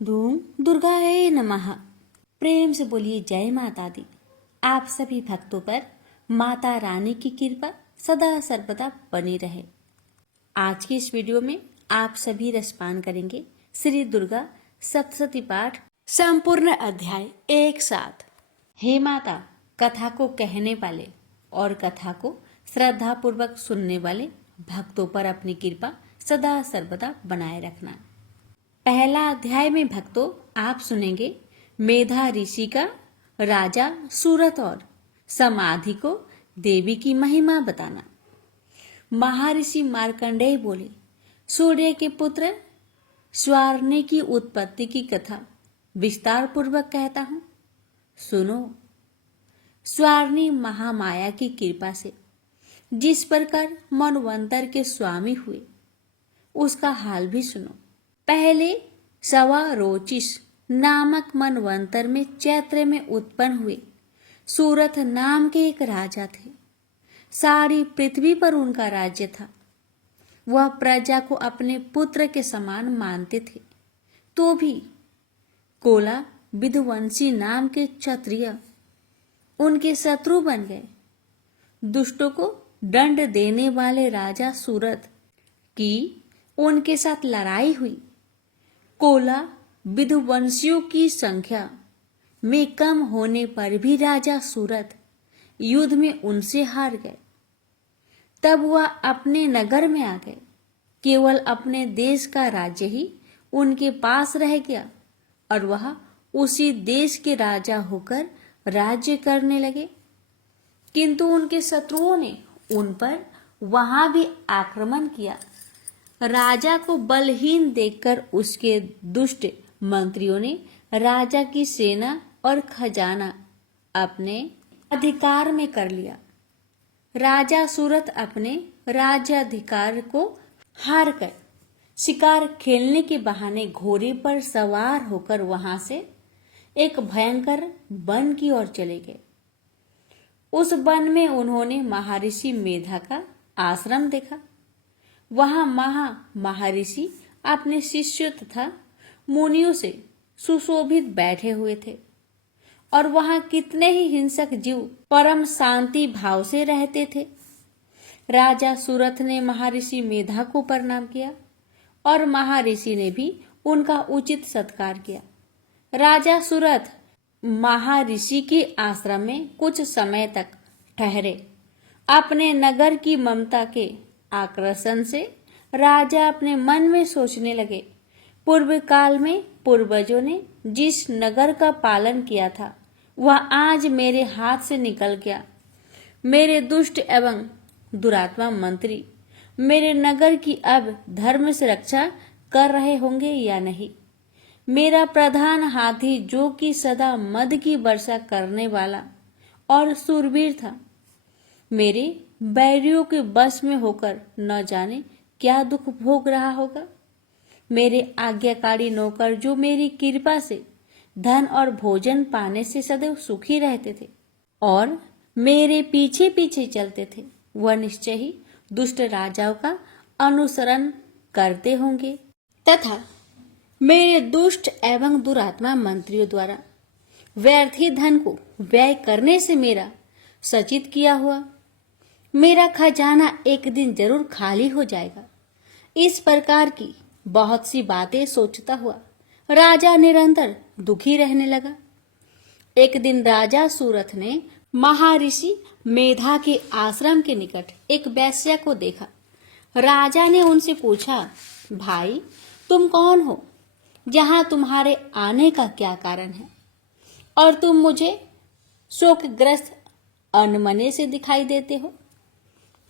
धूम दुर्गाए नमः। प्रेम से बोलिए जय माता दी। आप सभी भक्तों पर माता रानी की कृपा सदा सर्वदा बनी रहे। आज की इस वीडियो में आप सभी रसपान करेंगे श्री दुर्गा सप्तशती पाठ संपूर्ण अध्याय एक साथ। हे माता, कथा को कहने वाले और कथा को श्रद्धा पूर्वक सुनने वाले भक्तों पर अपनी कृपा सदा सर्वदा बनाए रखना। पहला अध्याय में भक्तों आप सुनेंगे मेधा ऋषि का राजा सूरत और समाधि को देवी की महिमा बताना। महर्षि मार्कंडेय बोले, सूर्य के पुत्र स्वार्णी की उत्पत्ति की कथा विस्तार पूर्वक कहता हूं, सुनो। स्वार्णी महामाया की कृपा से जिस प्रकार मनवंतर के स्वामी हुए उसका हाल भी सुनो। पहले सवा रोचिस नामक मनवंतर में चैत्र में उत्पन्न हुए सूरत नाम के एक राजा थे। सारी पृथ्वी पर उनका राज्य था। वह प्रजा को अपने पुत्र के समान मानते थे। तो भी कोला विधुवंशी नाम के क्षत्रिय उनके शत्रु बन गए। दुष्टों को दंड देने वाले राजा सूरत की उनके साथ लड़ाई हुई। कोला विधुवंशियों की संख्या में कम होने पर भी राजा सूरत युद्ध में उनसे हार गए। तब वह अपने नगर में आ गए। केवल अपने देश का राज्य ही उनके पास रह गया और वह उसी देश के राजा होकर राज्य करने लगे। किंतु उनके शत्रुओं ने उन पर वहां भी आक्रमण किया। राजा को बलहीन देखकर उसके दुष्ट मंत्रियों ने राजा की सेना और खजाना अपने अधिकार में कर लिया। राजा सूरत अपने राज्याधिकार को हार कर शिकार खेलने के बहाने घोड़े पर सवार होकर वहां से एक भयंकर वन की ओर चले गए। उस वन में उन्होंने महर्षि मेधा का आश्रम देखा। वहां महर्षि अपने शिष्यों तथा मुनियों से सुशोभित बैठे हुए थे और वहां कितने ही हिंसक जीव परम शांति भाव से रहते थे। राजा सूरत ने महर्षि मेधा को प्रणाम किया और महर्षि ने भी उनका उचित सत्कार किया। राजा सूरत महर्षि के आश्रम में कुछ समय तक ठहरे। अपने नगर की ममता के आकर्षण से राजा अपने मन में सोचने लगे, पूर्व काल में पूर्वजों ने जिस नगर का पालन किया था वह आज मेरे हाथ से निकल गया। मेरे दुष्ट एवं दुरात्मा मंत्री मेरे नगर की अब धर्म से रक्षा कर रहे होंगे या नहीं। मेरा प्रधान हाथी जो कि सदा मद की वर्षा करने वाला और शूरवीर था, मेरे बैरियों के बस में होकर न जाने क्या दुख भोग रहा होगा। मेरे आज्ञाकारी नौकर जो मेरी कृपा से धन और भोजन पाने से सदैव सुखी रहते थे और मेरे पीछे पीछे चलते थे, वह निश्चय ही दुष्ट राजाओं का अनुसरण करते होंगे तथा मेरे दुष्ट एवं दुरात्मा मंत्रियों द्वारा व्यर्थी धन को व्यय करने से मेरा सचित किया हुआ मेरा खजाना एक दिन जरूर खाली हो जाएगा। इस प्रकार की बहुत सी बातें सोचता हुआ राजा निरंतर दुखी रहने लगा। एक दिन राजा सूरत ने महर्षि मेधा के आश्रम के निकट एक वेश्या को देखा। राजा ने उनसे पूछा, भाई तुम कौन हो? यहाँ तुम्हारे आने का क्या कारण है और तुम मुझे शोकग्रस्त अनमने से दिखाई देते हो,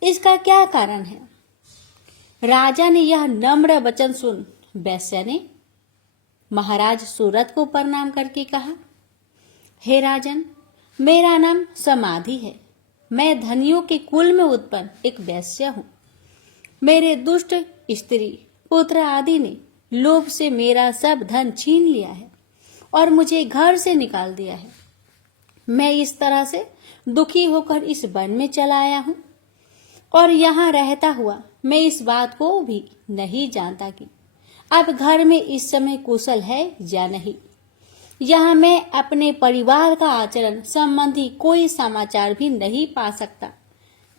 इसका क्या कारण है? राजा ने यह नम्र वचन सुन वेश्या ने महाराज सूरत को प्रणाम करके कहा, हे राजन, मेरा नाम समाधि है। मैं धनियों के कुल में उत्पन्न एक वेश्या हूं। मेरे दुष्ट स्त्री पुत्र आदि ने लोभ से मेरा सब धन छीन लिया है और मुझे घर से निकाल दिया है। मैं इस तरह से दुखी होकर इस वन में चला आया हूं और यहाँ रहता हुआ मैं इस बात को भी नहीं जानता कि अब घर में इस समय कुशल है या नहीं। यहाँ मैं अपने परिवार का आचरण संबंधी कोई समाचार भी नहीं पा सकता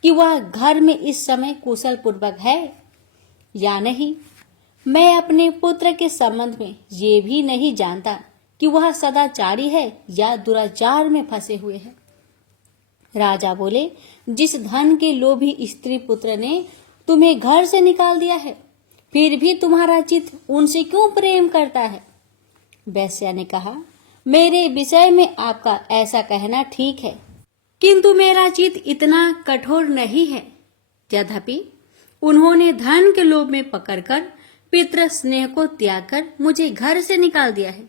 कि वह घर में इस समय कुशल पूर्वक है या नहीं। मैं अपने पुत्र के संबंध में ये भी नहीं जानता कि वह सदाचारी है या दुराचार में फंसे हुए है। राजा बोले, जिस धन के लोभी स्त्री पुत्र ने तुम्हें घर से निकाल दिया है, फिर भी तुम्हारा चित्त उनसे क्यों प्रेम करता है? वैश्या ने कहा, मेरे विषय में आपका ऐसा कहना ठीक है, किंतु मेरा चित्त इतना कठोर नहीं है। यद्यपि उन्होंने धन के लोभ में पकड़कर पितृ स्नेह को त्याग कर मुझे घर से निकाल दिया है,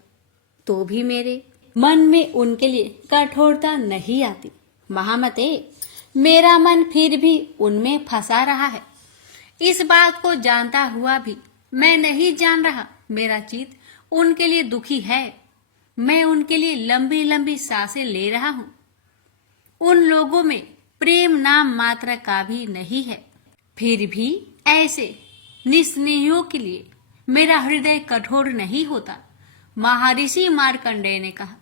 तो भी मेरे मन में उनके लिए कठोरता नहीं आती। महामते, मेरा मन फिर भी उनमें फंसा रहा है। इस बात को जानता हुआ भी मैं नहीं जान रहा, मेरा चित्त उनके लिए दुखी है। मैं उनके लिए लंबी लंबी सांसें ले रहा हूँ। उन लोगों में प्रेम नाम मात्र का भी नहीं है। फिर भी ऐसे निस्नेहियों के लिए मेरा हृदय कठोर नहीं होता। महर्षि मार्कंडेय ने कहा।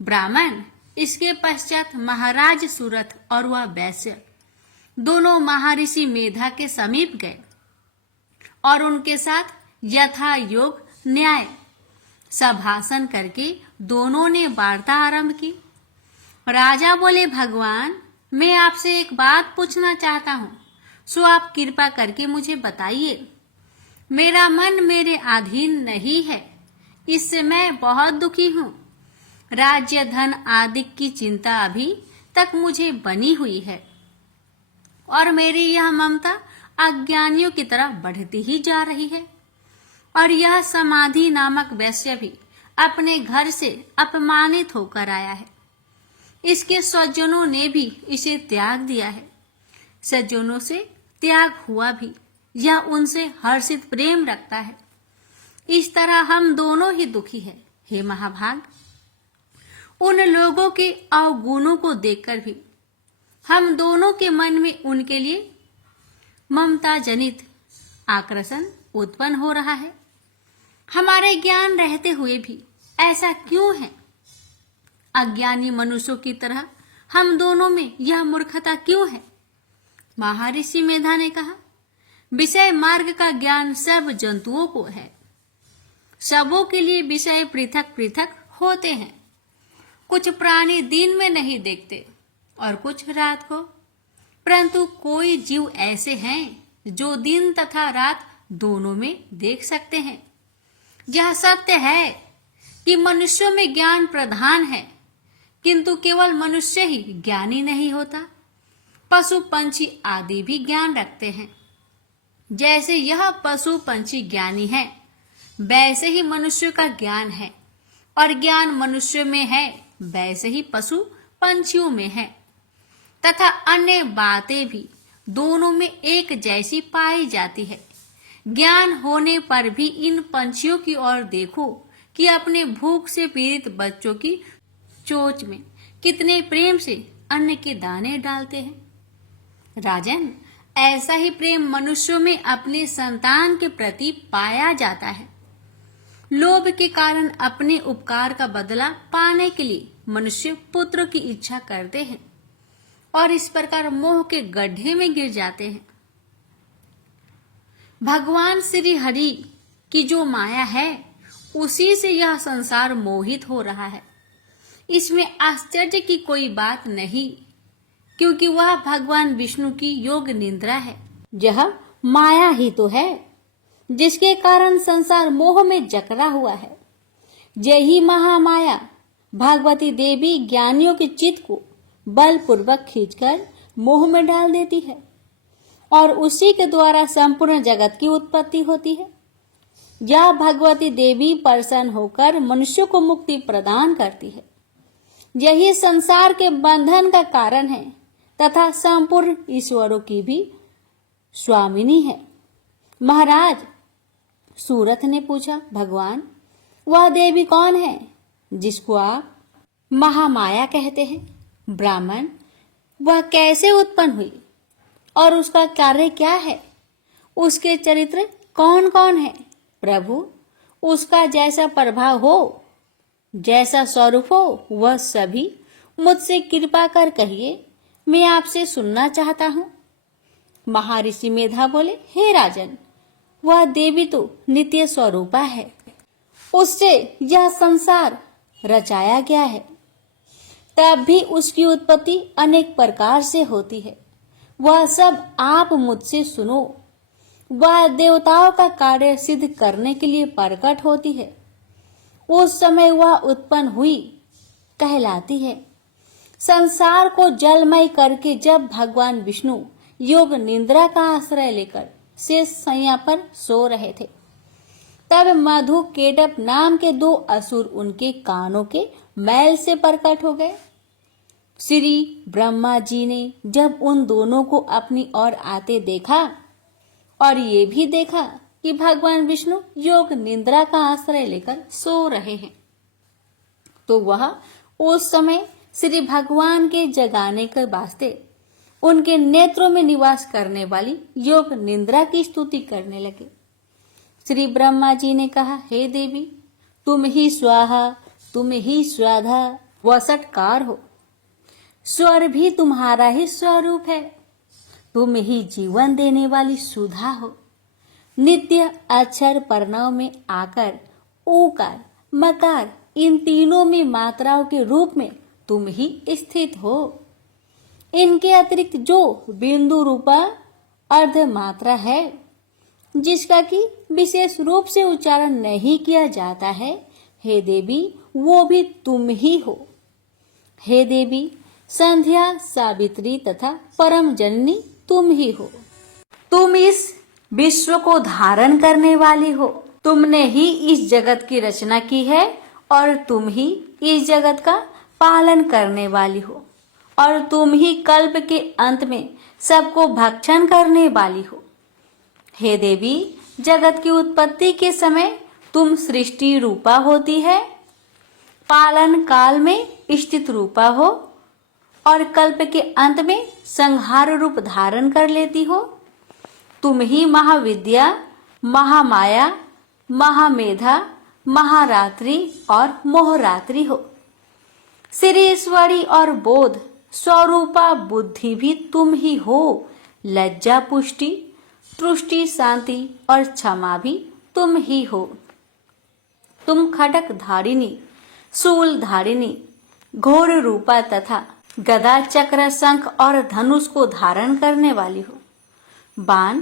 ब्राह्मण, इसके पश्चात महाराज सूरथ और वह वैश्य दोनों महर्षि मेधा के समीप गए और उनके साथ यथा योग न्याय सभाषण करके दोनों ने वार्ता आरंभ की। राजा बोले, भगवान, मैं आपसे एक बात पूछना चाहता हूँ, सो आप कृपा करके मुझे बताइए। मेरा मन मेरे अधीन नहीं है, इससे मैं बहुत दुखी हूँ। राज्य धन आदि की चिंता अभी तक मुझे बनी हुई है और मेरी यह ममता अज्ञानियों की तरह बढ़ती ही जा रही है। और यह समाधि नामक वैश्य भी अपने घर से अपमानित होकर आया है। इसके स्वजनों ने भी इसे त्याग दिया है। सज्जनों से त्याग हुआ भी यह उनसे हर्षित प्रेम रखता है। इस तरह हम दोनों ही दुखी है। हे महाभाग, उन लोगों के अवगुणों को देखकर भी हम दोनों के मन में उनके लिए ममता जनित आकर्षण उत्पन्न हो रहा है। हमारे ज्ञान रहते हुए भी ऐसा क्यों है? अज्ञानी मनुष्यों की तरह हम दोनों में यह मूर्खता क्यों है? महर्षि मेधा ने कहा, विषय मार्ग का ज्ञान सब जंतुओं को है। सबों के लिए विषय पृथक पृथक होते हैं। कुछ प्राणी दिन में नहीं देखते और कुछ रात को, परंतु कोई जीव ऐसे हैं जो दिन तथा रात दोनों में देख सकते हैं। यह सत्य है कि मनुष्यों में ज्ञान प्रधान है, किंतु केवल मनुष्य ही ज्ञानी नहीं होता। पशु पंछी आदि भी ज्ञान रखते हैं। जैसे यह पशु पंछी ज्ञानी है, वैसे ही मनुष्य का ज्ञान है, और ज्ञान मनुष्य में है वैसे ही पशु पंछियों में है। तथा अन्य बातें भी दोनों में एक जैसी पाई जाती है। ज्ञान होने पर भी इन पंछियों की ओर देखो कि अपने भूख से पीड़ित बच्चों की चोंच में कितने प्रेम से अन्न के दाने डालते हैं। राजन, ऐसा ही प्रेम मनुष्यों में अपने संतान के प्रति पाया जाता है। लोभ के कारण अपने उपकार का बदला पाने के लिए मनुष्य पुत्र की इच्छा करते हैं और इस प्रकार मोह के गड्ढे में गिर जाते हैं। भगवान श्री हरि की जो माया है, उसी से यह संसार मोहित हो रहा है। इसमें आश्चर्य की कोई बात नहीं, क्योंकि वह भगवान विष्णु की योग निद्रा है। यह माया ही तो है जिसके कारण संसार मोह में जकड़ा हुआ है। यही महामाया भगवती देवी ज्ञानियों के चित्त को बलपूर्वक खींचकर मोह में डाल देती है और उसी के द्वारा संपूर्ण जगत की उत्पत्ति होती है। यह भगवती देवी प्रसन्न होकर मनुष्य को मुक्ति प्रदान करती है। यही संसार के बंधन का कारण है तथा संपूर्ण ईश्वरों की भी स्वामिनी है। महाराज, सूरथ ने पूछा, भगवान, वह देवी कौन है जिसको आप महामाया कहते हैं? ब्राह्मण, वह कैसे उत्पन्न हुई और उसका कार्य क्या है? उसके चरित्र कौन कौन है? प्रभु, उसका जैसा प्रभाव हो, जैसा स्वरूप हो, वह सभी मुझसे कृपा कर कहिए, मैं आपसे सुनना चाहता हूँ। महर्षि मेधा बोले, हे राजन, वह देवी तो नित्य स्वरूपा है, उससे यह संसार रचाया गया है, तब भी उसकी उत्पत्ति अनेक प्रकार से होती है। वह सब आप मुझसे सुनो। वह देवताओं का कार्य सिद्ध करने के लिए प्रकट होती है। उस समय वह उत्पन्न हुई कहलाती है। संसार को जलमय करके जब भगवान विष्णु योग निद्रा का आश्रय लेकर शेष शैया पर सो रहे थे, तब मधु केटप नाम के 2 असुर उनके कानों के मैल से प्रकट हो गए। श्री ब्रह्मा जी ने जब उन दोनों को अपनी ओर आते देखा और ये भी देखा कि भगवान विष्णु योग निद्रा का आश्रय लेकर सो रहे हैं, तो वह उस समय श्री भगवान के जगाने के वास्ते उनके नेत्रों में निवास करने वाली योग निद्रा की स्तुति करने लगे। श्री ब्रह्मा जी ने कहा, हे देवी, तुम ही स्वाहा, तुम ही स्वाधा वसटकार हो। स्वर भी तुम्हारा ही स्वरूप है। तुम ही जीवन देने वाली सुधा हो। नित्य अक्षर प्रणव में आकर ओकार, मकार इन तीनों में मात्राओं के रूप में तुम ही स्थित हो। इनके अतिरिक्त जो बिंदु रूपा अर्ध मात्रा है, जिसका कि विशेष रूप से उच्चारण नहीं किया जाता है, हे देवी, वो भी तुम ही हो। हे देवी, संध्या, सावित्री तथा परम जननी तुम ही हो। तुम इस विश्व को धारण करने वाली हो। तुमने ही इस जगत की रचना की है और तुम ही इस जगत का पालन करने वाली हो, और तुम ही कल्प के अंत में सबको भक्षण करने वाली हो। हे देवी, जगत की उत्पत्ति के समय तुम सृष्टि रूपा होती है, पालन काल में स्थित रूपा हो और कल्प के अंत में संहार रूप धारण कर लेती हो। तुम ही महाविद्या, महामाया, महामेधा, महारात्रि और मोहरात्रि हो। श्रीश्वरी और बोध स्वरूपा बुद्धि भी तुम ही हो। लज्जा, पुष्टि, तुष्टि, शांति और क्षमा भी तुम ही हो। तुम खड्ग धारिणी, शूल धारिणी, घोर रूपा तथा गदा, चक्र, शंख और धनुष को धारण करने वाली हो। बाण,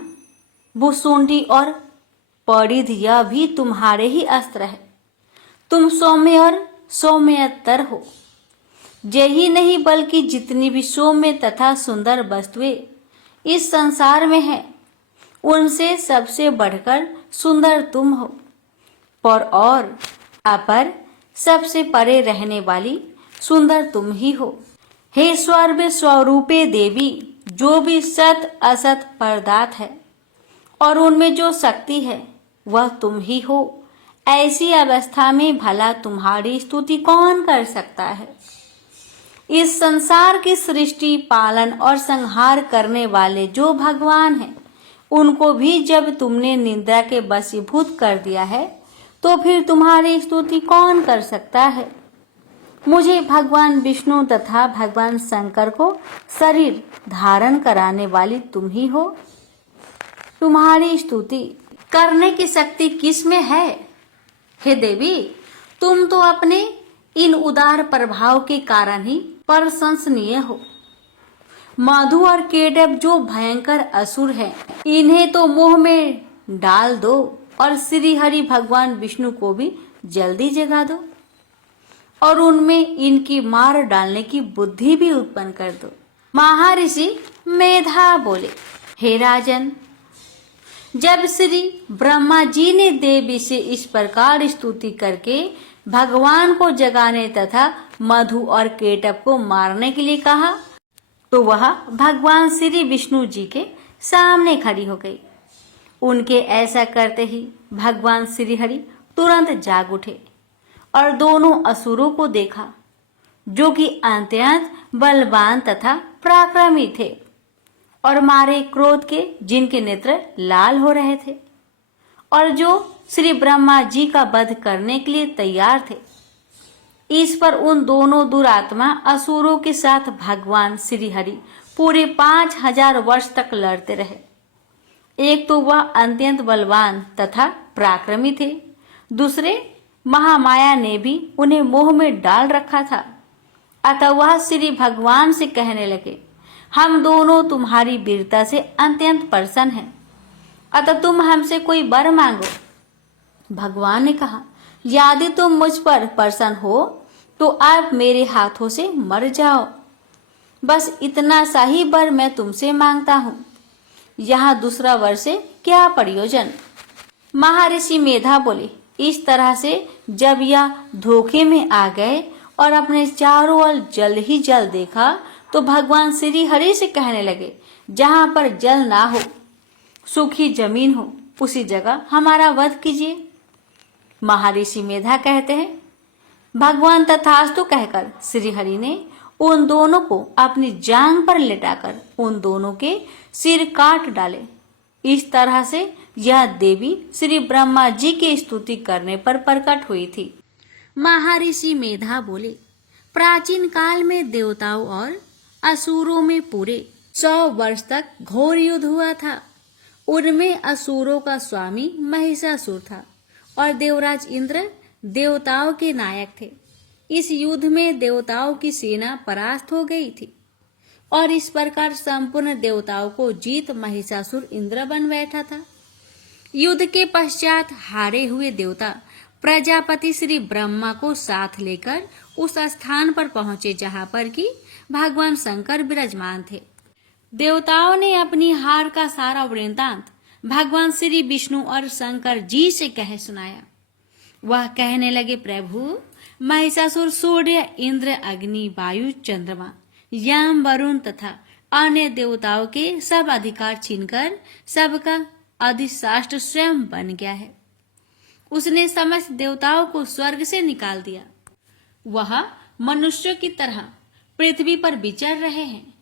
भुसुंडी और परिध यह भी तुम्हारे ही अस्त्र है। तुम सौम्य और सौम्यतर हो। यही नहीं बल्कि जितनी भी सौम्य तथा सुंदर वस्तुएं इस संसार में है, उनसे सबसे बढ़कर सुंदर तुम हो। पर और अपर सबसे परे रहने वाली सुंदर तुम ही हो। हे सर्व स्वरूपे देवी, जो भी सत असत पदार्थ है और उनमें जो शक्ति है वह तुम ही हो। ऐसी अवस्था में भला तुम्हारी स्तुति कौन कर सकता है। इस संसार की सृष्टि, पालन और संहार करने वाले जो भगवान हैं, उनको भी जब तुमने निद्रा के वशीभूत कर दिया है, तो फिर तुम्हारी स्तुति कौन कर सकता है। मुझे भगवान विष्णु तथा भगवान शंकर को शरीर धारण कराने वाली तुम ही हो। तुम्हारी स्तुति करने की शक्ति किस में है। हे देवी, तुम तो अपने इन उदार प्रभाव के कारण ही प्रशंसनीय हो। मधु और केटप जो भयंकर असुर हैं, इन्हें तो मोह में डाल दो और श्री हरि भगवान विष्णु को भी जल्दी जगा दो और उनमें इनकी मार डालने की बुद्धि भी उत्पन्न कर दो। महर्षि मेधा बोले, हे राजन, जब श्री ब्रह्मा जी ने देवी से इस प्रकार स्तुति करके भगवान को जगाने तथा मधु और केटप को मारने के लिए कहा, तो वह भगवान श्री विष्णु जी के सामने खड़ी हो गई। उनके ऐसा करते ही भगवान श्री हरि तुरंत जाग उठे और दोनों असुरों को देखा, जो कि अत्यंत बलवान तथा पराक्रमी थे और मारे क्रोध के जिनके नेत्र लाल हो रहे थे और जो श्री ब्रह्मा जी का वध करने के लिए तैयार थे। इस पर उन दोनों दुरात्मा असुरों के साथ भगवान श्री हरि पूरे 5000 वर्ष तक लड़ते रहे। एक तो वह अत्यंत बलवान तथा पराक्रमी थे, दूसरे महामाया ने भी उन्हें मोह में डाल रखा था। अतः वह श्री भगवान से कहने लगे, हम दोनों तुम्हारी वीरता से अत्यंत प्रसन्न हैं, अतः तुम हमसे कोई वर मांगो। भगवान ने कहा, यदि तुम मुझ पर प्रसन्न हो तो आप मेरे हाथों से मर जाओ। बस इतना सा ही वर मैं तुमसे मांगता हूँ, यहाँ दूसरा वर से क्या प्रयोजन। महर्षि मेधा बोले, इस तरह से जब यह धोखे में आ गए और अपने चारों ओर जल ही जल देखा तो भगवान श्री हरि से कहने लगे, जहाँ पर जल ना हो, सूखी जमीन हो, उसी जगह हमारा वध कीजिए। महर्षि मेधा कहते हैं, भगवान तथास्तु कहकर श्री हरि ने उन दोनों को अपनी जांघ पर लेटाकर उन दोनों के सिर काट डाले। इस तरह से यह देवी श्री ब्रह्मा जी की स्तुति करने पर प्रकट हुई थी। महर्षि मेधा बोले, प्राचीन काल में देवताओं और असुरों में पूरे 100 वर्ष तक घोर युद्ध हुआ था। उनमें असुरों का स्वामी महिषासुर था और देवराज इंद्र देवताओं के नायक थे। इस युद्ध में देवताओं की सेना परास्त हो गई थी और इस प्रकार संपूर्ण देवताओं को जीत महिषासुर इंद्र बन बैठा था। युद्ध के पश्चात हारे हुए देवता प्रजापति श्री ब्रह्मा को साथ लेकर उस स्थान पर पहुंचे जहां पर कि भगवान शंकर विराजमान थे। देवताओं ने अपनी हार का सारा वृत्तांत भगवान श्री विष्णु और शंकर जी से कह सुनाया। वह कहने लगे, प्रभु, महिषासुर सूर्य, इंद्र, अग्नि, वायु, चंद्रमा, यम, वरुण तथा अन्य देवताओं के सब अधिकार छीनकर सबका अधिष्ठात्र स्वयं बन गया है। उसने समस्त देवताओं को स्वर्ग से निकाल दिया। वह मनुष्यों की तरह पृथ्वी पर विचर रहे हैं।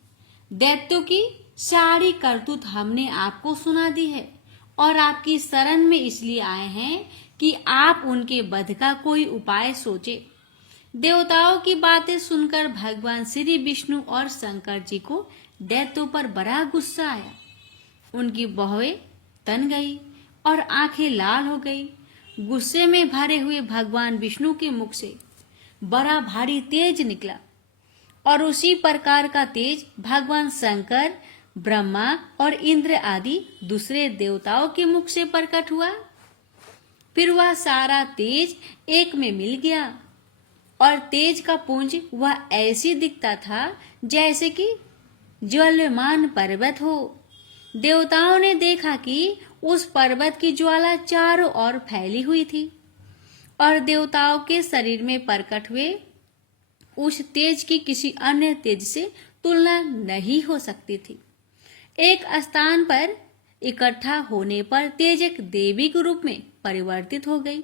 दैत्यों की सारी करतूत हमने आपको सुना दी है और आपकी शरण में इसलिए आए हैं कि आप उनके वध का कोई उपाय सोचे। देवताओं की बातें सुनकर भगवान श्री विष्णु और शंकर जी को दैत्यों पर बड़ा गुस्सा आया। उनकी भौहें तन गई और आंखें लाल हो गई। गुस्से में भरे हुए भगवान विष्णु के मुख से बड़ा भारी तेज निकला और उसी प्रकार का तेज भगवान शंकर, ब्रह्मा और इंद्र आदि दूसरे देवताओं के मुख से प्रकट हुआ। फिर वह सारा तेज एक में मिल गया और तेज का पुंज वह ऐसी दिखता था जैसे कि ज्वलमान पर्वत हो। देवताओं ने देखा कि उस पर्वत की ज्वाला चारों ओर फैली हुई थी और देवताओं के शरीर में प्रकट हुए उस तेज की किसी अन्य तेज से तुलना नहीं हो सकती थी। एक स्थान पर इकट्ठा होने पर तेज एक देवी के रूप में परिवर्तित हो गई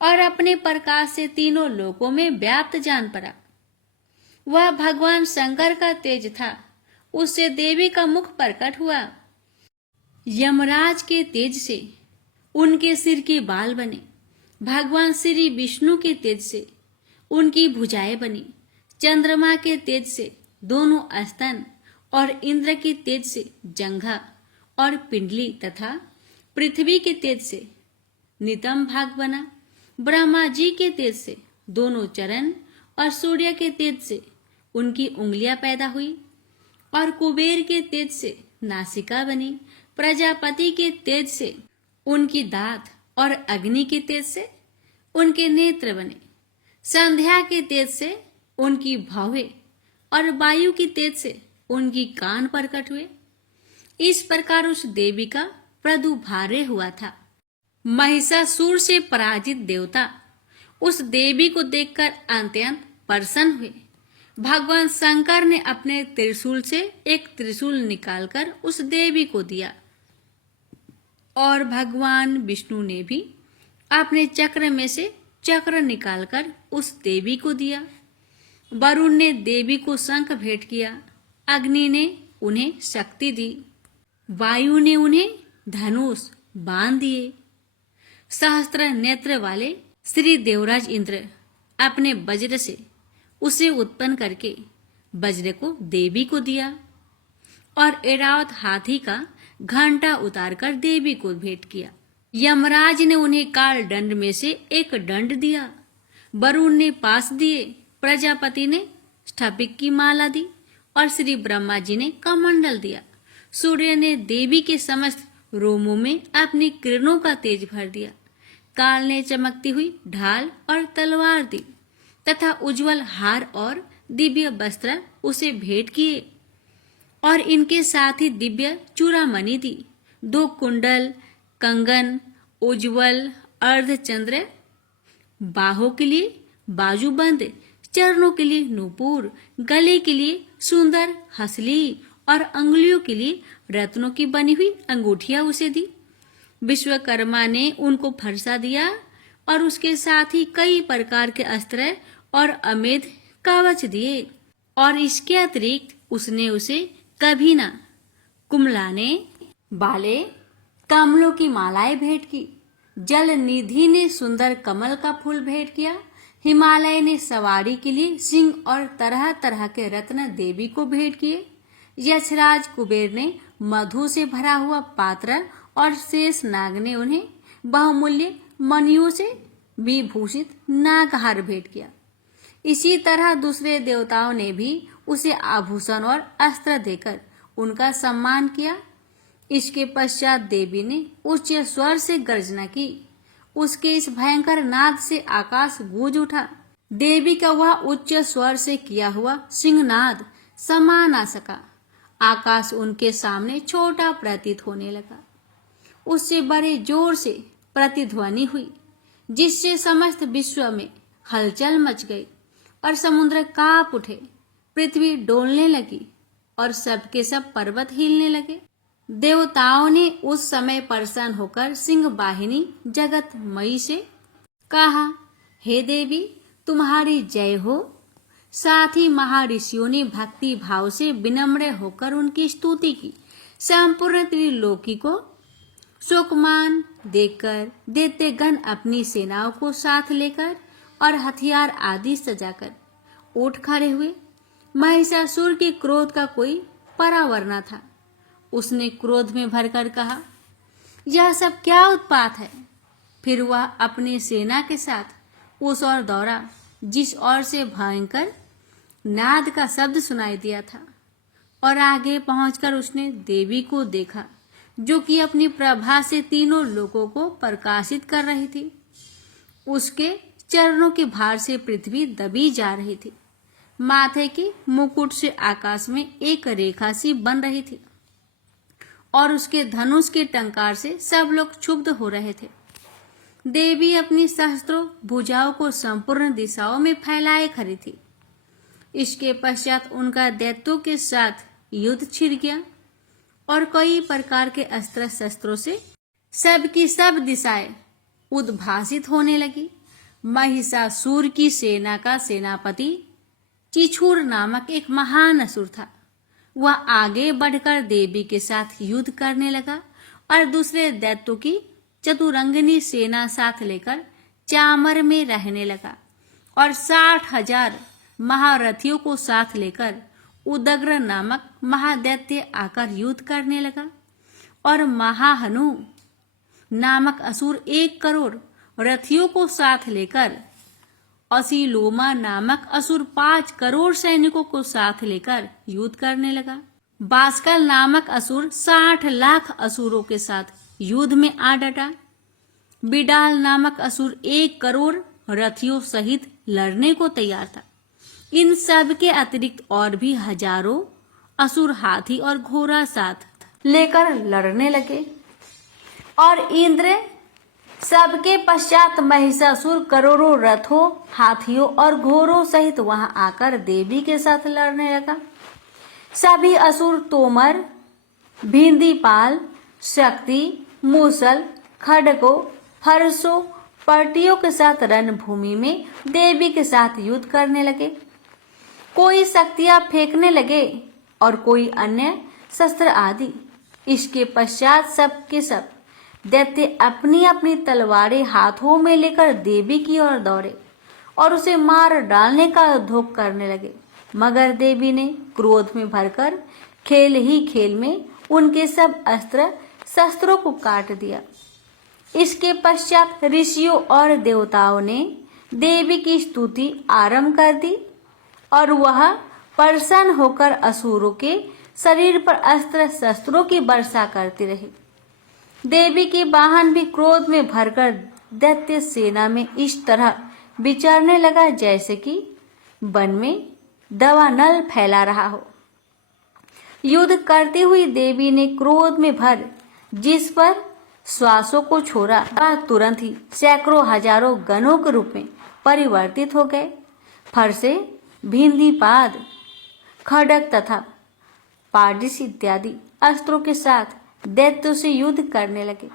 और अपने प्रकाश से तीनों लोकों में व्याप्त जान पड़ा। वह भगवान शंकर का तेज था। उससे देवी का मुख प्रकट हुआ। यमराज के तेज से उनके सिर के बाल बने। भगवान श्री विष्णु के तेज से उनकी भुजाएं बनी। चंद्रमा के तेज से दोनों स्तन और इंद्र के तेज से जंघा और पिंडली तथा पृथ्वी के तेज से नितंब भाग बना। ब्रह्मा जी के तेज से दोनों चरण और सूर्य के तेज से उनकी उंगलियां पैदा हुई और कुबेर के तेज से नासिका बनी। प्रजापति के तेज से उनकी दांत और अग्नि के तेज से उनके नेत्र बने। संध्या के तेज से उनकी भौहें और वायु की तेज से उनकी कान प्रकट हुए। इस प्रकार उस देवी का प्रादुर्भाव हुआ था। महिषासुर से पराजित देवता उस देवी को देखकर अत्यंत प्रसन्न हुए। भगवान शंकर ने अपने त्रिशूल से एक त्रिशूल निकालकर उस देवी को दिया और भगवान विष्णु ने भी अपने चक्र में से चक्र निकालकर उस देवी को दिया। वरुण ने देवी को शंख भेंट किया। अग्नि ने उन्हें शक्ति दी। वायु ने उन्हें धनुष बाण दिए। सहस्त्र नेत्र वाले श्री देवराज इंद्र अपने वज्र से उसे उत्पन्न करके वज्र को देवी को दिया और ऐरावत हाथी का घंटा उतारकर देवी को भेंट किया। यमराज ने उन्हें काल दंड में से एक दंड दिया, वरुण ने पास दिए, प्रजापति ने स्फटिक की माला दी और श्री ब्रह्मा जी ने कमंडल दिया। सूर्य ने देवी के समस्त रोमों में अपनी किरणों का तेज भर दिया। काल ने चमकती हुई ढाल और तलवार दी तथा उज्जवल हार और दिव्य वस्त्र उसे भेंट किए और इनके साथ ही दिव्य चूड़ामणि दी। 2 कुंडल, कंगन, उज्जवल अर्धचंद्र, बाहों के लिए बाजूबंद, चरणों के लिए नूपुर, गले के लिए सुंदर हसली और अंगुलियों के लिए रत्नों की बनी हुई अंगूठियां उसे दी। विश्वकर्मा ने उनको फरसा दिया और उसके साथ ही कई प्रकार के अस्त्र और अमेध कवच दिए और इसके अतिरिक्त उसने उसे कभी ना कुमलाने वाले कमलों की मालाएं भेंट की। जल निधि ने सुंदर कमल का फूल भेंट किया। हिमालय ने सवारी के लिए सिंह और तरह तरह के रत्न देवी को भेंट किए। यक्षराज कुबेर ने मधु से भरा हुआ पात्र और शेष नाग ने उन्हें बहुमूल्य मणियों से विभूषित नागहार भेंट किया। इसी तरह दूसरे देवताओं ने भी उसे आभूषण और अस्त्र देकर उनका सम्मान किया। इसके पश्चात देवी ने उच्च स्वर से गर्जना की। उसके इस भयंकर नाद से आकाश गूंज उठा। देवी का वह उच्च स्वर से किया हुआ सिंहनाद समा ना सका। आकाश उनके सामने छोटा प्रतीत होने लगा। उससे बड़े जोर से प्रतिध्वनि हुई, जिससे समस्त विश्व में हलचल मच गई और समुद्र कांप उठे, पृथ्वी डोलने लगी और सबके सब पर्वत हिलने लगे। देवताओं ने उस समय प्रसन्न होकर सिंह वाहिनी जगतमयी से कहा, हे देवी, तुम्हारी जय हो। साथ ही महर्षियों ने भक्ति भाव से विनम्र होकर उनकी स्तुति की। संपूर्ण त्रिलोकी को शोकमान देखकर दैत्यगण अपनी सेनाओं को साथ लेकर और हथियार आदि सजाकर उठ खड़े हुए। महिषासुर के क्रोध का कोई परावर न था। उसने क्रोध में भरकर कहा, यह सब क्या उत्पात है। फिर वह अपनी सेना के साथ उस ओर दौड़ा जिस ओर से भयंकर नाद का शब्द सुनाई दिया था, और आगे पहुंचकर उसने देवी को देखा, जो कि अपनी प्रभा से तीनों लोगों को प्रकाशित कर रही थी। उसके चरणों के भार से पृथ्वी दबी जा रही थी। माथे के मुकुट से आकाश में एक रेखा सी बन रही थी और उसके धनुष के टंकार से सब लोग क्षुब्ध हो रहे थे। देवी अपनी सहस्त्रों भुजाओं को संपूर्ण दिशाओं में फैलाए खड़ी थी। इसके पश्चात उनका दैत्यों के साथ युद्ध छिड़ गया और कई प्रकार के अस्त्र शस्त्रों से सबकी सब दिशाएं उद्भासित होने लगी। महिषासुर की सेना का सेनापति चिछुर नामक एक महान असुर था। वह आगे बढ़कर देवी के साथ युद्ध करने लगा और दूसरे दैत्यों की चतुरंगिनी सेना साथ लेकर चामर में रहने लगा और 60,000 महारथियों को साथ लेकर उदग्र नामक महादैत्य आकर युद्ध करने लगा और महाहनु नामक असुर 1 करोड़ रथियों को साथ लेकर असीलोमा नामक असुर 5 करोड़ सैनिकों को साथ लेकर युद्ध करने लगा। बास्कल नामक असुर 60 लाख असुरों के साथ युद्ध में आ डटा। बिडाल नामक असुर 1 करोड़ रथियों सहित लड़ने को तैयार था। इन सब के अतिरिक्त और भी हजारों असुर हाथी और घोड़ा साथ लेकर लड़ने लगे और इंद्र सबके पश्चात महिषासुर करोड़ों रथों, हाथियों और घोड़ों सहित वहां आकर देवी के साथ लड़ने लगा। सभी असुर तोमर, भिंदीपाल, शक्ति, मूसल, खड्गों, फरसों, पर्टियों के साथ रणभूमि में देवी के साथ युद्ध करने लगे। कोई शक्तियां फेंकने लगे और कोई अन्य शस्त्र आदि। इसके पश्चात सब के सब दैत्य अपनी अपनी तलवारें हाथों में लेकर देवी की ओर दौड़े और उसे मार डालने का उद्योग करने लगे, मगर देवी ने क्रोध में भरकर खेल ही खेल में उनके सब अस्त्र शस्त्रों को काट दिया। इसके पश्चात ऋषियों और देवताओं ने देवी की स्तुति आरंभ कर दी और वह प्रसन्न होकर असुरों के शरीर पर अस्त्र शस्त्रों की वर्षा करती रही। देवी के वाहन भी क्रोध में भरकर दैत्य सेना में इस तरह विचरने लगा जैसे कि वन में दावानल फैला रहा हो। युद्ध करती हुई देवी ने क्रोध में भर जिस पर श्वासों को छोड़ा, वह तुरंत ही सैकड़ों हजारों गणों के रूप में परिवर्तित हो गए। फरसे, भिंदीपाद, खड्ग तथा पाडिस इत्यादि अस्त्रों के साथ दैत्यों से युद्ध करने लगे।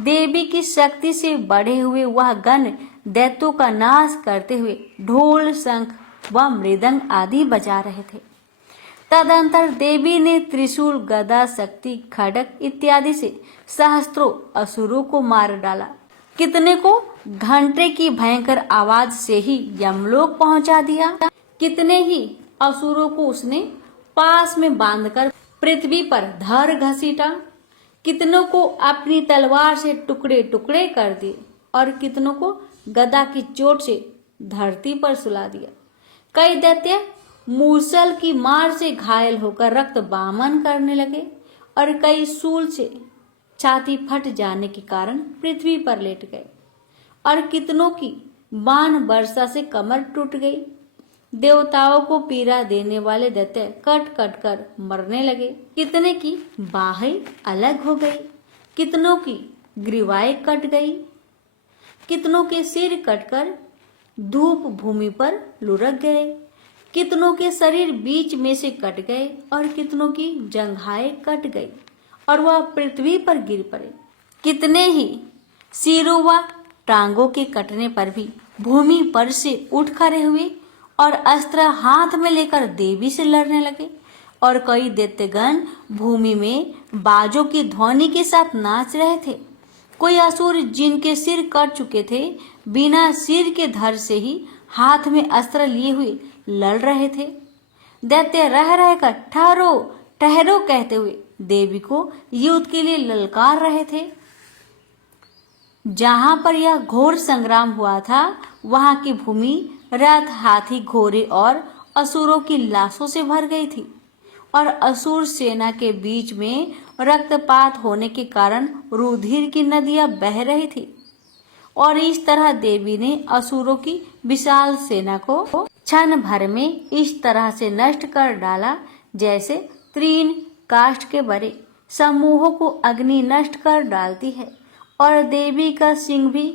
देवी की शक्ति से बढ़े हुए वह गण दैत्यों का नाश करते हुए ढोल, शंख व मृदंग आदि बजा रहे थे। तदंतर देवी ने त्रिशूल, गदा, शक्ति, खड्ग इत्यादि से सहस्त्रों असुरों को मार डाला। कितने को घंटे की भयंकर आवाज से ही यमलोक पहुंचा दिया। कितने ही असुरों को उसने पास में बांधकर पृथ्वी पर धर घसीटा। कितनों को अपनी तलवार से टुकड़े टुकड़े कर दिए और कितनों को गदा की चोट से धरती पर सुला दिया। कई दैत्य मूसल की मार से घायल होकर रक्त बामन करने लगे और कई शूल से छाती फट जाने के कारण पृथ्वी पर लेट गए और कितनों की बाण वर्षा से कमर टूट गई। देवताओं को पीड़ा देने वाले दैत्य कट कट कर मरने लगे। कितने की बाहें अलग हो गई, कितनों की ग्रीवाएं कट गई, कितनों के सिर कटकर धूप भूमि पर लुढ़क गए, कितनों के शरीर बीच में से कट गए और कितनों की जंघाएं कट गई और वह पृथ्वी पर गिर पड़े। कितने ही सिरों व टांगों के कटने पर भी भूमि पर से उठ खड़े हुए और अस्त्र हाथ में लेकर देवी से लड़ने लगे और कई दैत्यगण भूमि में बाजों की ध्वनि के साथ नाच रहे थे। कोई असुर जिनके सिर कट चुके थे बिना सिर के धड़ से ही हाथ में अस्त्र लिए हुए लड़ रहे थे। दैत्य रह रहकर ठहरो ठहरो कहते हुए देवी को युद्ध के लिए ललकार रहे थे। जहां पर यह घोर संग्राम हुआ था वहां की भूमि रथ, हाथी, घोड़े और असुरों की लाशों से भर गई थी और असुर सेना के बीच में रक्तपात होने के कारण रुधिर की नदियां बह रही थी और इस तरह देवी ने असुरों की विशाल सेना को क्षण भर में इस तरह से नष्ट कर डाला जैसे तृण काष्ठ के बड़े समूहों को अग्नि नष्ट कर डालती है। और देवी का सिंह भी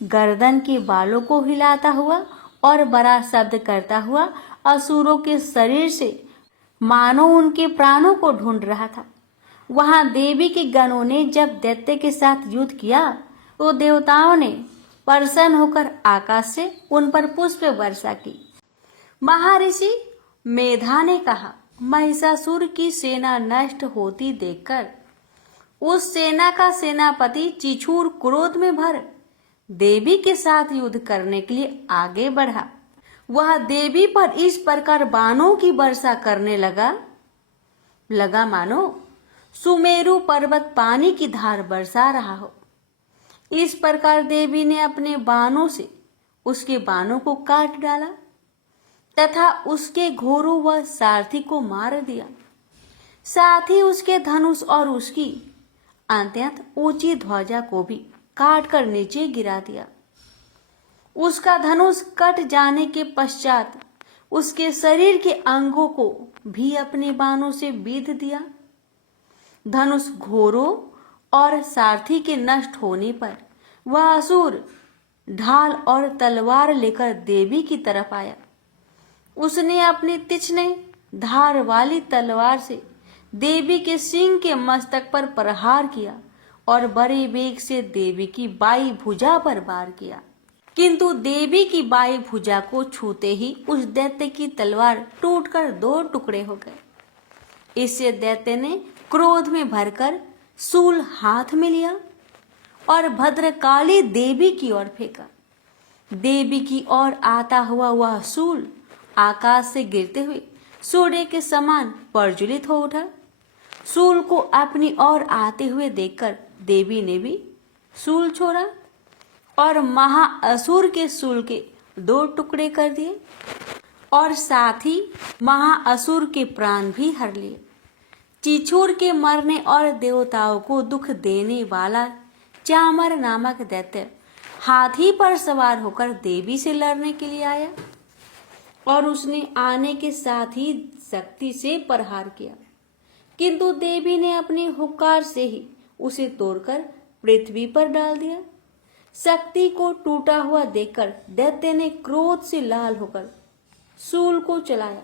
गर्दन के बालों को हिलाता हुआ और बड़ा शब्द करता हुआ असुरों के शरीर से मानो उनके प्राणों को ढूंढ रहा था। वहां देवी के गणों ने जब दैत्य के साथ युद्ध किया तो देवताओं ने प्रसन्न होकर आकाश से उन पर पुष्प वर्षा की। महर्षि मेधा ने कहा, महिषासुर की सेना नष्ट होती देखकर उस सेना का सेनापति चिछूर क्रोध में भर देवी के साथ युद्ध करने के लिए आगे बढ़ा। वह देवी पर इस प्रकार बाणों की वर्षा करने लगा मानो सुमेरु पर्वत पानी की धार बरसा रहा हो। इस प्रकार देवी ने अपने बाणों से उसके बाणों को काट डाला तथा उसके घोड़ों व सारथी को मार दिया। साथ ही उसके धनुष और उसकी अत्यंत ऊंची ध्वजा को भी काट कर नीचे गिरा दिया। उसका धनुष कट जाने के पश्चात उसके शरीर के अंगों को भी अपने बाणों से बीध दिया। धनुष घोड़ों और सारथी के नष्ट होने पर वह असुर ढाल और तलवार लेकर देवी की तरफ आया। उसने अपनी तीक्ष्ण धार वाली तलवार से देवी के सिंह के मस्तक पर प्रहार किया और बड़े वेग से देवी की बाई भुजा पर वार किया, किंतु देवी की बाई भुजा को छूते ही उस दैत्य की तलवार टूटकर 2 टुकड़े हो गए। इससे दैत्य ने क्रोध में भरकर शूल हाथ में लिया और भद्रकाली देवी की ओर फेंका। देवी की ओर आता हुआ वह शूल आकाश से गिरते हुए सूर्य के समान प्रज्वलित हो उठा। शूल को अपनी ओर आते हुए देखकर देवी ने भी शूल छोड़ा और महाअसुर के शूल के 2 टुकड़े कर दिए और साथ ही महाअसुर के प्राण भी हर लिए। चिछूर के मरने और देवताओं को दुख देने वाला चामर नामक दैत्य हाथी पर सवार होकर देवी से लड़ने के लिए आया और उसने आने के साथ ही शक्ति से प्रहार किया, किंतु देवी ने अपनी हुंकार से ही उसे तोड़कर पृथ्वी पर डाल दिया। शक्ति को टूटा हुआ देखकर दैत्य ने क्रोध से लाल होकर शूल को चलाया,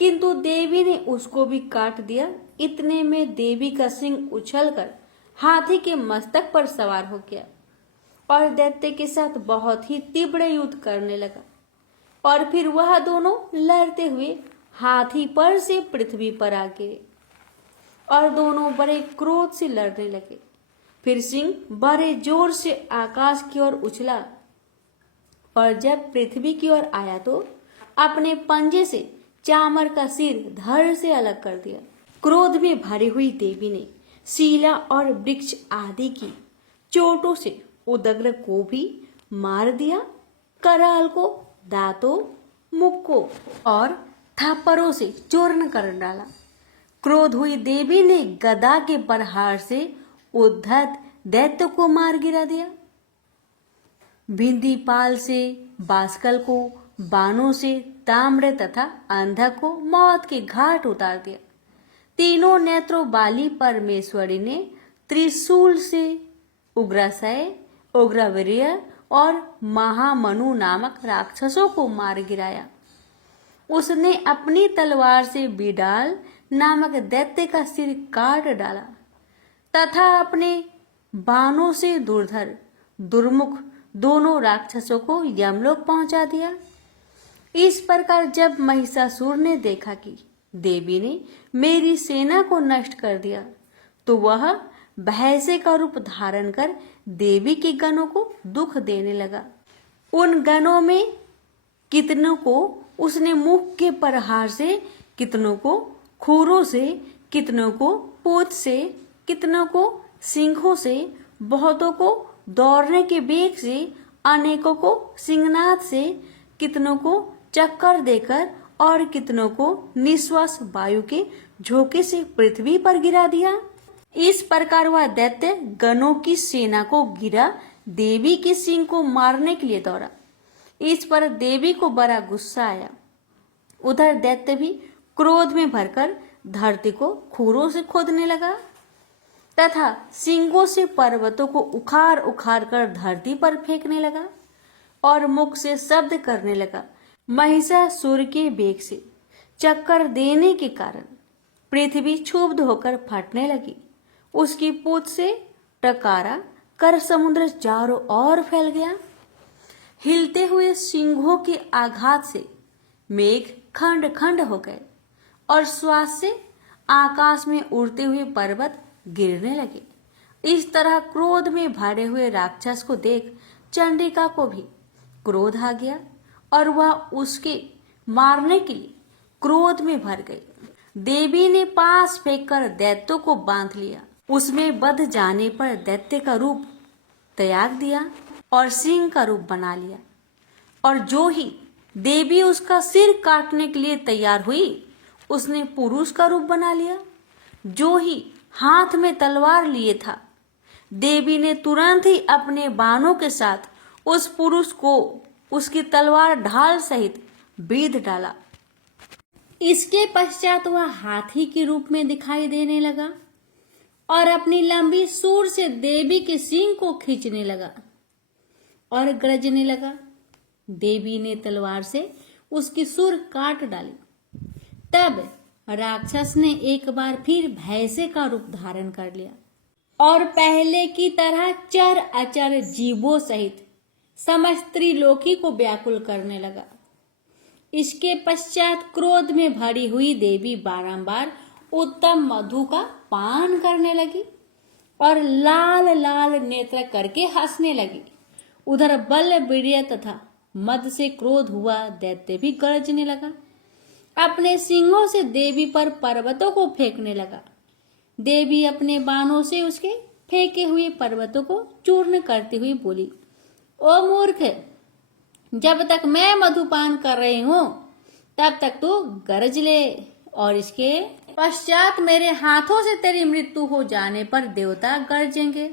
किंतु देवी ने उसको भी काट दिया। इतने में देवी का सिंह उछलकर हाथी के मस्तक पर सवार हो गया और दैत्य के साथ बहुत ही तीव्र युद्ध करने लगा और फिर वह दोनों लड़ते हुए हाथी पर से पृथ्वी पर आ गिरे और दोनों बड़े क्रोध से लड़ने लगे। फिर सिंह बड़े जोर से आकाश की ओर उछला और जब पृथ्वी की ओर आया तो अपने पंजे से चामर का सिर धड़ से अलग कर दिया। क्रोध में भरी हुई देवी ने शीला और वृक्ष आदि की चोटों से उदग्र को भी मार दिया, कराल को, दांतों, मुख को और थप्पड़ों से चूर्ण कर डाला। क्रोध हुई देवी ने गदा के प्रहार से उद्धत दैत्य को मार गिरा दिया। भिंदीपाल से बास्कल को, बाणों से ताम्र तथा अंधक को मौत के घाट उतार दिया। तीनों नेत्रों वाली परमेश्वरी ने त्रिशूल से उग्रासय, उग्रवीर्य और महामनु नामक राक्षसों को मार गिराया। उसने अपनी तलवार से बिडाल नामक दैत्य का सिर काट डाला तथा अपने बाणों से दुर्धर, दुर्मुख दोनों राक्षसों को यमलोक पहुंचा दिया। इस प्रकार जब महिषासुर ने देखा कि देवी ने मेरी सेना को नष्ट कर दिया, तो वह भैंसे का रूप धारण कर देवी के गणों को दुख देने लगा। उन गणों में कितनों को उसने मुख के प्रहार से, कितनों को खुरों से, कितनों को पूंछ से, कितनों को सिंहों से, बहुतों को दौड़ने के वेग से, अनेकों को सिंहनाद से, कितनों को चक्कर देकर और कितनों को निश्वास वायु के झोंके से पृथ्वी पर गिरा दिया। इस प्रकार वह दैत्य गणों की सेना को गिरा देवी के सिंह को मारने के लिए दौड़ा। इस पर देवी को बड़ा गुस्सा आया। उधर दैत्य भी क्रोध में भरकर धरती को खुरों से खोदने लगा तथा सिंगों से पर्वतों को उखाड़ उखाड़ कर धरती पर फेंकने लगा और मुख से शब्द करने लगा। महिषासुर के वेग से चक्कर देने के कारण पृथ्वी क्षुब्ध होकर फटने लगी। उसकी पूंछ से टकारा कर समुद्र चारों ओर फैल गया। हिलते हुए सिंहों के आघात से मेघ खंड खंड हो गए और श्वास से आकाश में उड़ते हुए पर्वत गिरने लगे। इस तरह क्रोध में भरे हुए राक्षस को देख चंडिका को भी क्रोध आ गया और वह उसके मारने के लिए क्रोध में भर गई। देवी ने पास फेंककर दैत्यों को बांध लिया। उसमें बध जाने पर दैत्य का रूप त्याग दिया और सिंह का रूप बना लिया और जो ही देवी उसका सिर काटने के लिए तैयार हुई, उसने पुरुष का रूप बना लिया। जो ही हाथ में तलवार लिए था, देवी ने तुरंत ही अपने बाणों के साथ उस पुरुष को उसकी तलवार ढाल सहित बीध डाला। इसके पश्चात वह हाथी के रूप में दिखाई देने लगा और अपनी लंबी सूंड से देवी के सींग को खींचने लगा और गरजने लगा। देवी ने तलवार से उसकी सूंड काट डाली। तब राक्षस ने एक बार फिर भैंसे का रूप धारण कर लिया और पहले की तरह चर अचर जीवों सहित समस्त त्रिलोकी को व्याकुल करने लगा। इसके पश्चात क्रोध में भरी हुई देवी बारंबार उत्तम मधु का पान करने लगी और लाल लाल नेत्र करके हंसने लगी। उधर बल वीर्य तथा मद से क्रोध हुआ दैत्य भी गरजने लगा। अपने सिंगों से देवी पर पर्वतों को फेंकने लगा। देवी अपने बाणों से उसके फेंके हुए पर्वतों को चूर्ण करती हुई बोली, ओ मूर्ख, जब तक मैं मधुपान कर रही हूं तब तक तू गरज ले, और इसके पश्चात मेरे हाथों से तेरी मृत्यु हो जाने पर देवता गरजेंगे।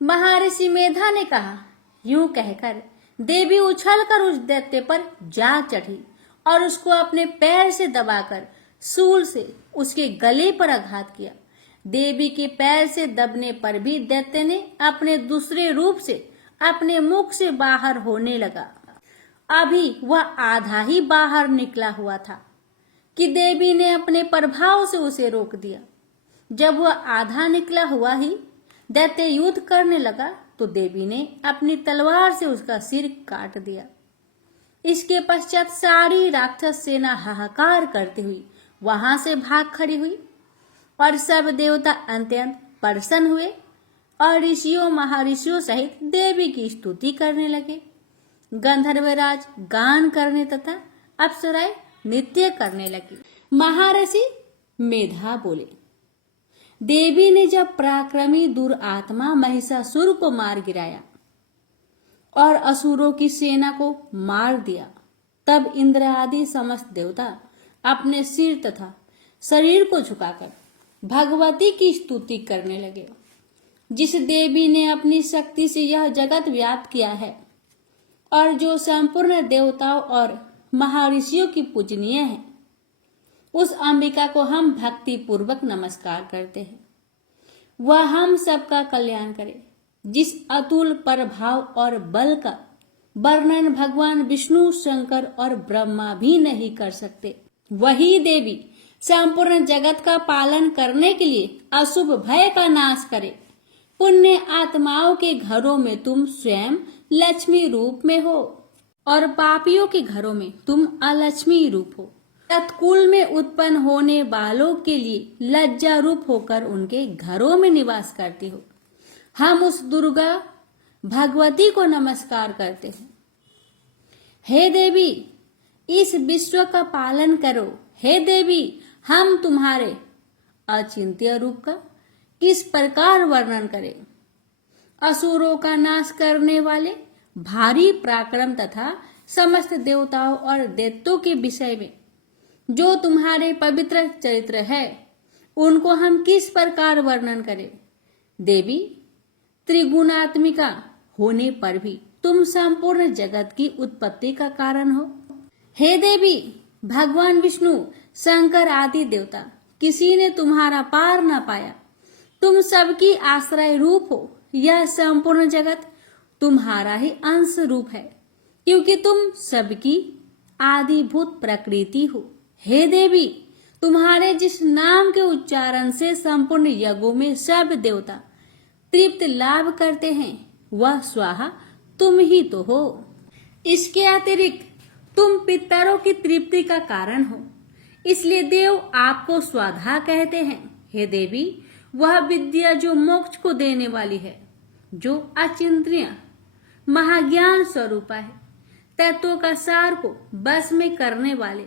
महर्षि मेधा ने कहा। यूं कहकर देवी उछलकर उस दैत्य पर जा चढ़ी और उसको अपने पैर से दबाकर सूल से उसके गले पर आघात किया। देवी के पैर से दबने पर भी दैत्य ने अपने दूसरे रूप से अपने मुख से बाहर होने लगा। अभी वह आधा ही बाहर निकला हुआ था कि देवी ने अपने प्रभाव से उसे रोक दिया। जब वह आधा निकला हुआ ही दैत्य युद्ध करने लगा तो देवी ने अपनी तलवार से उसका सिर काट दिया। इसके पश्चात सारी राक्षस सेना हाहाकार करती हुई वहां से भाग खड़ी हुई और सब देवता अत्यंत प्रसन्न हुए और ऋषियों महर्षियों सहित देवी की स्तुति करने लगे। गंधर्वराज गान करने तथा अप्सराएं नृत्य करने लगी। महर्षि मेधा बोले, देवी ने जब पराक्रमी दुरात्मा महिषासुर को मार गिराया और असुरों की सेना को मार दिया, तब इंद्र आदि समस्त देवता अपने सिर तथा शरीर को झुकाकर भगवती की स्तुति करने लगे। जिस देवी ने अपनी शक्ति से यह जगत व्याप्त किया है और जो संपूर्ण देवताओं और महर्षियों की पूजनीय है, उस अंबिका को हम भक्ति पूर्वक नमस्कार करते हैं। वह हम सबका कल्याण करे। जिस अतुल प्रभाव और बल का वर्णन भगवान विष्णु, शंकर और ब्रह्मा भी नहीं कर सकते, वही देवी संपूर्ण जगत का पालन करने के लिए अशुभ भय का नाश करे। पुण्य आत्माओं के घरों में तुम स्वयं लक्ष्मी रूप में हो और पापियों के घरों में तुम अलक्ष्मी रूप हो। तत्कुल में उत्पन्न होने वालों के लिए लज्जा रूप होकर उनके घरों में निवास करती हो। हम उस दुर्गा भगवती को नमस्कार करते हैं। हे देवी, इस विश्व का पालन करो। हे देवी, हम तुम्हारे अचिंत्य रूप का किस प्रकार वर्णन करें। असुरों का नाश करने वाले भारी पराक्रम तथा समस्त देवताओं और दैत्यों के विषय में जो तुम्हारे पवित्र चरित्र है, उनको हम किस प्रकार वर्णन करें। देवी, त्रिगुणात्मिका होने पर भी तुम संपूर्ण जगत की उत्पत्ति का कारण हो। हे देवी, भगवान विष्णु, शंकर आदि देवता किसी ने तुम्हारा पार न पाया। तुम सबकी आश्रय रूप हो। यह संपूर्ण जगत तुम्हारा ही अंश रूप है, क्योंकि तुम सबकी आदिभूत प्रकृति हो। हे देवी, तुम्हारे जिस नाम के उच्चारण से संपूर्ण यज्ञों में सब देवता तृप्त लाभ करते हैं, वह स्वाहा तुम ही तो हो। इसके अतिरिक्त तुम पितरों की तृप्ति का कारण हो, इसलिए देव आपको स्वाधा कहते हैं। हे देवी, वह विद्या जो मोक्ष को देने वाली है, जो अचिंत्य महाज्ञान स्वरूपा है, तत्वों का सार को बस में करने वाले,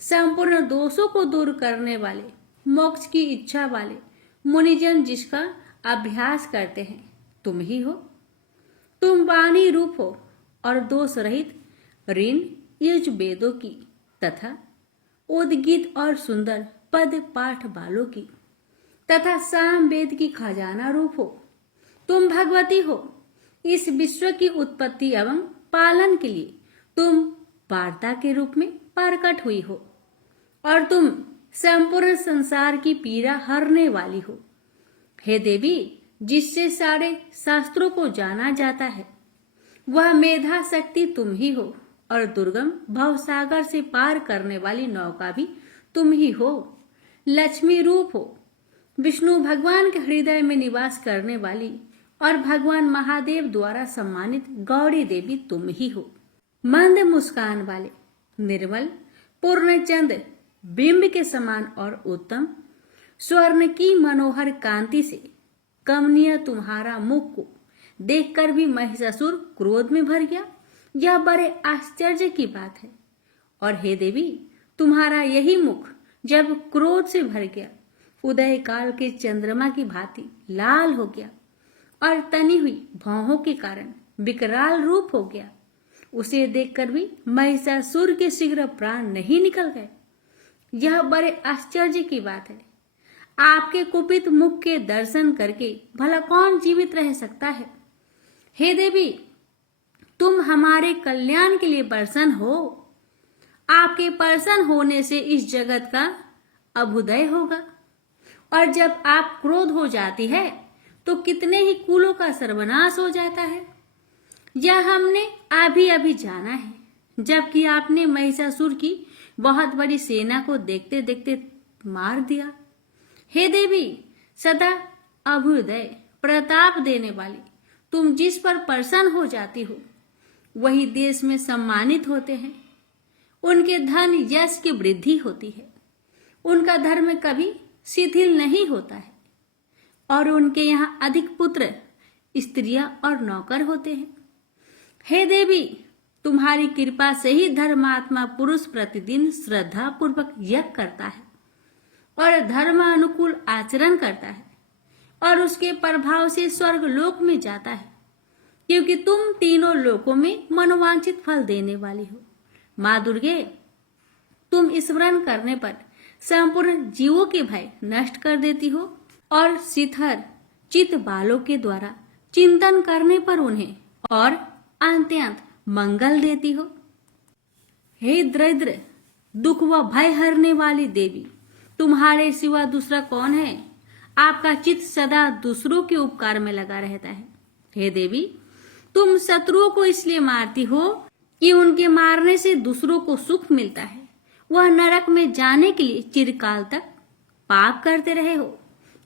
संपूर्ण दोषों को दूर करने वाले, मोक्ष की इच्छा वाले मुनिजन जिसका अभ्यास करते हैं, तुम ही हो। तुम वाणी रूप हो और दोष रहित ऋण युज वेदों की तथा उद्गीत और सुंदर पद पाठ वालों की तथा साम वेद की खजाना रूप हो। तुम भगवती हो। इस विश्व की उत्पत्ति एवं पालन के लिए तुम वार्ता के रूप में प्रकट हुई हो और तुम संपूर्ण संसार की पीड़ा हरने वाली हो। हे देवी, जिससे सारे शास्त्रों को जाना जाता है, वह मेधा शक्ति तुम ही हो और दुर्गम भवसागर से पार करने वाली नौका भी तुम ही हो। लक्ष्मी रूप हो। विष्णु भगवान के हृदय में निवास करने वाली और भगवान महादेव द्वारा सम्मानित गौरी देवी तुम ही हो। मंद मुस्कान वाले, निर्मल पूर्णचंद बिंब के समान और उत्तम स्वर्ण की मनोहर कांति से कमनीय तुम्हारा मुख को देखकर भी महिषासुर क्रोध में भर गया। यह बड़े आश्चर्य की बात है। और हे देवी, तुम्हारा यही मुख जब क्रोध से भर गया, उदय काल के चंद्रमा की भांति लाल हो गया और तनी हुई भौहों के कारण विकराल रूप हो गया, उसे देखकर भी महिषासुर के शीघ्र प्राण नहीं निकल गए। यह बड़े आश्चर्य की बात है। आपके कुपित मुख के दर्शन करके भला कौन जीवित रह सकता है। हे देवी, तुम हमारे कल्याण के लिए प्रसन्न हो। आपके प्रसन्न होने से इस जगत का अभ्युदय होगा, और जब आप क्रोध हो जाती है तो कितने ही कुलों का सर्वनाश हो जाता है। यह हमने अभी अभी जाना है, जबकि आपने महिषासुर की बहुत बड़ी सेना को देखते देखते मार दिया। हे देवी, सदा अभ्युदय प्रताप देने वाली तुम जिस पर प्रसन्न हो जाती हो, वही देश में सम्मानित होते हैं। उनके धन यश की वृद्धि होती है, उनका धर्म कभी शिथिल नहीं होता है, और उनके यहाँ अधिक पुत्र, स्त्रियां और नौकर होते हैं। हे देवी, तुम्हारी कृपा से ही धर्मात्मा पुरुष प्रतिदिन श्रद्धा पूर्वक यज्ञ करता है और धर्म अनुकूल आचरण करता है, और उसके प्रभाव से स्वर्ग लोक में जाता है, क्योंकि तुम तीनों लोकों में मनोवांछित फल देने वाली हो। माँ दुर्गे, तुम स्मरण करने पर संपूर्ण जीवों के भय नष्ट कर देती हो, और शिथिल चित्त बालों के द्वारा चिंतन करने पर उन्हें और अत्यंत मंगल देती हो। हे दरिद्र, दुख व भय हरने वाली देवी, तुम्हारे सिवा दूसरा कौन है। आपका चित्त सदा दूसरों के उपकार में लगा रहता है। हे देवी, तुम शत्रुओं को इसलिए मारती हो कि उनके मारने से दूसरों को सुख मिलता है। वह नरक में जाने के लिए चिरकाल तक पाप करते रहे हो,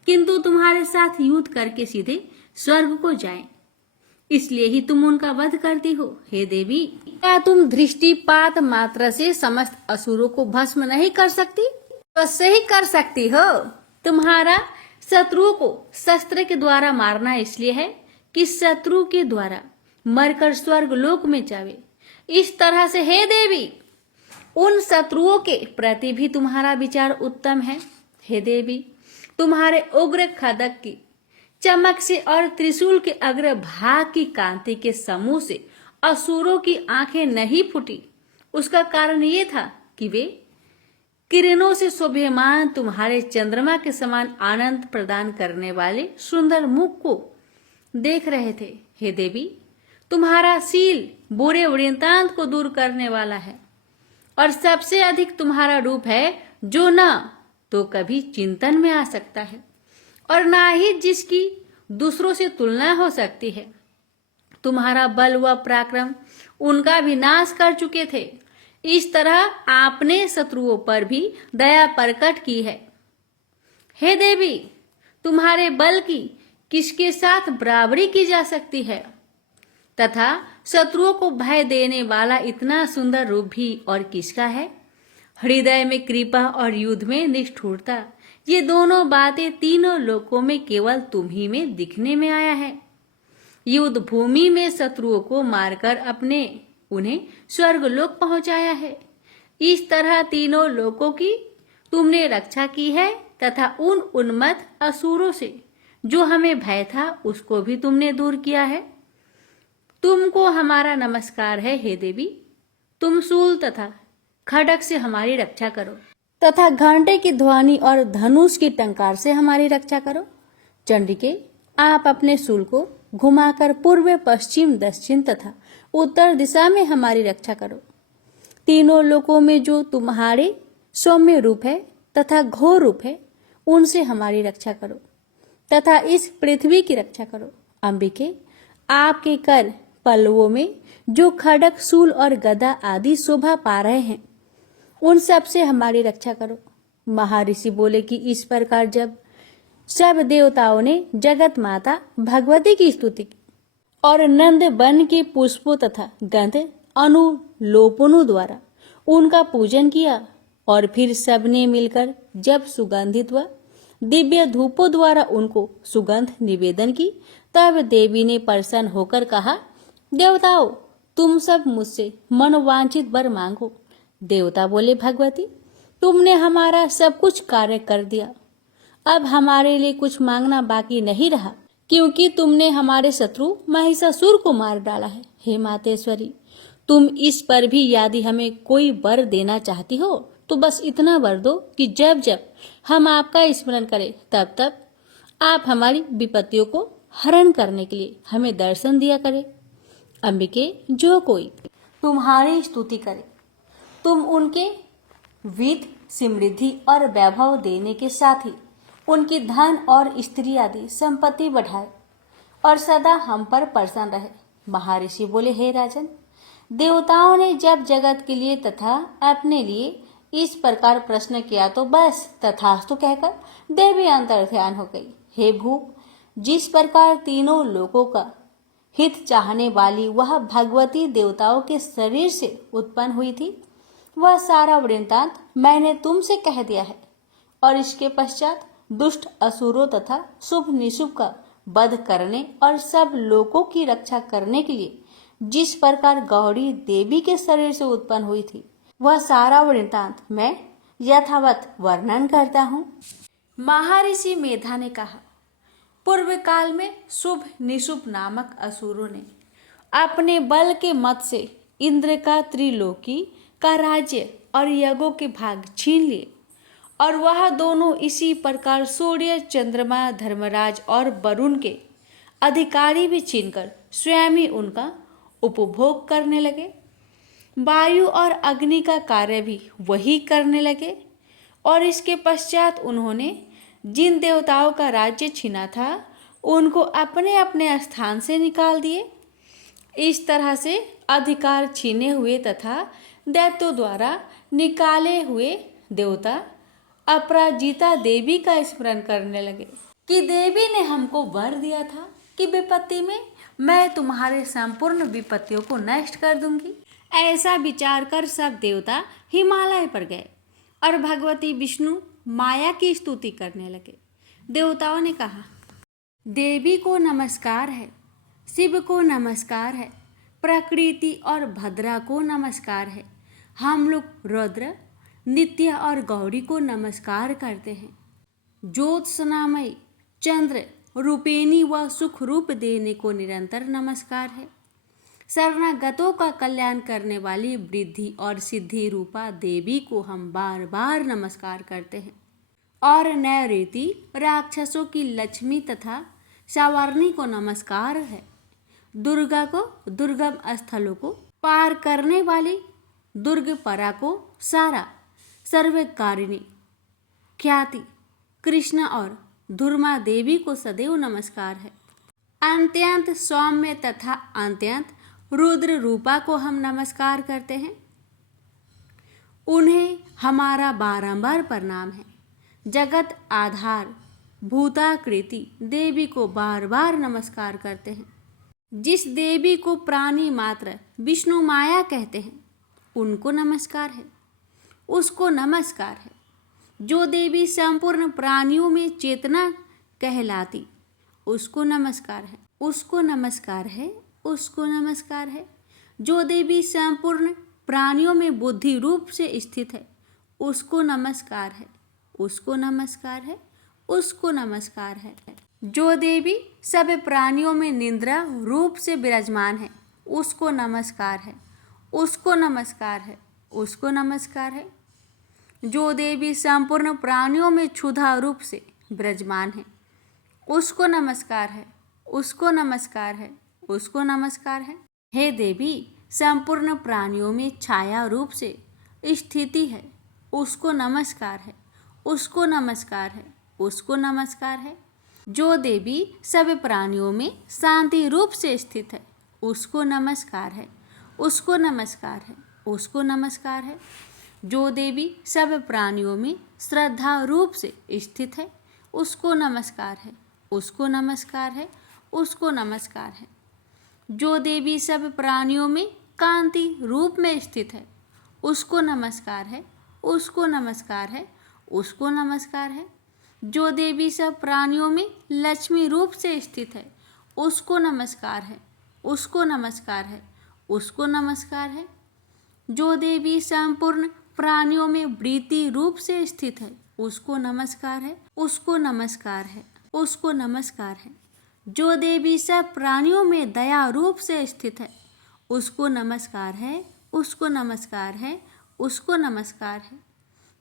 किंतु तुम्हारे साथ युद्ध करके सीधे स्वर्ग को जाएं, इसलिए ही तुम उनका वध करती हो। हे देवी, क्या तुम दृष्टिपात मात्र से समस्त असुरों को भस्म नहीं कर सकती? बस ही कर सकती हो। तुम्हारा शत्रुओं को शस्त्र के द्वारा मारना इसलिए है कि शत्रु के द्वारा मरकर स्वर्ग लोक में जावे। इस तरह से हे देवी, उन शत्रुओं के प्रति भी तुम्हारा विचार उत्तम है। हे देवी, तुम्हारे उग्र खड्ग की चमक से और त्रिशूल के अग्र भाग की कांति के समूह से असुरों की आंखें नहीं फूटी। उसका कारण ये था कि वे किरणों से शोभमान तुम्हारे चंद्रमा के समान आनंद प्रदान करने वाले सुंदर मुख को देख रहे थे। हे देवी, तुम्हारा शील बुरे वृत्तांत को दूर करने वाला है, और सबसे अधिक तुम्हारा रूप है जो न तो कभी चिंतन में आ सकता है और ना ही जिसकी दूसरों से तुलना हो सकती है। तुम्हारा बल व पराक्रम उनका विनाश कर चुके थे। इस तरह आपने शत्रुओं पर भी दया प्रकट की है। हे देवी, तुम्हारे बल की किसके साथ बराबरी की जा सकती है, तथा शत्रुओं को भय देने वाला इतना सुंदर रूप भी और किसका है। हृदय में कृपा और युद्ध में निष्ठुरता, ये दोनों बातें तीनों लोकों में केवल तुम ही में दिखने में आया है। युद्ध भूमि में शत्रुओं को मारकर उन्हें स्वर्ग लोक पहुंचाया है। इस तरह तीनों लोकों की तुमने रक्षा की है, तथा उन उन्मत्त असुरों से जो हमें भय था उसको भी तुमने दूर किया है। तुमको हमारा नमस्कार है। हे देवी, तुम शूल तथा खड्ग से हमारी रक्षा करो, तथा घंटे की ध्वनि और धनुष की टंकार से हमारी रक्षा करो। चंडिके, आप अपने शूल को घुमाकर पूर्व, पश्चिम, दक्षिण तथा उत्तर दिशा में हमारी रक्षा करो। तीनों लोकों में जो तुम्हारे सौम्य रूप है तथा घोर रूप है, उनसे हमारी रक्षा करो, तथा इस पृथ्वी की रक्षा करो। अंबिके, आपके कर पल्लवों में जो खड्ग, शूल और गदा आदि शोभा पा रहे हैं, उन सब से हमारी रक्षा करो। महर्षि बोले कि इस प्रकार जब सब देवताओं ने जगत माता भगवती की स्तुति की और नंद वन के पुष्पों तथा गंध अनुलोपनों द्वारा उनका पूजन किया, और फिर सबने मिलकर जब सुगंधित व दिव्य धूपों द्वारा उनको सुगंध निवेदन की। तब देवी ने प्रसन्न होकर कहा, देवताओं, तुम सब मुझसे मनोवांछित वर मांगो। देवता बोले, भगवती, तुमने हमारा सब कुछ कार्य कर दिया, अब हमारे लिए कुछ मांगना बाकी नहीं रहा, क्योंकि तुमने हमारे शत्रु महिषासुर को मार डाला है। हे मातेश्वरी, तुम इस पर भी यदि हमें कोई वर देना चाहती हो तो बस इतना वर दो कि जब जब हम आपका स्मरण करें तब तब आप हमारी विपत्तियों को हरण करने के लिए हमें दर्शन दिया करें। अंबिके, जो कोई तुम्हारी स्तुति करे तुम उनके वित्त, समृद्धि और वैभव देने के साथ ही उनकी धन और स्त्री आदि संपत्ति बढ़ाए और सदा हम पर प्रसन्न रहे। महर्षि बोले, हे राजन, देवताओं ने जब जगत के लिए तथा अपने लिए इस प्रकार प्रश्न किया तो बस तथास्तु कहकर देवी अंतर्ध्यान हो गई। हे भूप, जिस प्रकार तीनों लोकों का हित चाहने वाली वह भगवती देवताओं के शरीर से उत्पन्न हुई थी, वह सारा वृत्तांत मैंने तुमसे कह दिया है। और इसके पश्चात दुष्ट असुरों तथा शुभ निशुभ का वध करने और सब लोगों की रक्षा करने के लिए जिस प्रकार गौरी देवी के शरीर से उत्पन्न हुई थी, वह सारा वृत्तांत मैं यथावत वर्णन करता हूँ। महर्षि मेधा ने कहा, पूर्व काल में शुभ निशुभ नामक असुरों ने अपने बल के मत से इंद्र का त्रिलोकी का राज्य और यज्ञों के भाग छीन लिए, और वह दोनों इसी प्रकार सूर्य, चंद्रमा, धर्मराज और वरुण के अधिकारी भी छीनकर स्वयं ही उनका उपभोग करने लगे। वायु और अग्नि का कार्य भी वही करने लगे, और इसके पश्चात उन्होंने जिन देवताओं का राज्य छीना था उनको अपने अपने स्थान से निकाल दिए। इस तरह से अधिकार छीने हुए तथा दैत्यों द्वारा निकाले हुए देवता अपराजिता देवी का स्मरण करने लगे कि देवी ने हमको वर दिया था कि विपत्ति में मैं तुम्हारे संपूर्ण विपत्तियों को नष्ट कर दूंगी। ऐसा विचार कर सब देवता हिमालय पर गए और भगवती विष्णु माया की स्तुति करने लगे। देवताओं ने कहा, देवी को नमस्कार है, शिव को नमस्कार है, प्रकृति और भद्रा को नमस्कार है। हम लोग रुद्र, नित्य और गौरी को नमस्कार करते हैं। ज्योत्सनामयी चंद्र रूपेणी व सुख रूप देने को निरंतर नमस्कार है। शरणागतों का कल्याण करने वाली वृद्धि और सिद्धि रूपा देवी को हम बार बार नमस्कार करते हैं। और नैऋति राक्षसों की लक्ष्मी तथा सावर्णी को नमस्कार है। दुर्गा को दुर्गम स्थलों को पार करने वाली दुर्गपरा को सारा सर्वकारिणी ख्याति कृष्ण और धुर्मा देवी को सदैव नमस्कार है। अत्यंत सौम्य तथा अत्यंत रुद्र रूपा को हम नमस्कार करते हैं। उन्हें हमारा बारंबार प्रणाम है। जगत आधार भूताकृति देवी को बार बार नमस्कार करते हैं। जिस देवी को प्राणी मात्र विष्णु माया कहते हैं उनको नमस्कार है, उसको नमस्कार है। जो देवी संपूर्ण प्राणियों में चेतना कहलाती उसको नमस्कार है, उसको नमस्कार है, उसको नमस्कार है। जो देवी संपूर्ण प्राणियों में बुद्धि रूप से स्थित है उसको नमस्कार है, उसको नमस्कार है, उसको नमस्कार है। जो देवी सब प्राणियों में निद्रा रूप से विराजमान है उसको नमस्कार है, उसको नमस्कार है, उसको नमस्कार है। जो देवी संपूर्ण प्राणियों में क्षुधा रूप से विराजमान है उसको नमस्कार है, उसको नमस्कार है, उसको नमस्कार है। हे देवी संपूर्ण प्राणियों में छाया रूप से स्थिति है उसको नमस्कार है, उसको नमस्कार है, उसको नमस्कार है। जो देवी सब प्राणियों में शांति रूप से स्थित है उसको नमस्कार है, उसको नमस्कार है, उसको नमस्कार है। जो देवी सब प्राणियों में श्रद्धा रूप से स्थित है उसको नमस्कार है, उसको नमस्कार है, उसको नमस्कार है। जो देवी सब प्राणियों में कांति रूप में स्थित है उसको नमस्कार है, उसको नमस्कार है, उसको नमस्कार है। जो देवी सब प्राणियों में लक्ष्मी रूप से स्थित है, उसको नमस्कार है, उसको नमस्कार है, उसको नमस्कार है। जो देवी संपूर्ण प्राणियों में वृत्ति रूप से स्थित है, उसको नमस्कार है, उसको नमस्कार है, उसको नमस्कार है। जो देवी सब प्राणियों में दया रूप से स्थित है, उसको नमस्कार है, उसको नमस्कार है, उसको नमस्कार है।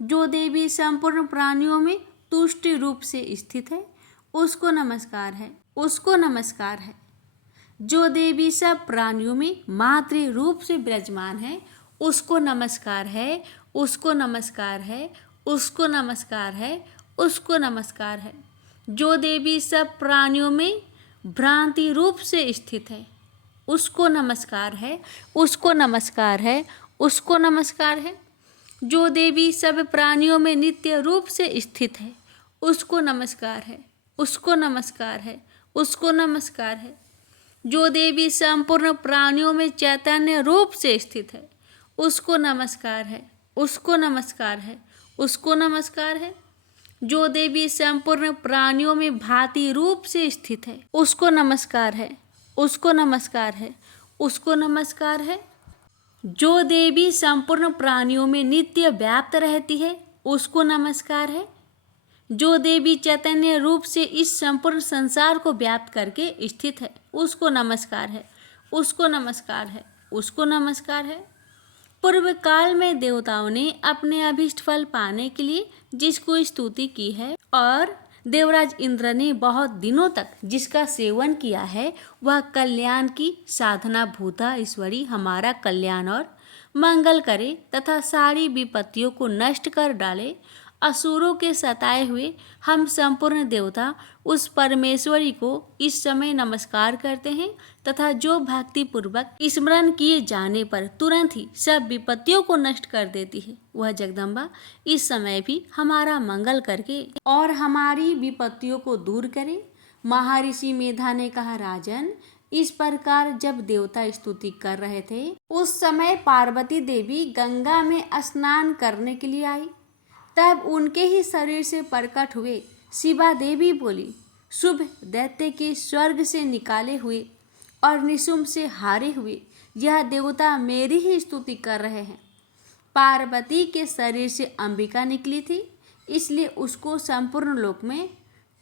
जो देवी संपूर्ण प्राणियों में तुष्टि रूप से स्थित है, उसको नमस्कार है, उसको नमस्कार है। जो देवी सब प्राणियों में मातृ रूप से विराजमान है, उसको नमस्कार है, उसको नमस्कार है, उसको नमस्कार है, उसको नमस्कार है। जो देवी सब प्राणियों में भ्रांति रूप से स्थित है, उसको नमस्कार है, उसको नमस्कार है, उसको नमस्कार है। जो देवी सब प्राणियों में नित्य रूप से स्थित है, उसको नमस्कार है, उसको नमस्कार है, उसको नमस्कार है। जो देवी संपूर्ण प्राणियों में चैतन्य रूप से स्थित है, उसको नमस्कार है, उसको नमस्कार है, उसको नमस्कार है। जो देवी संपूर्ण प्राणियों में भांति रूप से स्थित है, उसको नमस्कार है, उसको नमस्कार है, उसको नमस्कार है। जो देवी संपूर्ण प्राणियों में नित्य व्याप्त रहती है, उसको नमस्कार है। जो देवी चैतन्य रूप से इस संपूर्ण संसार को व्याप्त करके स्थित है, उसको नमस्कार है, उसको नमस्कार है, उसको नमस्कार है। पूर्व काल में देवताओं ने अपने अभीष्ट फल पाने के लिए जिसको स्तुति की है और देवराज इंद्र ने बहुत दिनों तक जिसका सेवन किया है, वह कल्याण की साधना भूता ईश्वरी हमारा कल्याण और मंगल करे तथा सारी विपत्तियों को नष्ट कर डाले। असुरों के सताए हुए हम संपूर्ण देवता उस परमेश्वरी को इस समय नमस्कार करते हैं तथा जो भक्ति पूर्वक स्मरण किए जाने पर तुरंत ही सब विपत्तियों को नष्ट कर देती है, वह जगदम्बा इस समय भी हमारा मंगल करके और हमारी विपत्तियों को दूर करे। महर्षि मेधा ने कहा, राजन, इस प्रकार जब देवता स्तुति कर रहे थे, उस समय पार्वती देवी गंगा में स्नान करने के लिए आई। तब उनके ही शरीर से प्रकट हुए शिवा देवी बोली, शुभ दैत्य के स्वर्ग से निकाले हुए और निशुंभ से हारे हुए यह देवता मेरी ही स्तुति कर रहे हैं। पार्वती के शरीर से अंबिका निकली थी, इसलिए उसको संपूर्ण लोक में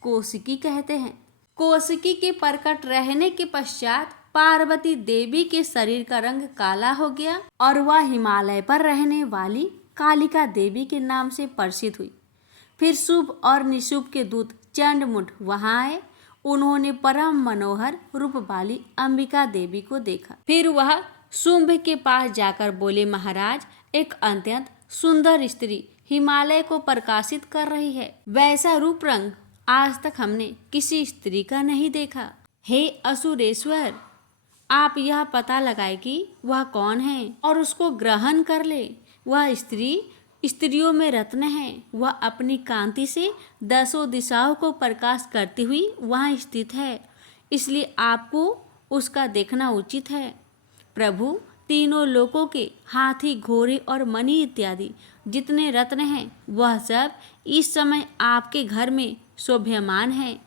कौशिकी कहते हैं। कौशिकी के प्रकट रहने के पश्चात पार्वती देवी के शरीर का रंग काला हो गया और वह हिमालय पर रहने वाली कालिका देवी के नाम से प्रसिद्ध हुई। फिर शुभ और निशुभ के दूत चंडमुंड वहां आए। उन्होंने परम मनोहर रूप वाली अंबिका देवी को देखा। फिर वह शुंभ के पास जाकर बोले, महाराज, एक अत्यंत सुंदर स्त्री हिमालय को प्रकाशित कर रही है। वैसा रूप रंग आज तक हमने किसी स्त्री का नहीं देखा। हे असुरेश्वर, आप यह पता लगाए कि वह कौन है और उसको ग्रहण कर ले। वह स्त्री स्त्रियों में रत्न है। वह अपनी कांति से 10 दिशाओं को प्रकाश करती हुई वहाँ स्थित है, इसलिए आपको उसका देखना उचित है। प्रभु, तीनों लोकों के हाथी, घोड़े और मणि इत्यादि जितने रत्न हैं, वह सब इस समय आपके घर में शोभ्यमान है।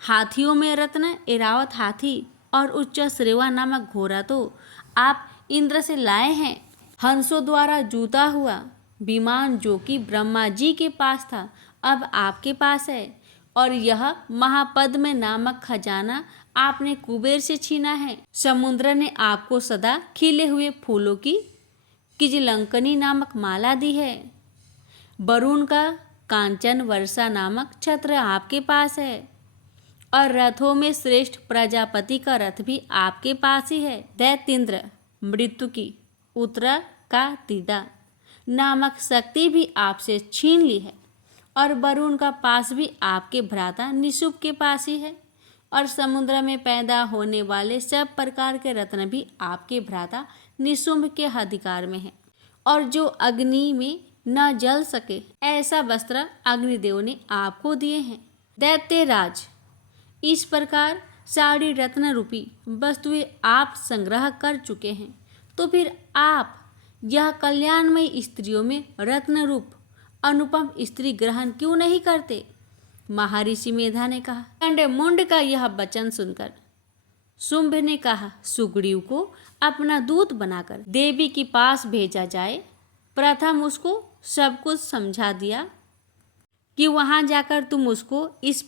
हाथियों में रत्न ऐरावत हाथी और उच्च श्रेवा नामक घोड़ा तो आप इंद्र से लाए हैं। हंसों द्वारा जूता हुआ विमान जो कि ब्रह्मा जी के पास था, अब आपके पास है। और यह महापद्म नामक खजाना आपने कुबेर से छीना है। समुद्र ने आपको सदा खिले हुए फूलों की किजलंकनी नामक माला दी है। वरुण का कांचन वर्षा नामक छत्र आपके पास है और रथों में श्रेष्ठ प्रजापति का रथ भी आपके पास ही है। दैत्येंद्र मृत्यु की उत्तरा का तीदा नामक शक्ति भी आपसे छीन ली है और वरुण का पास भी आपके भ्राता निशुंभ के पास ही है और समुद्र में पैदा होने वाले सब प्रकार के रत्न भी आपके भ्राता निशुंभ के अधिकार में है। और जो अग्नि में न जल सके ऐसा वस्त्र अग्निदेव ने आपको दिए हैं। दैत्यराज, इस प्रकार सारी रत्न रूपी वस्तुएं आप संग्रह कर चुके हैं, तो फिर आप यह कल्याणमयी स्त्रियों में रत्न रूप अनुपम स्त्री ग्रहण क्यों नहीं करते? महर्षि मेधा ने कहा। चंडमुंड का यह वचन सुनकर शुंभ ने कहा, सुग्रीव को अपना दूत बनाकर देवी के पास भेजा जाए। प्रथम उसको सब कुछ समझा दिया कि वहां जाकर तुम उसको इस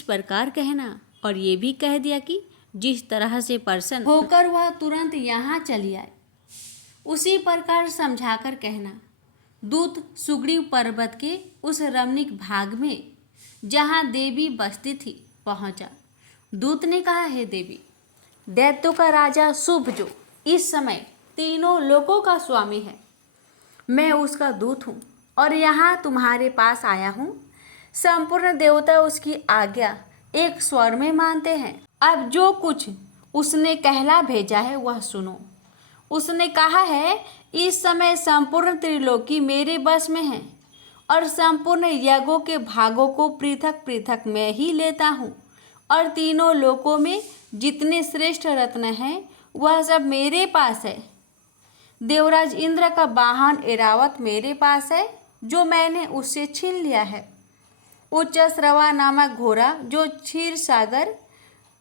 प्रकार कहना, और ये भी कह दिया कि जिस तरह से प्रसन्न होकर वह तुरंत यहाँ चली आए उसी प्रकार समझाकर कहना। दूत सुग्रीव पर्वत के उस रमणीक भाग में जहाँ देवी बसती थी पहुंचा। दूत ने कहा, हे देवी, दैत्यों का राजा शुंभ जो इस समय तीनों लोकों का स्वामी है, मैं उसका दूत हूँ और यहाँ तुम्हारे पास आया हूँ। संपूर्ण देवता उसकी आज्ञा एक स्वर में मानते हैं। अब जो कुछ उसने कहला भेजा है वह सुनो। उसने कहा है, इस समय संपूर्ण त्रिलोकी मेरे बस में है और संपूर्ण यज्ञों के भागों को पृथक पृथक मैं ही लेता हूँ, और तीनों लोकों में जितने श्रेष्ठ रत्न हैं वह सब मेरे पास है। देवराज इंद्र का वाहन ऐरावत मेरे पास है, जो मैंने उससे छीन लिया है। उच्च श्रवा नामक घोड़ा जो क्षीर सागर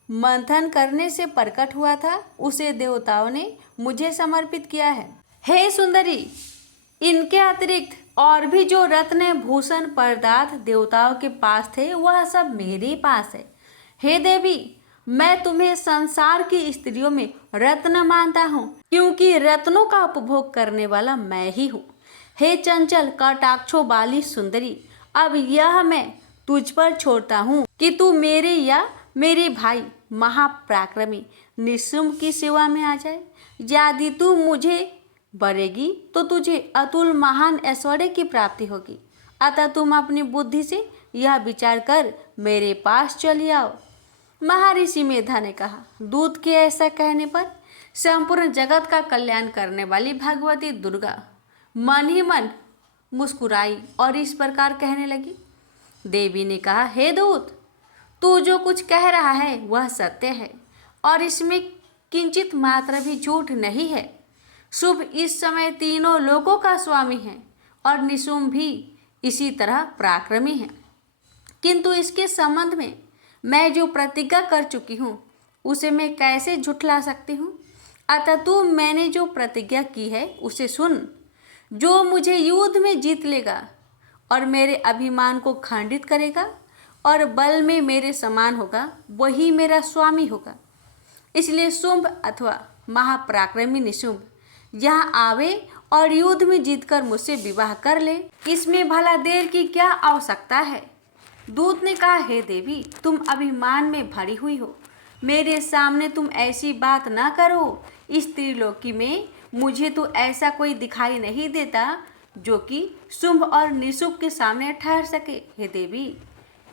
मंथन करने से प्रकट हुआ था, उसे देवताओं ने मुझे समर्पित किया है। हे सुंदरी, इनके अतिरिक्त और भी जो रत्न भूषण पदार्थ देवताओं के पास थे वह सब मेरे पास है। हे देवी, मैं तुम्हें संसार की स्त्रियों में रत्न मानता हूँ, क्योंकि रत्नों का उपभोग करने वाला मैं ही हूँ। हे चंचल कटाक्षों वाली सुंदरी, अब यह मैं तुझ पर छोड़ता हूँ कि तू मेरे या मेरे भाई महापराक्रमी निशुंभ की सेवा में आ जाए। यदि तू मुझे बरेगी तो तुझे अतुल महान ऐश्वर्य की प्राप्ति होगी। अतः तुम अपनी बुद्धि से यह विचार कर मेरे पास चली आओ। महर्षि मेधा ने कहा। दूत के ऐसा कहने पर संपूर्ण जगत का कल्याण करने वाली भगवती दुर्गा मन ही मन मुस्कुराई और इस प्रकार कहने लगी। देवी ने कहा, हे दूत, तू जो कुछ कह रहा है वह सत्य है और इसमें किंचित मात्र भी झूठ नहीं है। शुंभ इस समय तीनों लोकों का स्वामी है और निशुंभ भी इसी तरह पराक्रमी है, किंतु इसके संबंध में मैं जो प्रतिज्ञा कर चुकी हूँ उसे मैं कैसे झुठला सकती हूँ। अतः तू मैंने जो प्रतिज्ञा की है उसे सुन। जो मुझे युद्ध में जीत लेगा और मेरे अभिमान को खंडित करेगा और बल में मेरे समान होगा, वही मेरा स्वामी होगा। इसलिए शुंभ अथवा महापराक्रमी निशुंभ यहाँ आवे और युद्ध में जीतकर मुझसे विवाह कर ले। इसमें भला देर की क्या आवश्यकता है। दूत ने कहा, हे देवी, तुम अभिमान में भरी हुई हो, मेरे सामने तुम ऐसी बात ना करो। इस त्रिलोकी में मुझे तो ऐसा कोई दिखाई नहीं देता जो कि शुंभ और निशुंभ के सामने ठहर सके। हे देवी,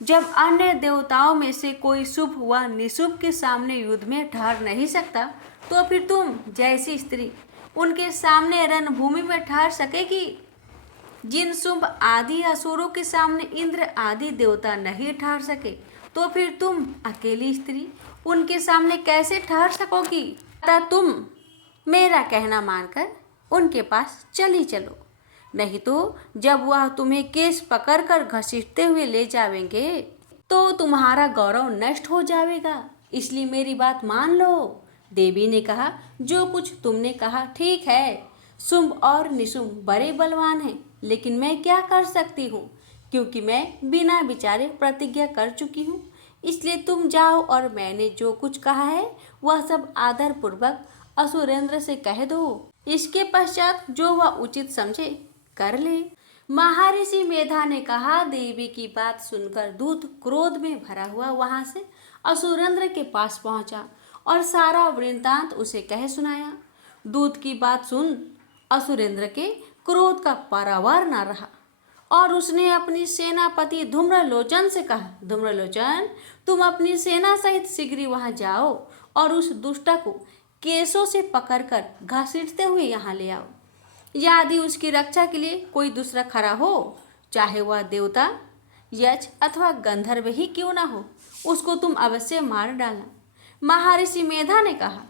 जब अन्य देवताओं में से कोई शुंभ व निशुंभ के सामने युद्ध में ठहर नहीं सकता, तो फिर तुम जैसी स्त्री उनके सामने रणभूमि में ठहर सकेगी। जिन शुंभ आदि असुरों के सामने इंद्र आदि देवता नहीं ठहर सके, तो फिर तुम अकेली स्त्री उनके सामने कैसे ठहर सकोगी। अतः तुम मेरा कहना मानकर उनके पास चली चलो, नहीं तो जब वह तुम्हें केस पकड़कर घसीटते हुए ले जावेंगे तो तुम्हारा गौरव नष्ट हो जाएगा। इसलिए मेरी बात मान लो। देवी ने कहा, जो कुछ तुमने कहा ठीक है। शुंभ और निशुंभ बड़े बलवान हैं, लेकिन मैं क्या कर सकती हूँ, क्योंकि मैं बिना विचारे प्रतिज्ञा कर चुकी हूँ। इसलिए तुम जाओ और मैंने जो कुछ कहा है वह सब आदर पूर्वक असुरेंद्र से कह दो। इसके पश्चात जो वह उचित समझे कर ले। महर्षि मेधा ने कहा। देवी की बात सुनकर दूत क्रोध में भरा हुआ वहां से असुरेंद्र के पास पहुंचा और सारा वृत्तांत उसे कह सुनाया। दूत की बात सुन असुरेंद्र के क्रोध का पारावार न रहा और उसने अपनी सेनापति धूम्रलोचन से कहा, धूम्रलोचन, तुम अपनी सेना सहित शीघ्र वहां जाओ और उस दुष्टा को केसों से पकड़कर घसीटते हुए यहाँ ले आओ। यदि उसकी रक्षा के लिए कोई दूसरा खड़ा हो, चाहे वह देवता, यक्ष अथवा गंधर्व ही क्यों ना हो, उसको तुम अवश्य मार डालना। महर्षि मेधा ने कहा।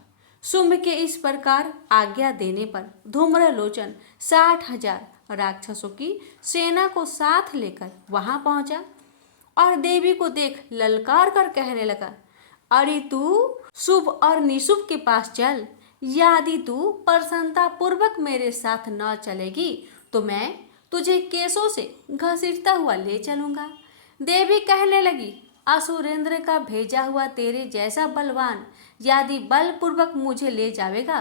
शुंभ के इस प्रकार आज्ञा देने पर धूम्रलोचन 60,000 राक्षसों की सेना को साथ लेकर वहां पहुंचा और देवी को देख ललकार कर कहने लगा, अरे तू शुभ और निशुभ के पास चल। यदि तू प्रसन्नता पूर्वक मेरे साथ न चलेगी तो मैं तुझे केसों से घसीटता हुआ ले चलूंगा। देवी कहने लगी, असुरेंद्र का भेजा हुआ तेरे जैसा बलवान यदि बलपूर्वक मुझे ले जाएगा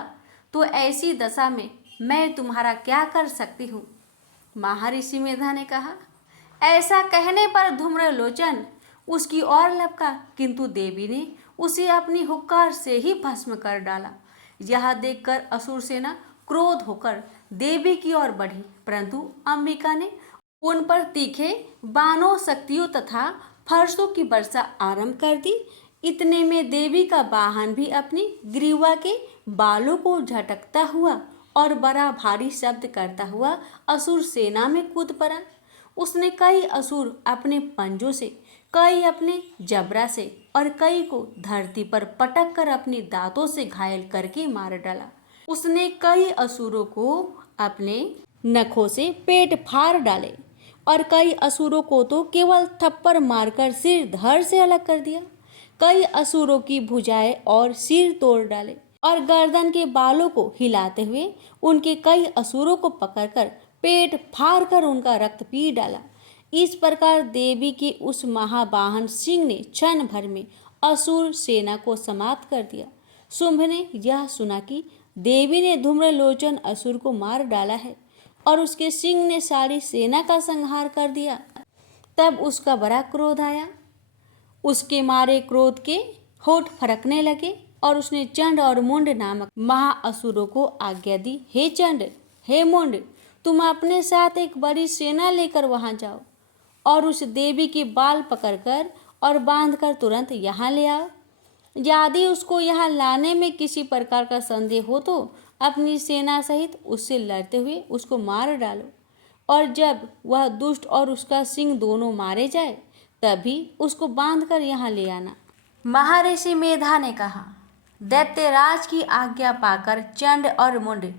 तो ऐसी दशा में मैं तुम्हारा क्या कर सकती हूँ। महर्षि मेधा ने कहा। ऐसा कहने पर धूम्रलोचन उसकी ओर लपका, किंतु देवी ने उसे अपनी हुक्कार से ही भस्म कर डाला। यह देखकर असुर सेना क्रोध होकर देवी की ओर बढ़ी, परंतु अंबिका ने उन पर तीखे बाणों, शक्तियों तथा फरसों की वर्षा आरंभ कर दी। इतने में देवी का वाहन भी अपनी ग्रीवा के बालों को झटकता हुआ और बड़ा भारी शब्द करता हुआ असुर सेना में कूद पड़ा। उसने कई असुर अपने पंजों से, कई अपने जबड़ा से और कई को धरती पर पटक कर अपने दांतों से घायल करके मार डाला। उसने कई असुरों को अपने नखों से पेट फाड़ डाले और कई असुरों को तो केवल थप्पड़ मारकर सिर धड़ से अलग कर दिया। कई असुरों की भुजाएं और सिर तोड़ डाले और गर्दन के बालों को हिलाते हुए उनके कई असुरों को पकड़कर पेट फाड़ कर उनका रक्त पी डाला। इस प्रकार देवी के उस महावाहन सिंह ने क्षण भर में असुर सेना को समाप्त कर दिया। शुंभ ने यह सुना कि देवी ने धूम्रलोचन असुर को मार डाला है और उसके सिंह ने सारी सेना का संहार कर दिया। तब उसका बड़ा क्रोध आया। उसके मारे क्रोध के होठ फड़कने लगे और उसने चंड और मुंड नामक महाअसुरों को आज्ञा दी, हे चंड, हे मुंड, तुम अपने साथ एक बड़ी सेना लेकर वहां जाओ और उस देवी के बाल पकड़कर और बांधकर तुरंत यहाँ ले आओ। यदि उसको यहाँ लाने में किसी प्रकार का संदेह हो तो अपनी सेना सहित उससे लड़ते हुए उसको मार डालो, और जब वह दुष्ट और उसका सिंह दोनों मारे जाए तभी उसको बांधकर यहाँ ले आना। महर्षि मेधा ने कहा। दैत्यराज की आज्ञा पाकर चंड और मुंड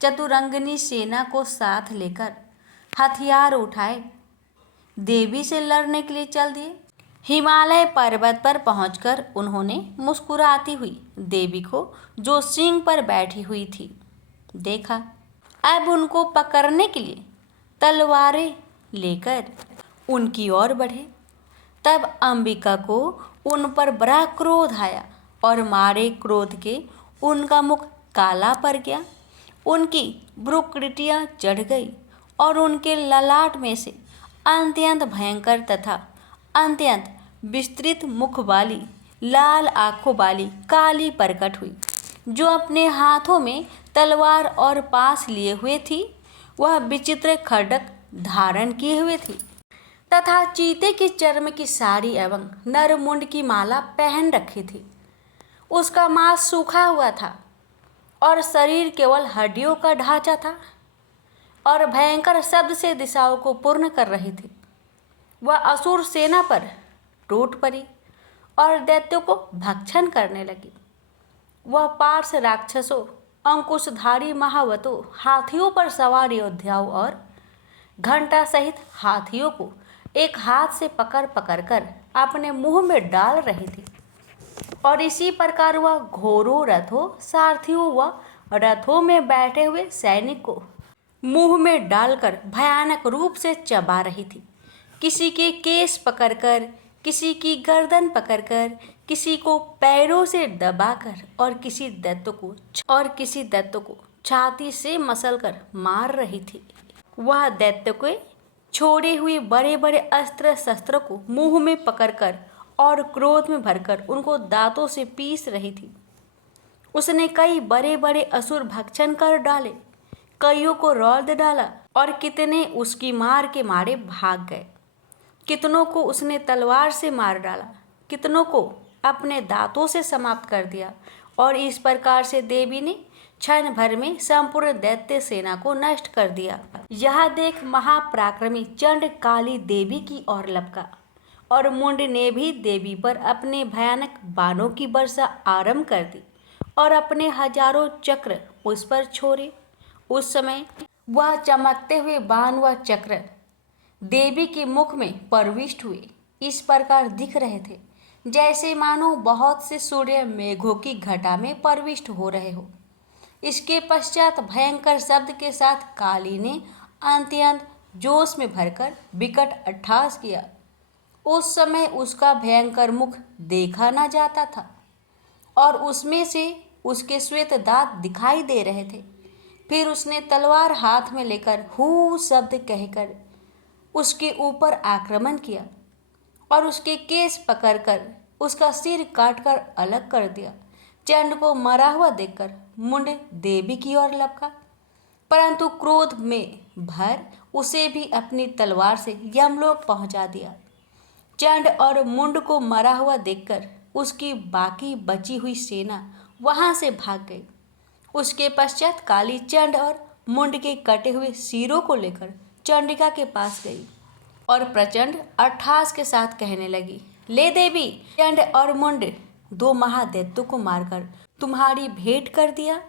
चतुरंगनी सेना को साथ लेकर हथियार उठाए देवी से लड़ने के लिए चल दिए। हिमालय पर्वत पर पहुंचकर उन्होंने मुस्कुराती हुई देवी को, जो सिंह पर बैठी हुई थी, देखा। अब उनको पकड़ने के लिए तलवारें लेकर उनकी ओर बढ़े। तब अंबिका को उन पर बड़ा क्रोध आया और मारे क्रोध के उनका मुख काला पड़ गया, उनकी भ्रुकुटियाँ चढ़ गई और उनके ललाट में से अत्यंत भयंकर तथा अत्यंत विस्तृत मुख वाली, लाल आंखों वाली काली प्रकट हुई, जो अपने हाथों में तलवार और पास लिए हुए थी। वह विचित्र खड्ग धारण किए हुए थी तथा चीते के चर्म की साड़ी एवं नरमुंड की माला पहन रखी थी। उसका मांस सूखा हुआ था और शरीर केवल हड्डियों का ढांचा था और भयंकर शब्द से दिशाओं को पूर्ण कर रही थी। वह असुर सेना पर टूट पड़ी और दैत्यों को भक्षण करने लगी। वह पार्श राक्षसों, अंकुशधारी महावतों, हाथियों पर सवार योद्धाओं और घंटा सहित हाथियों को एक हाथ से पकड़ पकड़ कर अपने मुंह में डाल रही थी, और इसी प्रकार वह घोड़ों, रथों, सारथियों व रथों में बैठे हुए सैनिक को मुंह में डालकर भयानक रूप से चबा रही थी। किसी के केस पकड़कर, किसी की गर्दन पकड़कर, किसी को पैरों से दबाकर और किसी दैत्य को छाती से मसलकर मार रही थी। वह दैत्य के छोड़े हुए बड़े बड़े अस्त्र शस्त्रों को मुंह में पकड़कर और क्रोध में भरकर उनको दांतों से पीस रही थी। उसने कई बड़े बड़े असुर भक्षण कर डाले, कईयों को रौंद डाला और कितने उसकी मार के मारे भाग गए। कितनों को उसने तलवार से मार डाला, कितनों को अपने दांतों से समाप्त कर दिया, और इस प्रकार से देवी ने क्षण भर में संपूर्ण दैत्य सेना को नष्ट कर दिया। यह देख महापराक्रमी चंड काली देवी की ओर लपका और मुंड ने भी देवी पर अपने भयानक बाणों की वर्षा आरंभ कर दी और अपने हजारों चक्र उस पर छोड़े। उस समय वह चमकते हुए बाण व चक्र देवी के मुख में प्रविष्ट हुए इस प्रकार दिख रहे थे, जैसे मानो बहुत से सूर्य मेघों की घटा में प्रविष्ट हो रहे हो। इसके पश्चात भयंकर शब्द के साथ काली ने अत्यंत जोश में भरकर विकट अट्टहास किया। उस समय उसका भयंकर मुख देखा न जाता था और उसमें से उसके श्वेत दांत दिखाई दे रहे थे। फिर उसने तलवार हाथ में लेकर हू शब्द कहकर उसके ऊपर आक्रमण किया और उसके केस पकड़कर उसका सिर काटकर अलग कर दिया। चंड को मरा हुआ देखकर मुंड देवी की ओर लपका, परंतु क्रोध में भर उसे भी अपनी तलवार से यमलोक पहुंचा दिया। चंड और मुंड को मरा हुआ देखकर उसकी बाकी बची हुई सेना वहां से भाग गई। उसके पश्चात काली चंड और मुंड के कटे हुए सिरों को लेकर चंडिका के पास गई और प्रचंड अट्टहास के साथ कहने लगी, ले देवी, चंड और मुंड दो महादैत्यों को मारकर तुम्हारी भेंट कर दिया।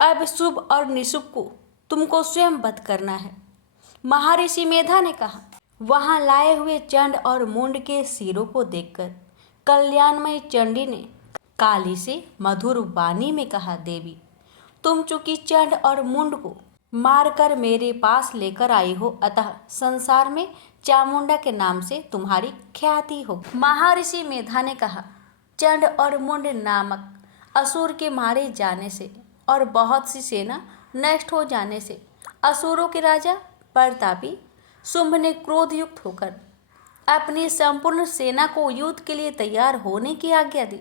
अब शुभ और निशुभ को तुमको स्वयं वध करना है। महर्षि मेधा ने कहा। वहां लाए हुए चंड और मुंड के सिरों को देखकर कल्याणमयी चंडी ने काली से मधुर वाणी में कहा, देवी, तुम चूंकि चंड और मुंड को मारकर मेरे पास लेकर आई हो, अतः संसार में चामुंडा के नाम से तुम्हारी ख्याति हो। महर्षि मेधा ने कहा, चंड और मुंड नामक असुर के मारे जाने से और बहुत सी सेना नष्ट हो जाने से असुरों के राजा प्रतापी शुंभ ने क्रोधयुक्त होकर अपनी संपूर्ण सेना को युद्ध के लिए तैयार होने की आज्ञा दी।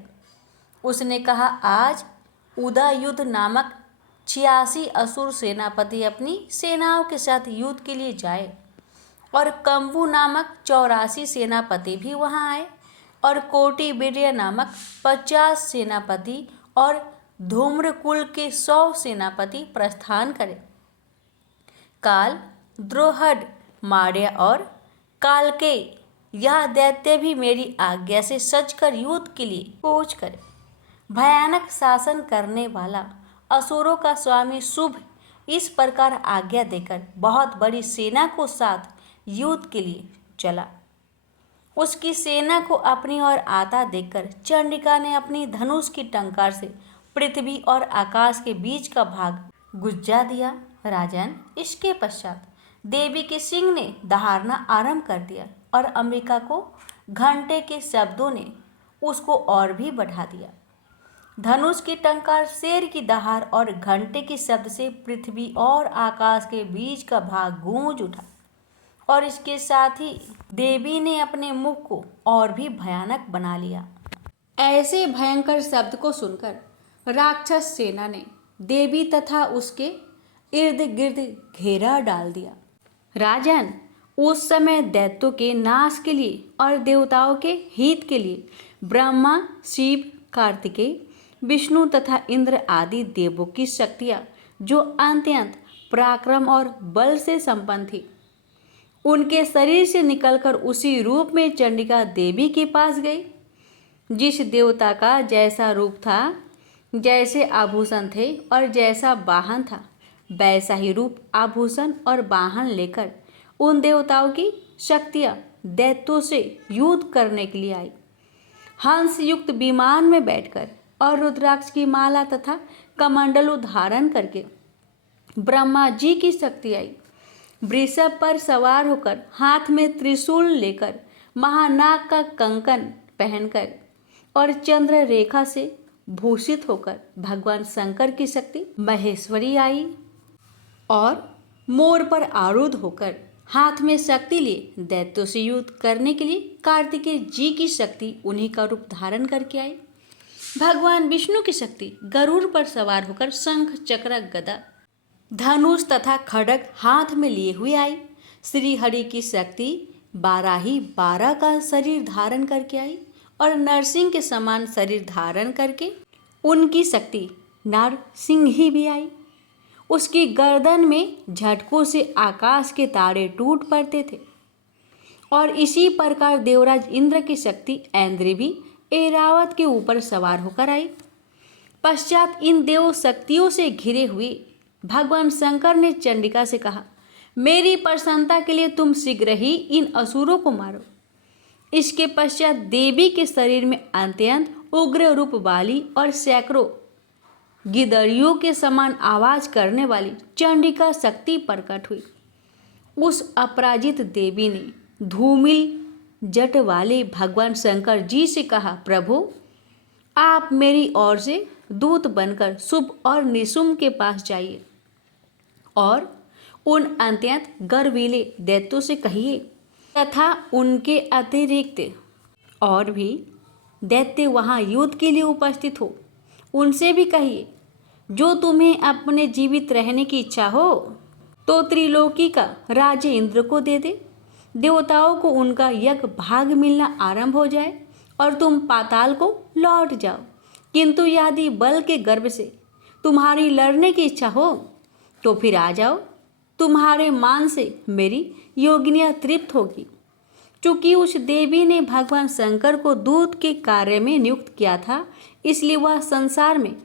उसने कहा, आज उदयुद्ध नामक 86 असुर सेनापति अपनी सेनाओं के साथ युद्ध के लिए जाए और कंबू नामक 84 सेनापति भी वहां आए और कोटि वीर्य नामक 50 सेनापति और धूम्रकुल के 100 सेनापति प्रस्थान करें। काल, द्रोहड, मार्य और कालके यह दैत्य भी मेरी आज्ञा से सजकर युद्ध के लिए कूच करे। भयानक शासन करने वाला असुरों का स्वामी शुभ इस प्रकार आज्ञा देकर बहुत बड़ी सेना को साथ युद्ध के लिए चला। उसकी सेना को अपनी ओर आता देखकर चंडिका ने अपनी धनुष की टंकार से पृथ्वी और आकाश के बीच का भाग गुज्जा दिया। राजन, इसके पश्चात देवी के सिंह ने दहाड़ना आरंभ कर दिया और अंबिका को घंटे के शब्दों ने उसको और भी बढ़ा दिया। धनुष की टंकार, शेर की दहाड़ और घंटे के शब्द से पृथ्वी और आकाश के बीच का भाग गूंज उठा और इसके साथ ही देवी ने अपने मुख को और भी भयानक बना लिया। ऐसे भयंकर शब्द को सुनकर राक्षस सेना ने देवी तथा उसके इर्द गिर्द घेरा डाल दिया। राजन, उस समय दैत्यों के नाश के लिए और देवताओं के हित के लिए ब्रह्मा, शिव, कार्तिकेय, विष्णु तथा इंद्र आदि देवों की शक्तियाँ जो अत्यंत पराक्रम और बल से संपन्न थी, उनके शरीर से निकलकर उसी रूप में चंडिका देवी के पास गई। जिस देवता का जैसा रूप था, जैसे आभूषण थे और जैसा वाहन था, वैसा ही रूप, आभूषण और वाहन लेकर उन देवताओं की शक्तियाँ दैत्यों से युद्ध करने के लिए आई। हंस युक्त विमान में बैठकर और रुद्राक्ष की माला तथा कमंडलू धारण करके ब्रह्मा जी की शक्ति आई। वृषभ पर सवार होकर, हाथ में त्रिशूल लेकर, महानाग का कंकन पहनकर और चंद्र रेखा से भूषित होकर भगवान शंकर की शक्ति महेश्वरी आई और मोर पर आरूढ़ होकर हाथ में शक्ति लिए दैत्यों से युद्ध करने के लिए कार्तिकेय जी की शक्ति उन्हीं का रूप धारण करके आई। भगवान विष्णु की शक्ति गरुड़ पर सवार होकर शंख, चक्र, गदा, धनुष तथा खड्ग हाथ में लिए हुए आई। श्री हरि की शक्ति 12 का शरीर धारण करके आई और नरसिंह के समान शरीर धारण करके उनकी शक्ति नरसिंह ही भी आई। उसकी गर्दन में झटकों से आकाश के तारे टूट पड़ते थे और इसी प्रकार देवराज इंद्र की शक्ति ऐन्द्री भी ऐरावत के ऊपर सवार होकर आई। पश्चात इन देव शक्तियों से घिरे हुए भगवान शंकर ने चंडिका से कहा, मेरी प्रसन्नता के लिए तुम शीघ्र ही इन असुरों को मारो। इसके पश्चात देवी के शरीर में अत्यंत उग्र रूप वाली और सैकड़ों गिदड़ियों के समान आवाज करने वाली चंडिका शक्ति प्रकट हुई। उस अपराजित देवी ने धूमिल जट वाले भगवान शंकर जी से कहा, प्रभु आप मेरी ओर से दूत बनकर शुभ और निशुम्भ के पास जाइए और उन अत्यंत गर्वीले दैत्यों से कहिए तथा उनके अतिरिक्त और भी दैत्य वहाँ युद्ध के लिए उपस्थित हो, उनसे भी कहिए, जो तुम्हें अपने जीवित रहने की इच्छा हो तो त्रिलोकी का राज्य इंद्र को दे दे। देवताओं को उनका यज्ञ भाग मिलना आरंभ हो जाए और तुम पाताल को लौट जाओ। किंतु यदि बल के गर्भ से तुम्हारी लड़ने की इच्छा हो तो फिर आ जाओ, तुम्हारे मान से मेरी योगिनियाँ तृप्त होगी। चूंकि उस देवी ने भगवान शंकर को दूत के कार्य में नियुक्त किया था, इसलिए वह संसार में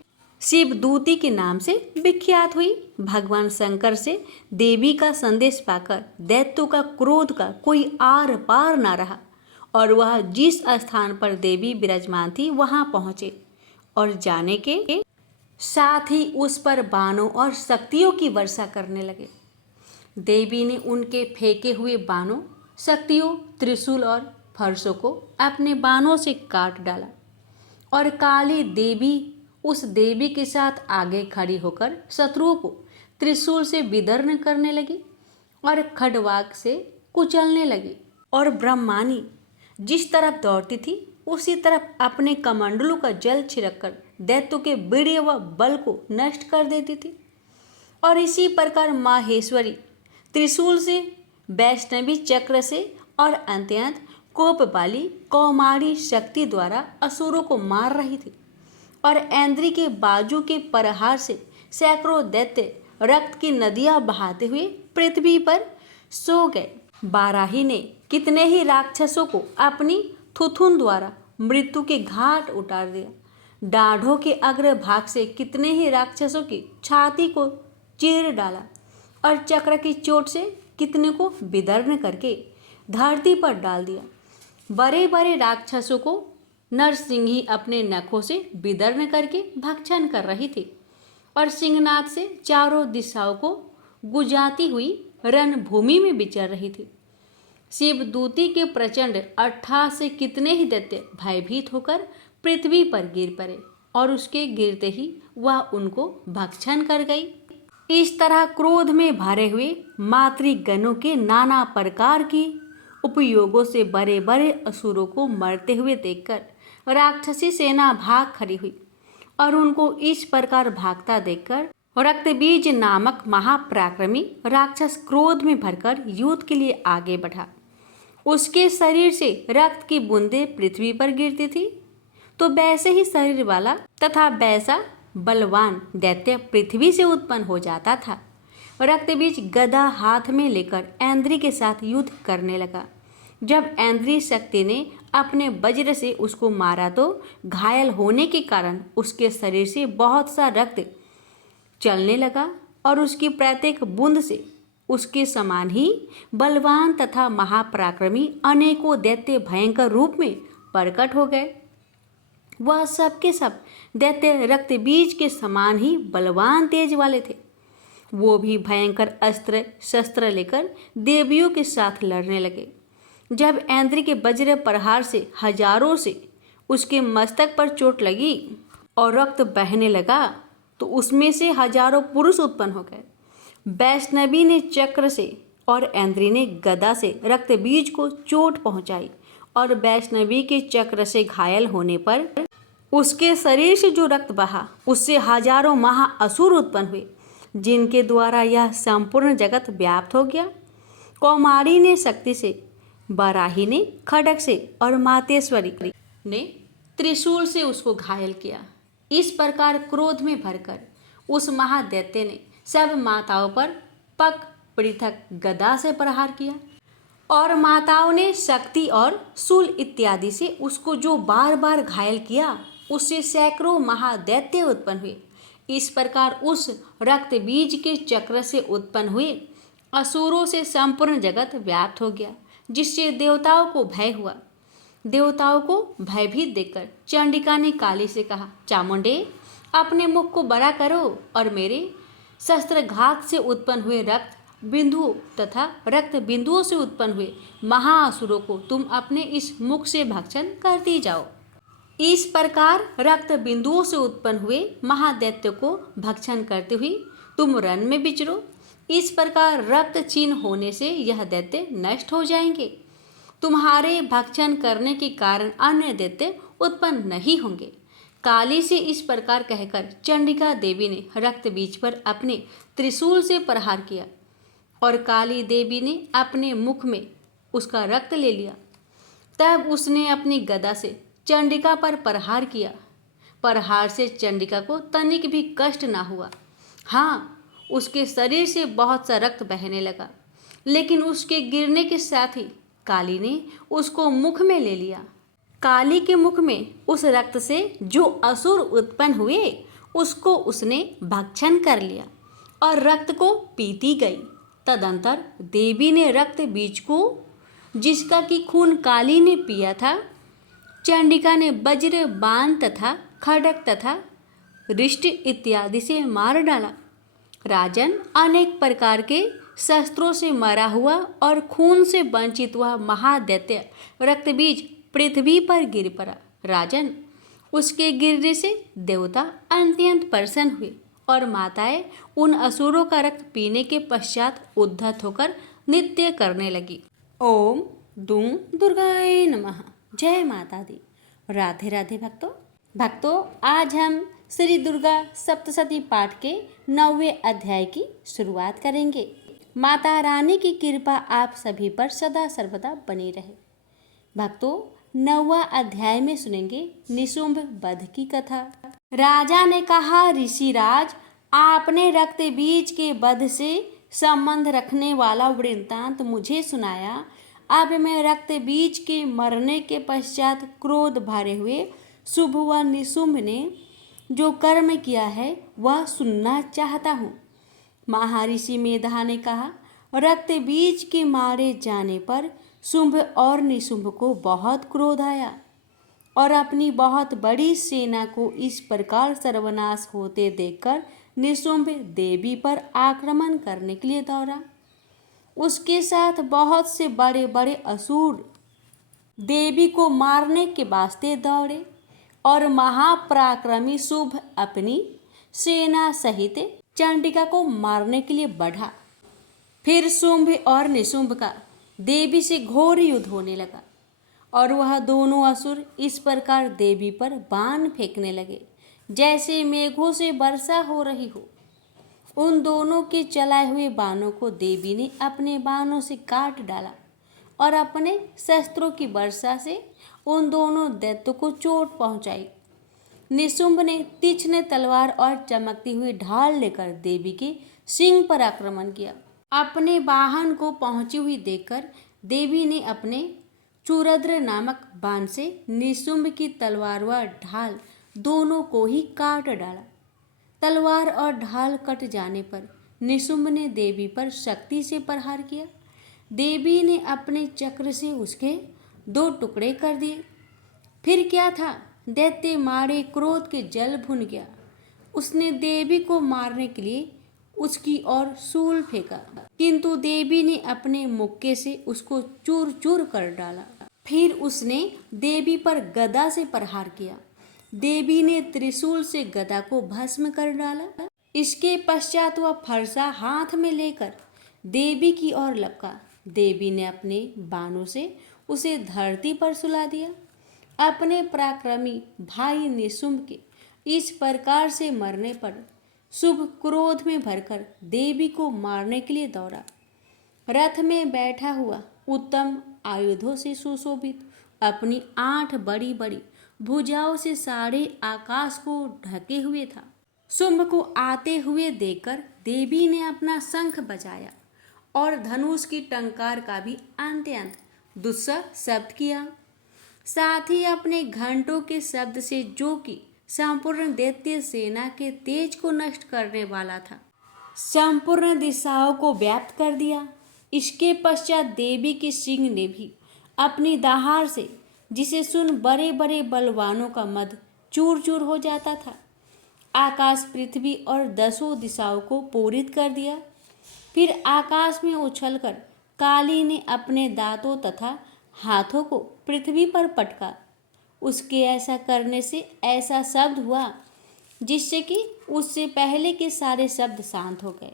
शिवदूती के नाम से विख्यात हुई। भगवान शंकर से देवी का संदेश पाकर दैत्यों का क्रोध का कोई आर पार ना रहा और वह जिस स्थान पर देवी विराजमान थी वहां पहुंचे और जाने के साथ ही उस पर बाणों और शक्तियों की वर्षा करने लगे। देवी ने उनके फेंके हुए बाणों, शक्तियों, त्रिशूल और फरसों को अपने बाणों से काट डाला और काली देवी उस देवी के साथ आगे खड़ी होकर शत्रुओं को त्रिशूल से विदर्न करने लगी और खड्वाक से कुचलने लगी और ब्रह्मानी जिस तरफ दौड़ती थी उसी तरफ अपने कमंडलों का जल छिड़ककर दैत्यों के वीर्य व बल को नष्ट कर देती थी। और इसी प्रकार माहेश्वरी त्रिशूल से, वैष्णवी चक्र से और अत्यंत कोप वाली कौमारी शक्ति द्वारा असुरों को मार रही थी और ऐन्द्री के बाजू के प्रहार से सैकड़ों दैत्य रक्त की नदियां बहाते हुए पृथ्वी पर सो गए। बाराही ने कितने ही राक्षसों को अपनी थुथुन द्वारा मृत्यु के घाट उतार दिया। डाढ़ों के अग्रभाग से कितने ही राक्षसों की छाती को चीर डाला और चक्र की चोट से कितने को विदर्न करके धरती पर डाल दिया। बड़े बड़े राक्षसों को नरसिंही अपने नखों से विदर्न करके भक्षण कर रही थी और सिंहनाद से चारों दिशाओं को गुजाती हुई रणभूमि में विचर रही थी। शिवदूती के प्रचंड अट्टहास से कितने ही दैत्य भयभीत होकर पृथ्वी पर गिर पड़े और उसके गिरते ही वह उनको भक्षण कर गई। इस तरह क्रोध में भरे हुए मातृगणों के नाना प्रकार की उपयोगों से बड़े बड़े असुरों को मरते हुए देखकर राक्षसी सेना भाग खड़ी हुई और उनको इस प्रकार भागता देखकर रक्तबीज नामक महापराक्रमी राक्षस क्रोध में भरकर युद्ध के लिए आगे बढ़ा। उसके शरीर से रक्त की बूंदें पृथ्वी पर गिरती थी तो वैसे ही शरीर वाला तथा वैसा बलवान दैत्य पृथ्वी से उत्पन्न हो जाता था। रक्तबीज गदा हाथ में लेकर ऐन्द्री के साथ युद्ध करने लगा। जब ऐन्द्री शक्ति ने अपने वज्र से उसको मारा तो घायल होने के कारण उसके शरीर से बहुत सा रक्त चलने लगा और उसकी प्रत्येक बूंद से उसके समान ही बलवान तथा महापराक्रमी अनेकों दैत्य भयंकर रूप में प्रकट हो गए। वह सबके सब दैत्य रक्तबीज के समान ही बलवान तेज वाले थे। वो भी भयंकर अस्त्र शस्त्र लेकर देवियों के साथ लड़ने लगे। जब ऐन्द्री के वज्र प्रहार से हजारों से उसके मस्तक पर चोट लगी और रक्त बहने लगा तो उसमें से हजारों पुरुष उत्पन्न हो गए। वैष्णवी ने चक्र से और ऐन्द्री ने गदा से रक्तबीज को चोट पहुंचाई और वैष्णवी के चक्र से घायल होने पर उसके शरीर से जो रक्त बहा उससे हजारों महाअसुर उत्पन्न हुए जिनके द्वारा यह संपूर्ण जगत व्याप्त हो गया। कौमारी ने शक्ति से, बराही ने खड्ग से और मातेश्वरी ने त्रिशूल से उसको घायल किया। इस प्रकार क्रोध में भरकर उस महादैत्य ने सब माताओं पर पक पृथक गदा से प्रहार किया और माताओं ने शक्ति और शूल इत्यादि से उसको जो बार बार घायल किया उससे सैकड़ों महादैत्य उत्पन्न हुए। इस प्रकार उस रक्त बीज के चक्र से उत्पन्न हुए असुरों से संपूर्ण जगत व्याप्त हो गया, जिससे देवताओं को भय हुआ। देवताओं को भयभीत देखकर चंडिका ने काली से कहा, चामुंडे, अपने मुख को बड़ा करो और मेरे शस्त्रघात से उत्पन्न हुए रक्त बिंदुओं तथा रक्त बिंदुओं से उत्पन्न हुए महाअसुरों को तुम अपने इस मुख से भक्षण करती जाओ। इस प्रकार रक्त बिंदुओं से उत्पन्न हुए महादैत्य को भक्षण करते हुए तुम रण में विचरो। इस प्रकार रक्त चिन्ह होने से यह दैत्य नष्ट हो जाएंगे। तुम्हारे भक्षण करने के कारण अन्य दैत्य उत्पन्न नहीं होंगे। काली से इस प्रकार कहकर चंडिका देवी ने रक्त बीज पर अपने त्रिशूल से प्रहार किया और काली देवी ने अपने मुख में उसका रक्त ले लिया। तब उसने अपनी गदा से चंडिका पर प्रहार किया। प्रहार से चंडिका को तनिक भी कष्ट ना हुआ। हाँ, उसके शरीर से बहुत सा रक्त बहने लगा, लेकिन उसके गिरने के साथ ही काली ने उसको मुख में ले लिया। काली के मुख में उस रक्त से जो असुर उत्पन्न हुए उसको उसने भक्षण कर लिया और रक्त को पीती गई। तदंतर देवी ने रक्त बीज को, जिसका कि खून काली ने पिया था, चंडिका ने वज्र, बाण तथा खड्ग तथा रिष्ट इत्यादि से मार डाला। राजन, अनेक प्रकार के शस्त्रों से मरा हुआ और खून से वंचित हुआ महादैत्य रक्तबीज पृथ्वी पर गिर पड़ा। राजन, उसके गिरने से देवता अत्यंत प्रसन्न हुए और माताएं उन असुरों का रक्त पीने के पश्चात उद्धत होकर नृत्य करने लगी। ओम दूं दुर्गाए नमः। जय माता दी। राधे राधे भक्तों, आज हम श्री दुर्गा सप्तशती पाठ के 9वें अध्याय की शुरुआत करेंगे। माता रानी की कृपा आप सभी पर सदा सर्वदा बनी रहे। भक्तों, 9वां अध्याय में सुनेंगे निशुंभ वध की कथा। राजा ने कहा, ऋषिराज, आपने रक्त बीज के वध से संबंध रखने वाला वृत्तांत मुझे सुनाया। अब मैं रक्त बीज के मरने के पश्चात क्रोध भरे हुए शुंभ व निशुंभ ने जो कर्म किया है वह सुनना चाहता हूँ। महर्षि मेधा ने कहा, रक्त बीज के मारे जाने पर शुंभ और निशुंभ को बहुत क्रोध आया और अपनी बहुत बड़ी सेना को इस प्रकार सर्वनाश होते देखकर निशुंभ देवी पर आक्रमण करने के लिए दौड़ा। उसके साथ बहुत से बड़े बड़े असुर देवी को मारने के वास्ते दौड़े और महापराक्रमी शुंभ अपनी सेना सहित चंडिका को मारने के लिए बढ़ा। फिर शुंभ और निशुंभ का देवी से घोर युद्ध होने लगा और वह दोनों असुर इस प्रकार देवी पर बाण फेंकने लगे जैसे मेघों से वर्षा हो रही हो। उन दोनों के चलाए हुए बाणों को देवी ने अपने बाणों से काट डाला और अपने शस्त्रों की वर्षा से उन दोनों दैत्यों को चोट पहुंचाई। निशुंभ ने तीक्ष्ण तलवार और चमकती हुई ढाल लेकर देवी के सिंह पर आक्रमण किया। अपने वाहन को पहुंची हुई देखकर देवी ने अपने चूरद्र नामक बाण से निशुंभ की तलवार व ढाल दोनों को ही काट डाला। तलवार और ढाल कट जाने पर निशुंभ ने देवी पर शक्ति से प्रहार किया। देवी ने अपने चक्र से उसके 2 टुकड़े कर दिए। फिर क्या था, दैत्य मारे क्रोध के जल भुन गया। उसने देवी को मारने के लिए उसकी ओर शूल फेंका, किंतु देवी ने अपने मुक्के से उसको चूर चूर कर डाला। फिर उसने देवी पर गदा से प्रहार किया। देवी ने त्रिशूल से गदा को भस्म कर डाला। इसके पश्चात वह फरसा हाथ में लेकर देवी की ओर लपका। देवी ने अपने बाणों से उसे धरती पर सुला दिया। अपने पराक्रमी भाई निशुंभ के इस प्रकार से मरने पर शुंभ क्रोध में भरकर देवी को मारने के लिए दौड़ा। रथ में बैठा हुआ उत्तम आयुधों से सुशोभित अपनी 8 बड़ी बड़ी भुजाओं से सारे आकाश को ढके हुए था। शुंभ को आते हुए देखकर देवी ने अपना शंख बजाया और धनुष की टंकार का भी अत्यंत दुस्सह शब्द किया। साथ ही अपने घंटों के शब्द से जो कि संपूर्ण दैत्य सेना के तेज को नष्ट करने वाला था। संपूर्ण दिशाओं को व्याप्त कर दिया। इसके पश्चात देवी के सिंह ने भी अपनी दहाड़ से, जिसे सुन बड़े बड़े बलवानों का मद चूर चूर हो जाता था, आकाश, पृथ्वी और 10 दिशाओं को पूरित कर दिया। फिर आकाश में उछलकर काली ने अपने दांतों तथा हाथों को पृथ्वी पर पटका। उसके ऐसा करने से ऐसा शब्द हुआ जिससे कि उससे पहले के सारे शब्द शांत हो गए।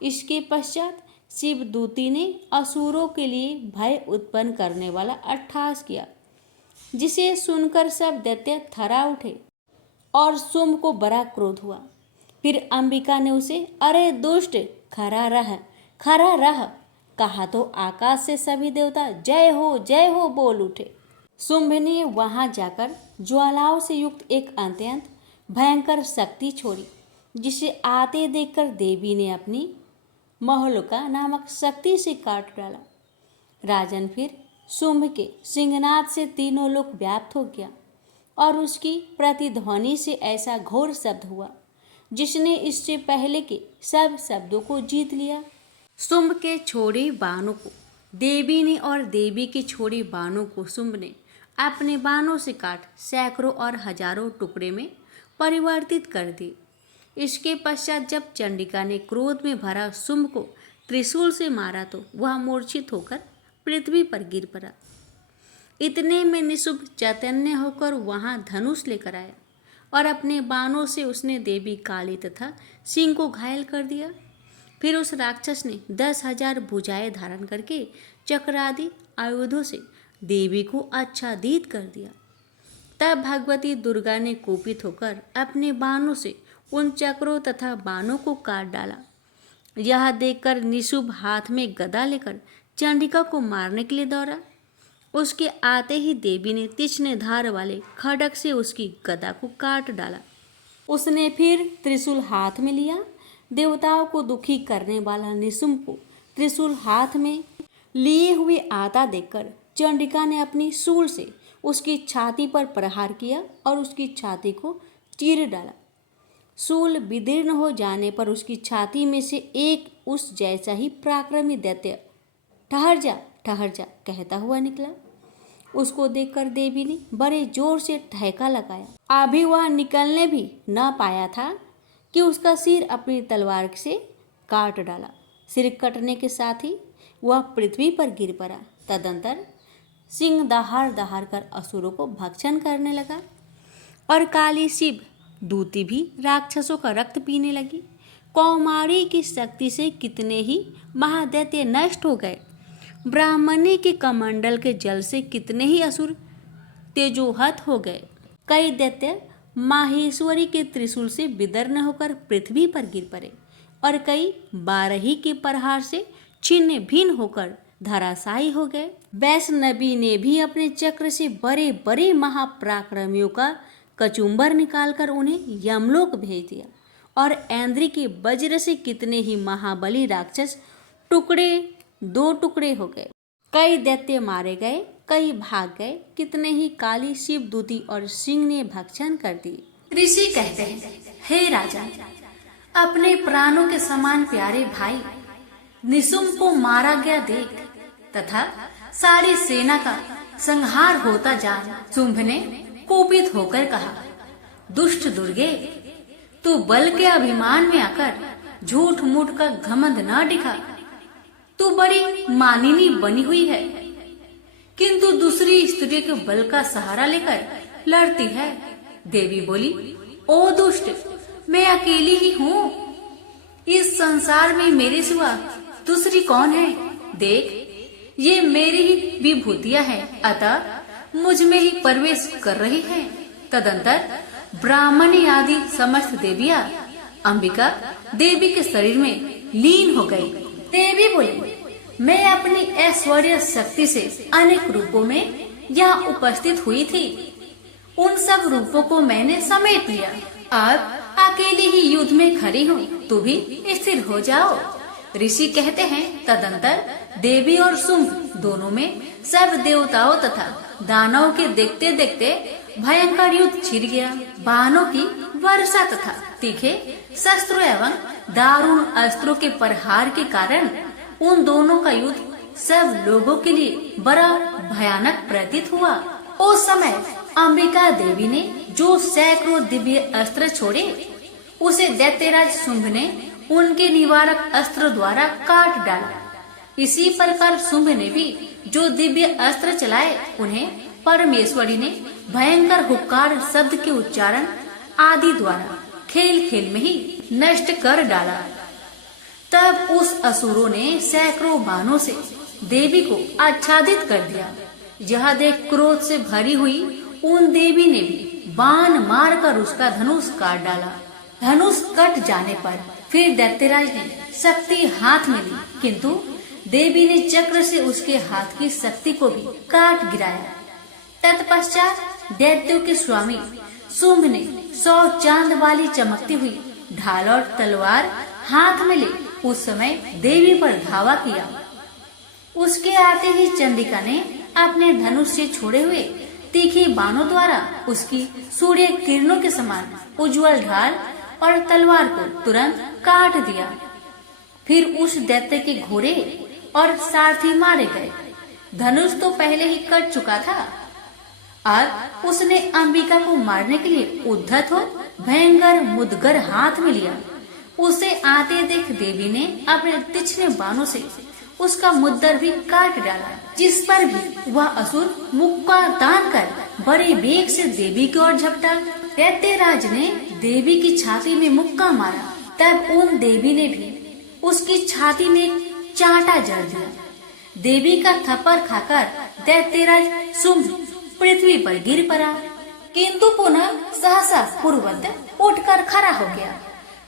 इसके पश्चात शिवदूती ने असुरों के लिए भय उत्पन्न करने वाला अट्टहास किया, जिसे सुनकर सब दैत्य थर्रा उठे और शुंभ को बड़ा क्रोध हुआ। फिर अंबिका ने उसे अरे दुष्ट, खरा रह कहा तो आकाश से सभी देवता जय हो बोल उठे। शुंभ ने वहां जाकर ज्वालाओं से युक्त एक अत्यंत भयंकर शक्ति छोड़ी, जिसे आते देखकर देवी ने अपनी महोलका नामक शक्ति से काट डाला। राजन, फिर शुंभ के सिंहनाद से तीनों लोक व्याप्त हो गया और उसकी प्रतिध्वनि से ऐसा घोर शब्द हुआ जिसने इससे पहले के सब शब्दों को जीत लिया। शुंभ के छोड़े बाणों को देवी ने और देवी के छोड़े बाणों को शुंभ ने अपने बाणों से काट सैकड़ों और हजारों टुकड़े में परिवर्तित कर दिए। इसके पश्चात जब चंडिका ने क्रोध में भरा शुंभ को त्रिशूल से मारा तो वह मूर्छित होकर पृथ्वी पर गिर पड़ा। इतने में निशुंभ चैतन्य होकर वहां धनुष लेकर आया और अपने बाणों से उसने देवी काली तथा सिंह को घायल कर दिया। फिर उस राक्षस ने 10,000 भुजाएं धारण करके चक्रादि आयुधों से देवी को आच्छादित कर दिया। तब भगवती दुर्गा ने कुपित होकर अपने बाणों से उन चक्रों तथा बाणों को काट डाला। यह देखकर निशुंभ हाथ में गदा लेकर चंडिका को मारने के लिए दौड़ा। उसके आते ही देवी ने तीक्ष्ण धार वाले खड्ग से उसकी गदा को काट डाला। उसने फिर त्रिशूल हाथ में लिया। देवताओं को दुखी करने वाला निशुंभ को त्रिशूल हाथ में लिए हुए आता देखकर चंडिका ने अपनी शूल से उसकी छाती पर प्रहार किया और उसकी छाती को चीर डाला। शूल विदीर्ण हो जाने पर उसकी छाती में से एक उस जैसा ही पराक्रमी दैत्य ठहर जा कहता हुआ निकला। उसको देखकर देवी ने बड़े जोर से ठहाका लगाया। अभी वह निकलने भी न पाया था कि उसका सिर अपनी तलवार से काट डाला। सिर कटने के साथ ही वह पृथ्वी पर गिर पड़ा। तदंतर सिंह दहाड़ कर असुरों को भक्षण करने लगा और काली शिव दूती भी राक्षसों का रक्त पीने लगी। कौमारी की शक्ति से कितने ही महादैत्य नष्ट हो गए। ब्राह्मणी के कमंडल के जल से कितने ही असुर तेजोहत हो गए। कई दैत्य माहेश्वरी के त्रिशूल से विदीर्ण होकर पृथ्वी पर गिर पड़े और कई बारही के प्रहार से छिन्न भिन्न होकर धराशायी हो गए। वैष्णवी ने भी अपने चक्र से बड़े बड़े महापराक्रमियों का कचुम्बर निकालकर उन्हें यमलोक भेज दिया और ऐन्द्री के वज्र से कितने ही महाबली राक्षस दो टुकड़े हो गए। कई दैत्य मारे गए, कई भाग गए, कितने ही काली शिवदूती और सिंह ने भक्षण कर दिए। ऋषि कहते हैं, हे राजा, अपने प्राणों के समान प्यारे भाई निशुंभ को मारा गया देख तथा सारी सेना का संहार होता जान शुंभ ने कुपित होकर कहा, दुष्ट दुर्गे, तू बल के अभिमान में आकर झूठ मूठ का घमंड न दिखा। तू बड़ी मानिनी बनी हुई है, किंतु दूसरी स्त्री के बल का सहारा लेकर लड़ती है। देवी बोली, ओ दुष्ट, मैं अकेली ही हूँ। इस संसार में मेरे सिवा दूसरी कौन है? देख, ये मेरी ही विभूतियां हैं, अतः मुझ में ही प्रवेश कर रही हैं। तदंतर ब्राह्मणी आदि समस्त देवियां अंबिका देवी के शरीर में लीन हो गई। देवी बोली, मैं अपनी ऐश्वर्य शक्ति से अनेक रूपों में यहाँ उपस्थित हुई थी। उन सब रूपों को मैंने समेट लिया। अब अकेली ही युद्ध में खड़ी हूँ, तू भी स्थिर हो जाओ। ऋषि कहते हैं, तदंतर देवी और शुंभ दोनों में सब देवताओं तथा दानवों के देखते देखते भयंकर युद्ध छिड़ गया। बाणों की वर्षा तथा तीखे शस्त्रों एवं दारुण अस्त्रों के प्रहार के कारण उन दोनों का युद्ध सब लोगों के लिए बड़ा भयानक प्रतीत हुआ। उस समय अंबिका देवी ने जो सैकड़ों दिव्य अस्त्र छोड़े, उसे दैत्यराज शुंभ ने उनके निवारक अस्त्र द्वारा काट डाला। इसी प्रकार शुंभ ने भी जो दिव्य अस्त्र चलाए, उन्हें परमेश्वरी ने भयंकर हुक्कार शब्द के उच्चारण आदि द्वारा खेल खेल में ही नष्ट कर डाला। तब उस असुरों ने सैकड़ों बाणों से देवी को आच्छादित कर दिया। यह देख क्रोध से भरी हुई उन देवी ने भी बाण मारकर उसका धनुष काट डाला। धनुष कट जाने पर फिर दैत्यराज ने शक्ति हाथ में ली, किंतु देवी ने चक्र से उसके हाथ की शक्ति को भी काट गिराया। तत्पश्चात दैत्यों के स्वामी शुंभ ने 100 चांद वाली चमकती हुई ढाल और तलवार हाथ में ले उस समय देवी पर धावा किया। उसके आते ही चंडिका ने अपने धनुष से छोड़े हुए तीखे बाणों द्वारा उसकी सूर्य किरणों के समान उज्जवल ढाल और तलवार को तुरंत काट दिया। फिर उस दैत्य के घोड़े और सारथी मारे गए। धनुष तो पहले ही कट चुका था और उसने अंबिका को मारने के लिए उद्धत हो भयंकर मुदगर हाथ में लिया। उसे आते देख देवी ने अपने तिछले बाणों से उसका मुद्दर भी काट डाला, जिस पर भी वह असुर मुक्का तान कर बड़े वेग से देवी की ओर झपटा। दैत्यराज ने देवी की छाती में मुक्का मारा, तब उन देवी ने भी उसकी छाती में चांटा जड़ दिया। देवी का थप्पड़ खाकर दैत्यराज शुंभ पृथ्वी पर गिर पड़ा, किंतु पुनः सहसा पूर्ववत उठकर खड़ा हो गया।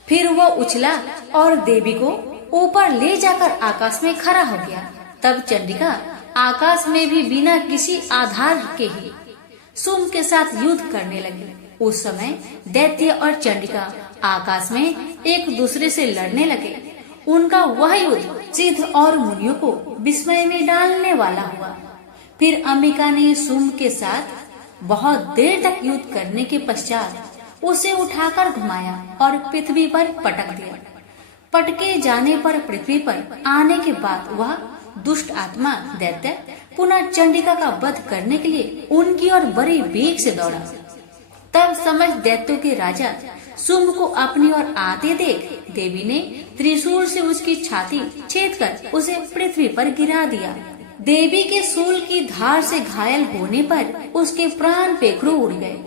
फिर वह उछला और देवी को ऊपर ले जाकर आकाश में खड़ा हो गया। तब चंडिका आकाश में भी बिना किसी आधार के ही शुंभ के साथ युद्ध करने लगी। उस समय दैत्य और चंडिका आकाश में एक दूसरे से लड़ने लगे। उनका वह युद्ध सिद्ध और मुनियों को विस्मय में डालने वाला हुआ। फिर अंबिका ने शुंभ के साथ बहुत देर तक युद्ध करने के पश्चात उसे उठाकर घुमाया और पृथ्वी पर पटक दिया। पटके जाने पर पृथ्वी पर आने के बाद वह दुष्ट आत्मा दैत्य पुनः चंडिका का वध करने के लिए उनकी ओर बड़े वेग से दौड़ा। तब समस्त दैत्यों के राजा शुंभ को अपनी ओर आते देख देवी ने त्रिशूल से उसकी छाती छेद कर उसे पृथ्वी पर गिरा दिया। देवी के शूल की धार से घायल होने पर उसके प्राण पेखरों उड़ गए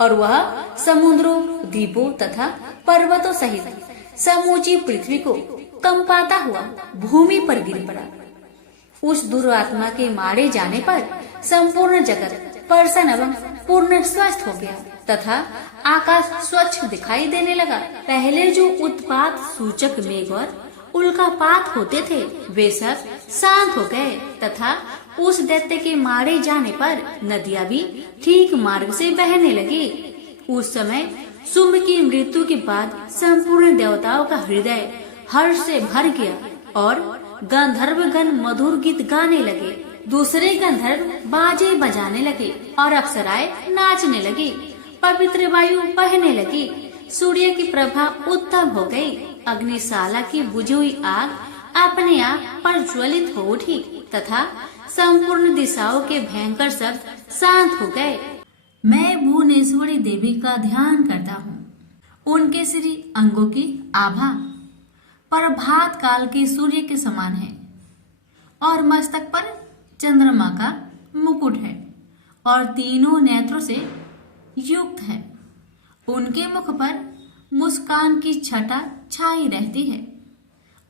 और वह समुद्रों, द्वीपों तथा पर्वतों सहित समूची पृथ्वी को कंपाता हुआ भूमि पर गिर पड़ा। उस दुरात्मा के मारे जाने पर संपूर्ण जगत प्रसन्न एवं पूर्ण स्वस्थ हो गया तथा आकाश स्वच्छ दिखाई देने लगा। पहले जो उत्पात सूचक मेघ और उल्कापात होते थे, वे सब शांत हो गए तथा उस दैत्य के मारे जाने पर नदियां भी ठीक मार्ग से बहने लगी। उस समय शुंभ की मृत्यु के बाद संपूर्ण देवताओं का हृदय हर्ष से भर गया और गंधर्वगण मधुर गीत गाने लगे। दूसरे गंधर्व बाजे बजाने लगे और अप्सराएं नाचने लगी। पवित्र वायु बहने लगी। सूर्य की प्रभा उत्तम हो गई। अग्निशाला की बुझी हुई आग अपने आप प्रज्वलित हो उठी तथा संपूर्ण दिशाओं के भयंकर शब्द शांत हो गए। मैं भुवनेश्वरी देवी का ध्यान करता हूँ। उनके श्री अंगों की आभा प्रभात काल के सूर्य के समान है और मस्तक पर चंद्रमा का मुकुट है और तीनों नेत्रों से युक्त है। उनके मुख पर मुस्कान की छटा छाई रहती है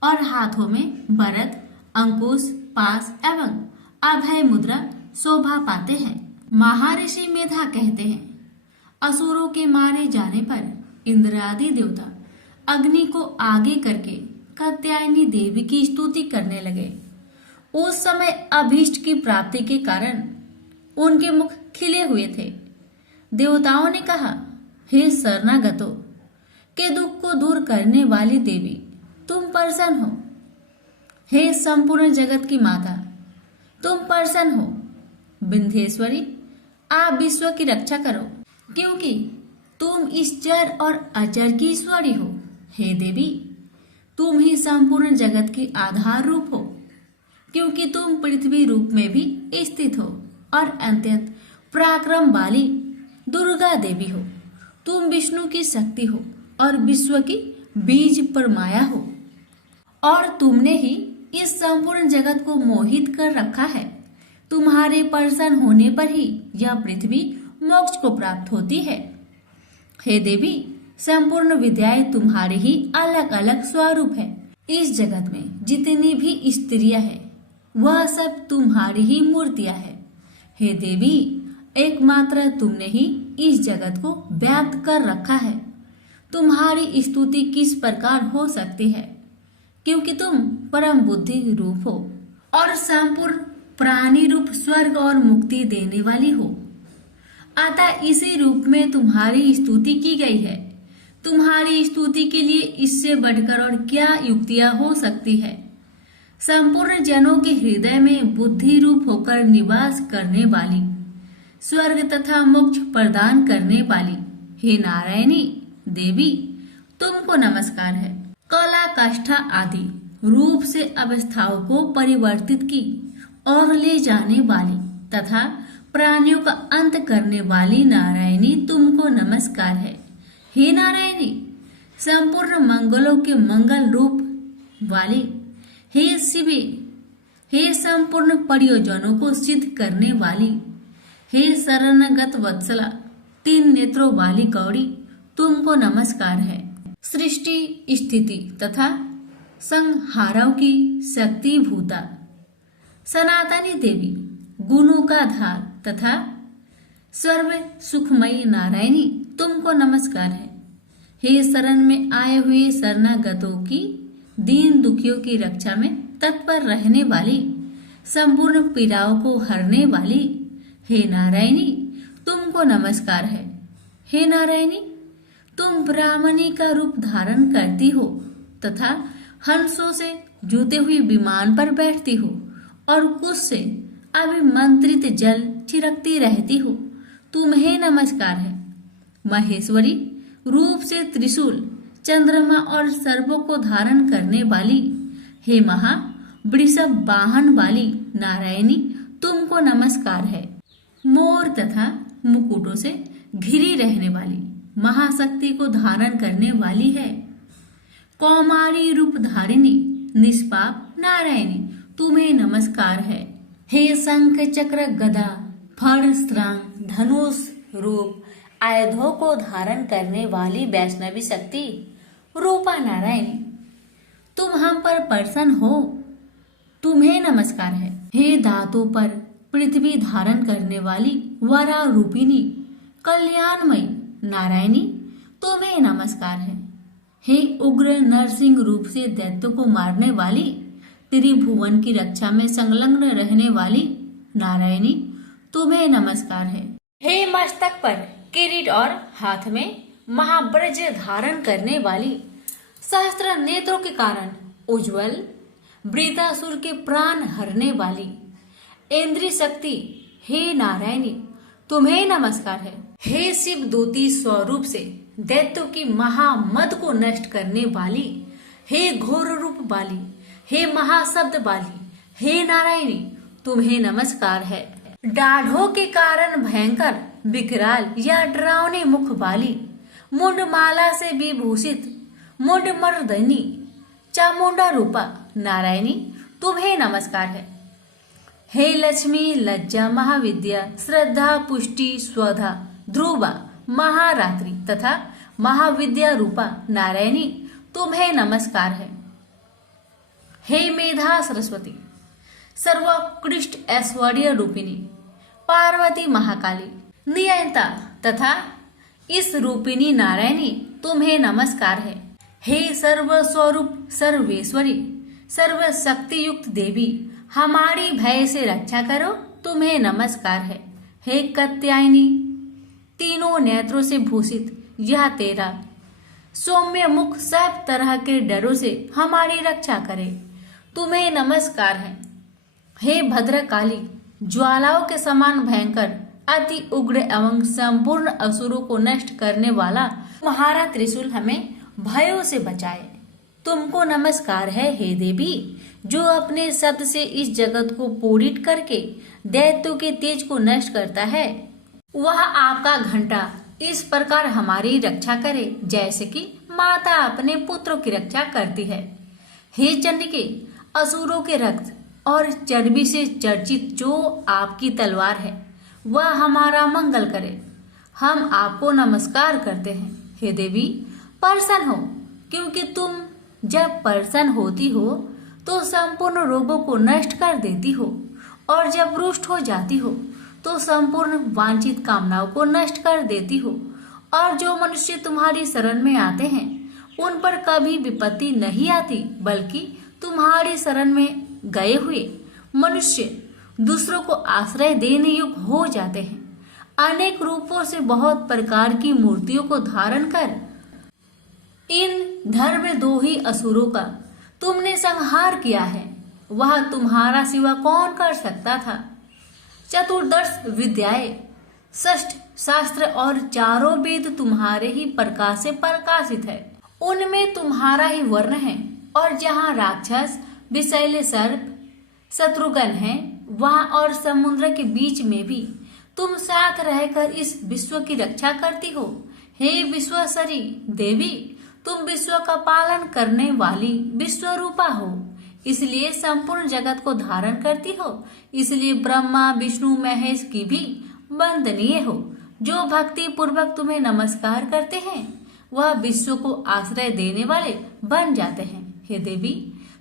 और हाथों में बरद, अंकुश, पास एवं अभय मुद्रा शोभा पाते हैं। महर्षि मेधा कहते हैं, असुरों के मारे जाने पर इंद्र आदि देवता अग्नि को आगे करके कात्यायनी देवी की स्तुति करने लगे। उस समय अभीष्ट की प्राप्ति के कारण उनके मुख खिले हुए थे। देवताओं ने कहा, हे शरणागतों के दुख को दूर करने वाली देवी, तुम प्रसन्न हो। हे संपूर्ण जगत की माता, तुम प्रसन्न हो। विंध्येश्वरी, आप विश्व की रक्षा करो, क्योंकि तुम इस जड़ और अजर की ईश्वरी हो। हे देवी, तुम ही संपूर्ण जगत की आधार रूप हो, क्योंकि तुम पृथ्वी रूप में भी स्थित हो और अत्यंत पराक्रम वाली दुर्गा देवी हो। तुम विष्णु की शक्ति हो और विश्व की बीज परमाया हो, और तुमने ही इस संपूर्ण जगत को मोहित कर रखा है। तुम्हारे प्रसन्न होने पर ही यह पृथ्वी मोक्ष को प्राप्त होती है। हे देवी, संपूर्ण विद्याएं तुम्हारे ही अलग अलग स्वरूप है। इस जगत में जितनी भी स्त्रियां हैं, वह सब तुम्हारी ही मूर्तियां हैं। हे देवी, एकमात्र तुमने ही इस जगत को व्याप्त कर रखा है। तुम्हारी स्तुति किस प्रकार हो सकती है, क्योंकि तुम परम बुद्धि रूप हो और संपूर्ण प्राणी रूप स्वर्ग और मुक्ति देने वाली हो। अतः इसी रूप में तुम्हारी स्तुति की गई है। तुम्हारी स्तुति के लिए इससे बढ़कर और क्या युक्तियां हो सकती है। संपूर्ण जनों के हृदय में बुद्धि रूप होकर निवास करने वाली, स्वर्ग तथा मोक्ष प्रदान करने वाली हे नारायणी देवी, तुमको नमस्कार है। कला, काष्ठा आदि रूप से अवस्थाओं को परिवर्तित की और ले जाने वाली तथा प्राणियों का अंत करने वाली नारायणी, तुमको नमस्कार है। हे नारायणी, संपूर्ण मंगलों के मंगल रूप वाली हे शिवे, हे संपूर्ण प्रयोजनों को सिद्ध करने वाली हे शरणगत वत्सला, 3 नेत्रों वाली गौरी, तुमको नमस्कार है। सृष्टि, स्थिति तथा संहारों की शक्ति भूता सनातनी देवी, गुणों का धार तथा सर्व सुखमयी नारायणी, तुमको नमस्कार है। हे शरण में आए हुए शरणागतों की, दीन दुखियों की रक्षा में तत्पर रहने वाली, संपूर्ण पीड़ाओं को हरने वाली हे नारायणी, तुमको नमस्कार है। हे नारायणी, तुम ब्राह्मणी का रूप धारण करती हो तथा हंसों से जूते हुए विमान पर बैठती हो और कुछ से अभिमंत्रित जल छिड़कती रहती हो। तुम्हें नमस्कार है। महेश्वरी रूप से त्रिशूल, चंद्रमा और सर्पों को धारण करने वाली हे महा वृषभ वाहन वाली नारायणी, तुमको नमस्कार है। मोर तथा मुकुटों से घिरी रहने वाली महाशक्ति को धारण करने वाली है। कौमारी रूप धारिणी निष्पाप नारायणी, तुम्हें नमस्कार है। हे शंख चक्र गदा फर स्त्रांग धनुष रूप आयुधों को धारण करने वाली वैष्णवी शक्ति रूपा नारायणी, तुम हम पर प्रसन्न हो, तुम्हें नमस्कार है। हे धातु पर पृथ्वी धारण करने वाली वरा रूपिणी कल्याणमयी नारायणी, तुम्हें नमस्कार है। हे उग्र नरसिंह रूप से दैत्यों को मारने वाली, त्रिभुवन की रक्षा में संलग्न रहने वाली नारायणी, तुम्हें नमस्कार है। हे मस्तक पर किरीट और हाथ में महाब्रज धारण करने वाली, सहस्त्र नेत्रों के कारण उज्ज्वल वृतासुर के प्राण हरने वाली इंद्रिय शक्ति हे नारायणी, तुम्हें नमस्कार है। हे शिव दूती स्वरूप से दैत्यों की महामद को नष्ट करने वाली, हे घोर रूप वाली, हे महाशब्द वाली हे नारायणी, तुम्हें नमस्कार है। दाढ़ों के कारण भयंकर विकराल या डरावने मुख वाली, मुंडमाला से विभूषित मुंडमर्दनी चामुंडा रूपा नारायणी, तुम्हें नमस्कार है। हे लक्ष्मी लज्जा महाविद्या श्रद्धा पुष्टि स्वधा ध्रुवा महारात्रि तथा महाविद्या रूपा नारायणी, तुम्हें नमस्कार है। हे मेधा सरस्वती सर्वोत्कृष्ट ऐश्वर्य रूपिणी पार्वती महाकाली नियंता तथा इस रूपिणी नारायणी, तुम्हें नमस्कार है। हे सर्व स्वरूप सर्वेश्वरी सर्वशक्ति युक्त देवी, हमारी भय से रक्षा करो, तुम्हें नमस्कार है। हे कात्यायनी तीनों नेत्रों से भूषित यह तेरा सौम्य मुख सब तरह के डरों से हमारी रक्षा करे, तुम्हें नमस्कार है। हे भद्रकाली ज्वालाओं के समान भयंकर अति उग्र एवं संपूर्ण असुरों को नष्ट करने वाला तुम्हारा त्रिशूल हमें भयों से बचाए। तुमको नमस्कार है हे देवी, जो अपने शब्द से इस जगत को पूरित करके दैत्यों के तेज को नष्ट करता है। वह आपका घंटा इस प्रकार हमारी रक्षा करे जैसे कि माता अपने पुत्रों की रक्षा करती है। हे चंडिके, असुरों के रक्त और चर्बी से चर्चित जो आपकी तलवार है वह हमारा मंगल करे। हम आपको नमस्कार करते हैं। हे देवी, प्रसन्न हो, क्योंकि तुम जब प्रसन्न होती हो तो संपूर्ण रोगों को नष्ट कर देती हो, और जब रुष्ट हो जाती हो तो संपूर्ण वांछित कामनाओं को नष्ट कर देती हो। और जो मनुष्य तुम्हारी शरण में आते हैं उन पर कभी विपत्ति नहीं आती, बल्कि तुम्हारी शरण में गए हुए मनुष्य दूसरों को आश्रय देने योग्य हो जाते हैं। अनेक रूपों से बहुत प्रकार की मूर्तियों को धारण कर इन धर्मद्रोही असुरों का तुमने संहार किया है। वह तुम्हारा सिवा कौन कर सकता था। चतुर्दश विद्याएं, षष्ठ शास्त्र और चारों वेद तुम्हारे ही प्रकाश से प्रकाशित है। उनमें तुम्हारा ही वर्ण है। और जहाँ राक्षस, विषैले सर्प, शत्रुघ्न है, वहाँ और समुद्र के बीच में भी तुम साथ रहकर इस विश्व की रक्षा करती हो। हे विश्वसरी देवी, तुम विश्व का पालन करने वाली विश्वरूपा हो, इसलिए संपूर्ण जगत को धारण करती हो। इसलिए ब्रह्मा, विष्णु, महेश की भी वंदनीय हो। जो भक्ति पूर्वक तुम्हें नमस्कार करते हैं वह विश्व को आश्रय देने वाले बन जाते हैं। हे देवी,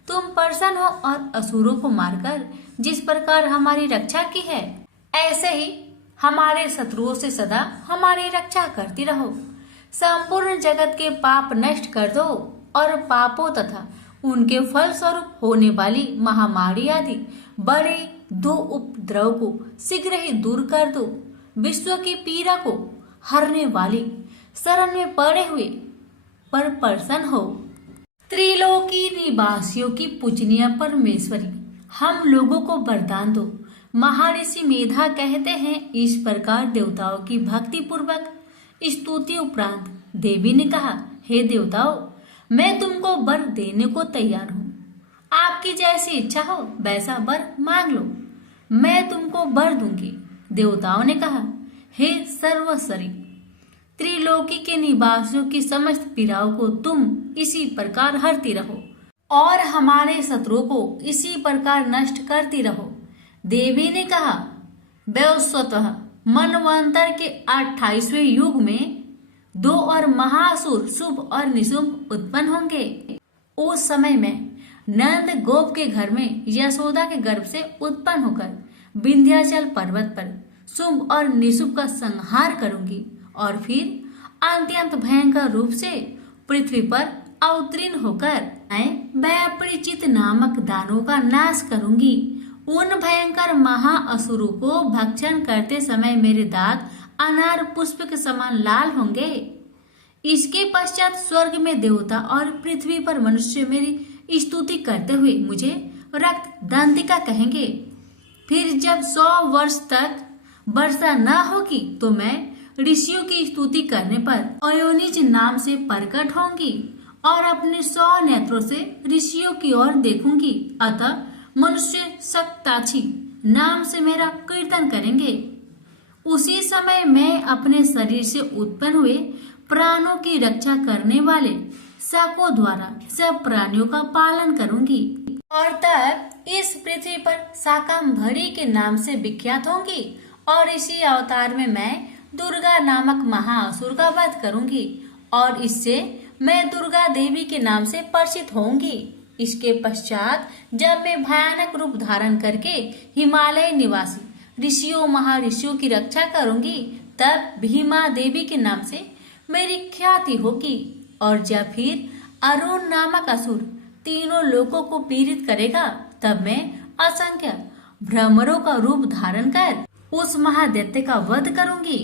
तुम प्रसन्न हो और असुरों को मारकर जिस प्रकार हमारी रक्षा की है, ऐसे ही हमारे शत्रुओं से सदा हमारी रक्षा करती रहो। संपूर्ण जगत के पाप नष्ट कर दो और पापों तथा उनके फल स्वरूप होने वाली महामारी आदि बड़े दो उपद्रव को शीघ्र ही दूर कर दो। विश्व की पीड़ा को हरने वाली शरण में पड़े हुए पर प्रसन्न हो। त्रिलोकी निवासियों की पूजनीय परमेश्वरी, हम लोगों को वरदान दो। महर्षि मेधा कहते हैं, इस प्रकार देवताओं की भक्ति पूर्वक स्तुति उपरांत देवी ने कहा, हे देवताओं, मैं तुमको वर देने को तैयार हूँ। आपकी जैसी इच्छा हो वैसा वर मांग लो, मैं तुमको वर दूंगी। देवताओं ने कहा, हे सर्वश्री, त्रिलोकी के निवासियों की समस्त पीड़ाओं को तुम इसी प्रकार हरती रहो और हमारे शत्रुओं को इसी प्रकार नष्ट करती रहो। देवी ने कहा, वैवस्वतः मनवंतर के 28वें युग में दो और महासुर शुभ और निशुभ उत्पन्न होंगे। उस समय में नंद गोप के घर में यशोदा के गर्भ से उत्पन्न होकर विंध्याचल पर्वत पर शुभ और निशुभ का संहार करूंगी और फिर अत्यंत भयंकर रूप से पृथ्वी पर अवतीर्ण होकर मैं अपरिचित नामक दानों का नाश करूंगी। उन भयंकर महाअसुरों को भक्षण करते समय मेरे दांत अनार पुष्प के समान लाल होंगे। इसके पश्चात स्वर्ग में देवता और पृथ्वी पर मनुष्य मेरी स्तुति करते हुए मुझे रक्त दंतिका कहेंगे। फिर जब 100 वर्ष तक वर्षा न होगी तो मैं ऋषियों की स्तुति करने पर अयोनिज नाम से प्रकट होंगी और अपने 100 नेत्रों से ऋषियों की ओर देखूंगी। अतः मनुष्य सक्ताची नाम से मेरा कीर्तन करेंगे। उसी समय मैं अपने शरीर से उत्पन्न हुए प्राणों की रक्षा करने वाले शाकों द्वारा सब प्राणियों का पालन करूंगी और तब इस पृथ्वी पर शाकंभरी के नाम से विख्यात होंगी और इसी अवतार में मैं दुर्गा नामक महाअसुर का वध करूंगी और इससे मैं दुर्गा देवी के नाम से परिचित होंगी। इसके पश्चात जब मैं भयानक रूप धारण करके हिमालय निवासी ऋषियों महाऋषियों की रक्षा करूंगी तब भीमा देवी के नाम से मेरी ख्याति होगी। और जब फिर अरुण नामक असुर तीनों लोगों को पीड़ित करेगा तब मैं असंख्य भ्रमरों का रूप धारण कर उस महादैत्य का वध करूंगी।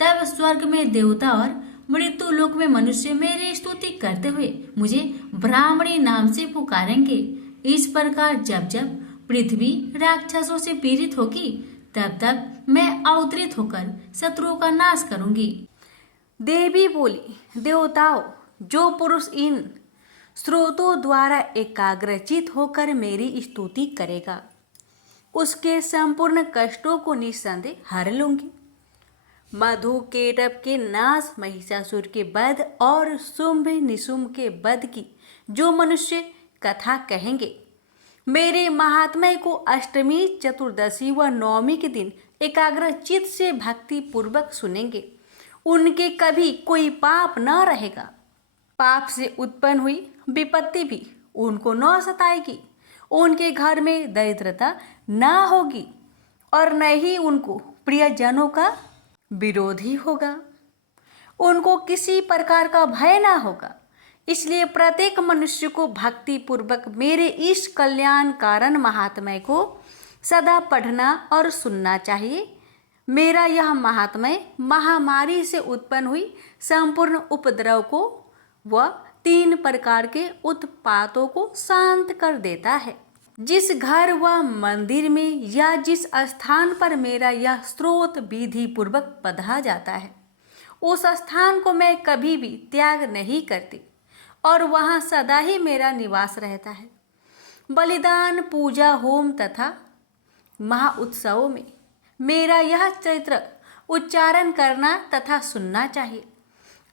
तब स्वर्ग में देवता और मृत्यु लोक में मनुष्य मेरी स्तुति करते हुए मुझे ब्राह्मणी नाम से पुकारेंगे। इस प्रकार जब जब पृथ्वी राक्षसों से पीड़ित होगी तब तक मैं अवतरित होकर शत्रुओं का नाश करूंगी। देवी बोली, देवताओं, जो पुरुष इन स्रोतों द्वारा एकाग्रचित होकर मेरी स्तुति करेगा, उसके संपूर्ण कष्टों को निस्संदेह हर लूंगी। मधु केटभ के नाश, महिषासुर के वध और शुंभ निशुंभ के वध की जो मनुष्य कथा कहेंगे, मेरे महात्म्य को अष्टमी, चतुर्दशी व नवमी के दिन एकाग्रचित से भक्ति पूर्वक सुनेंगे, उनके कभी कोई पाप न रहेगा। पाप से उत्पन्न हुई विपत्ति भी उनको न सताएगी, उनके घर में दरिद्रता न होगी और न ही उनको प्रियजनों का विरोधी होगा। उनको किसी प्रकार का भय ना होगा। इसलिए प्रत्येक मनुष्य को भक्ति पूर्वक मेरे इस कल्याण कारण महात्म्य को सदा पढ़ना और सुनना चाहिए। मेरा यह महात्म्य महामारी से उत्पन्न हुई संपूर्ण उपद्रव को व 3 प्रकार के उत्पातों को शांत कर देता है। जिस घर व मंदिर में या जिस स्थान पर मेरा यह स्रोत विधि पूर्वक पढ़ा जाता है, उस स्थान को मैं कभी भी त्याग नहीं करती और वहाँ सदा ही मेरा निवास रहता है। बलिदान, पूजा, होम तथा महाउत्सवों में मेरा यह चरित्र उच्चारण करना तथा सुनना चाहिए।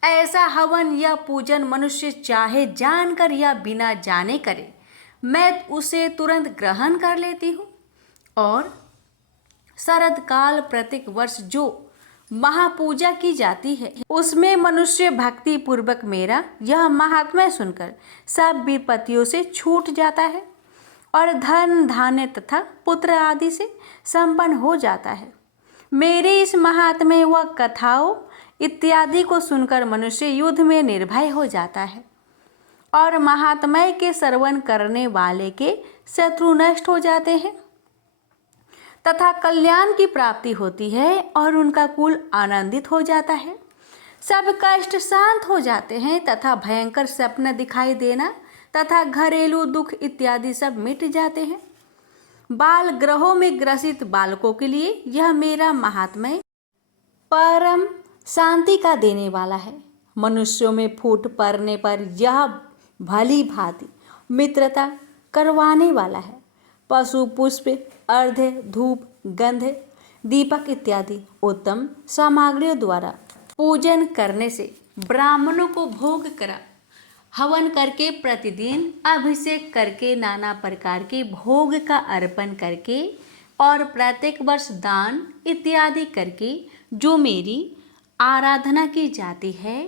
ऐसा हवन या पूजन मनुष्य चाहे जानकर या बिना जाने करे, मैं उसे तुरंत ग्रहण कर लेती हूँ। और शरद काल प्रत्येक वर्ष जो महापूजा की जाती है, उसमें मनुष्य भक्ति पूर्वक मेरा यह महात्म्य सुनकर सब विपत्तियों से छूट जाता है और धन, धान्य तथा पुत्र आदि से संपन्न हो जाता है। मेरे इस महात्म्य व कथाओं इत्यादि को सुनकर मनुष्य युद्ध में निर्भय हो जाता है और महात्म्य के श्रवण करने वाले के शत्रु नष्ट हो जाते हैं तथा कल्याण की प्राप्ति होती है और उनका कुल आनंदित हो जाता है। सब कष्ट शांत हो जाते हैं तथा भयंकर स्वप्न दिखाई देना तथा घरेलू दुख इत्यादि सब मिट जाते हैं। बाल ग्रहों में ग्रसित बालकों के लिए यह मेरा महात्म्य परम शांति का देने वाला है। मनुष्यों में फूट पड़ने पर यह भली भांति मित्रता करवाने वाला है। पशु, पुष्प, अर्घ्य, धूप, गंध, दीपक इत्यादि उत्तम सामग्रियों द्वारा पूजन करने से, ब्राह्मणों को भोग करा, हवन करके, प्रतिदिन अभिषेक करके, नाना प्रकार के भोग का अर्पण करके और प्रत्येक वर्ष दान इत्यादि करके जो मेरी आराधना की जाती है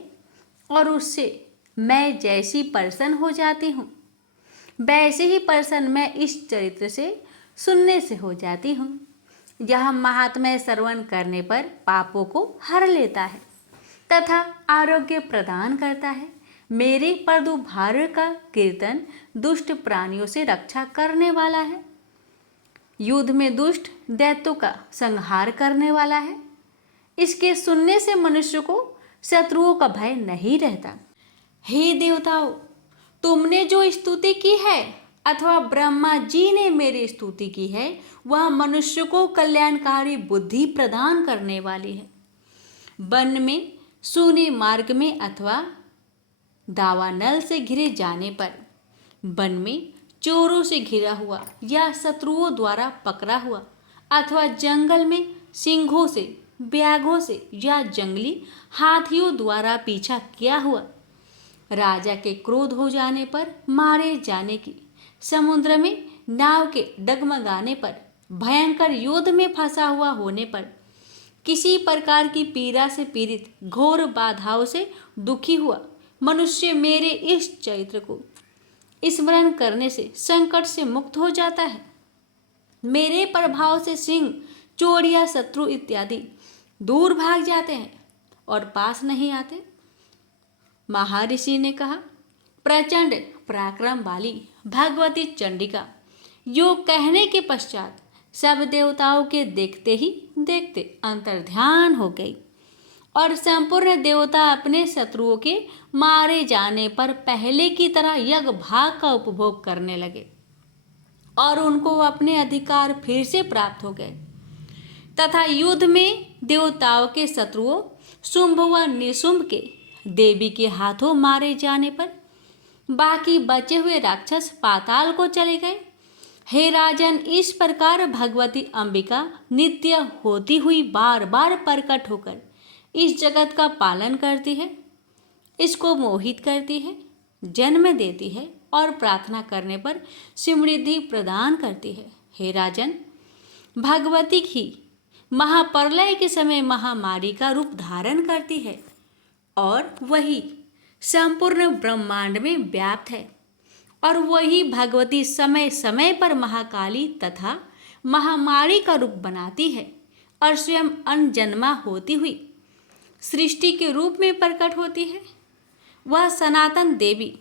और उससे मैं जैसी प्रसन्न हो जाती हूँ, वैसे ही प्रसन्न मैं इस चरित्र से सुनने से हो जाती हूँ। यह महात्म्य श्रवण करने पर पापों को हर लेता है तथा आरोग्य प्रदान करता है। मेरे पदुभार का कीर्तन दुष्ट प्राणियों से रक्षा करने वाला है, युद्ध में दुष्ट दैत्यों का संहार करने वाला है। इसके सुनने से मनुष्य को शत्रुओं का भय नहीं रहता। हे देवताओं, तुमने जो स्तुति की है अथवा ब्रह्मा जी ने मेरी स्तुति की है, वह मनुष्य को कल्याणकारी बुद्धि प्रदान करने वाली है। वन में, सूने मार्ग में अथवा दावानल से घिरे जाने पर, वन में चोरों से घिरा हुआ या शत्रुओं द्वारा पकड़ा हुआ अथवा जंगल में सिंहों से, व्याघ्रों से या जंगली हाथियों द्वारा पीछा किया हुआ, राजा के क्रोध हो जाने पर मारे जाने की, समुद्र में नाव के डगमगाने पर, भयंकर युद्ध में फंसा हुआ होने पर, किसी प्रकार की पीड़ा से पीड़ित, घोर बाधाओं से दुखी हुआ मनुष्य मेरे इस चरित्र को स्मरण करने से संकट से मुक्त हो जाता है। मेरे प्रभाव से सिंह, चोर या शत्रु इत्यादि दूर भाग जाते हैं और पास नहीं आते। महर्षि ने कहा, प्रचंड पराक्रम वाली भगवती चंडिका योग कहने के पश्चात सब देवताओं के देखते ही देखते अंतर्ध्यान हो गई और संपूर्ण देवता अपने शत्रुओं के मारे जाने पर पहले की तरह यज्ञ भाग का उपभोग करने लगे और उनको अपने अधिकार फिर से प्राप्त हो गए। तथा युद्ध में देवताओं के शत्रुओं शुंभ व निशुंभ के देवी के हाथों मारे जाने पर बाकी बचे हुए राक्षस पाताल को चले गए। हे राजन, इस प्रकार भगवती अंबिका नित्य होती हुई बार बार प्रकट होकर इस जगत का पालन करती है, इसको मोहित करती है, जन्म देती है और प्रार्थना करने पर समृद्धि प्रदान करती है। हे राजन, भगवती ही महाप्रलय के समय महामारी का रूप धारण करती है और वही संपूर्ण ब्रह्मांड में व्याप्त है और वही भगवती समय समय पर महाकाली तथा महामारी का रूप बनाती है और स्वयं अनजन्मा होती हुई सृष्टि के रूप में प्रकट होती है। वह सनातन देवी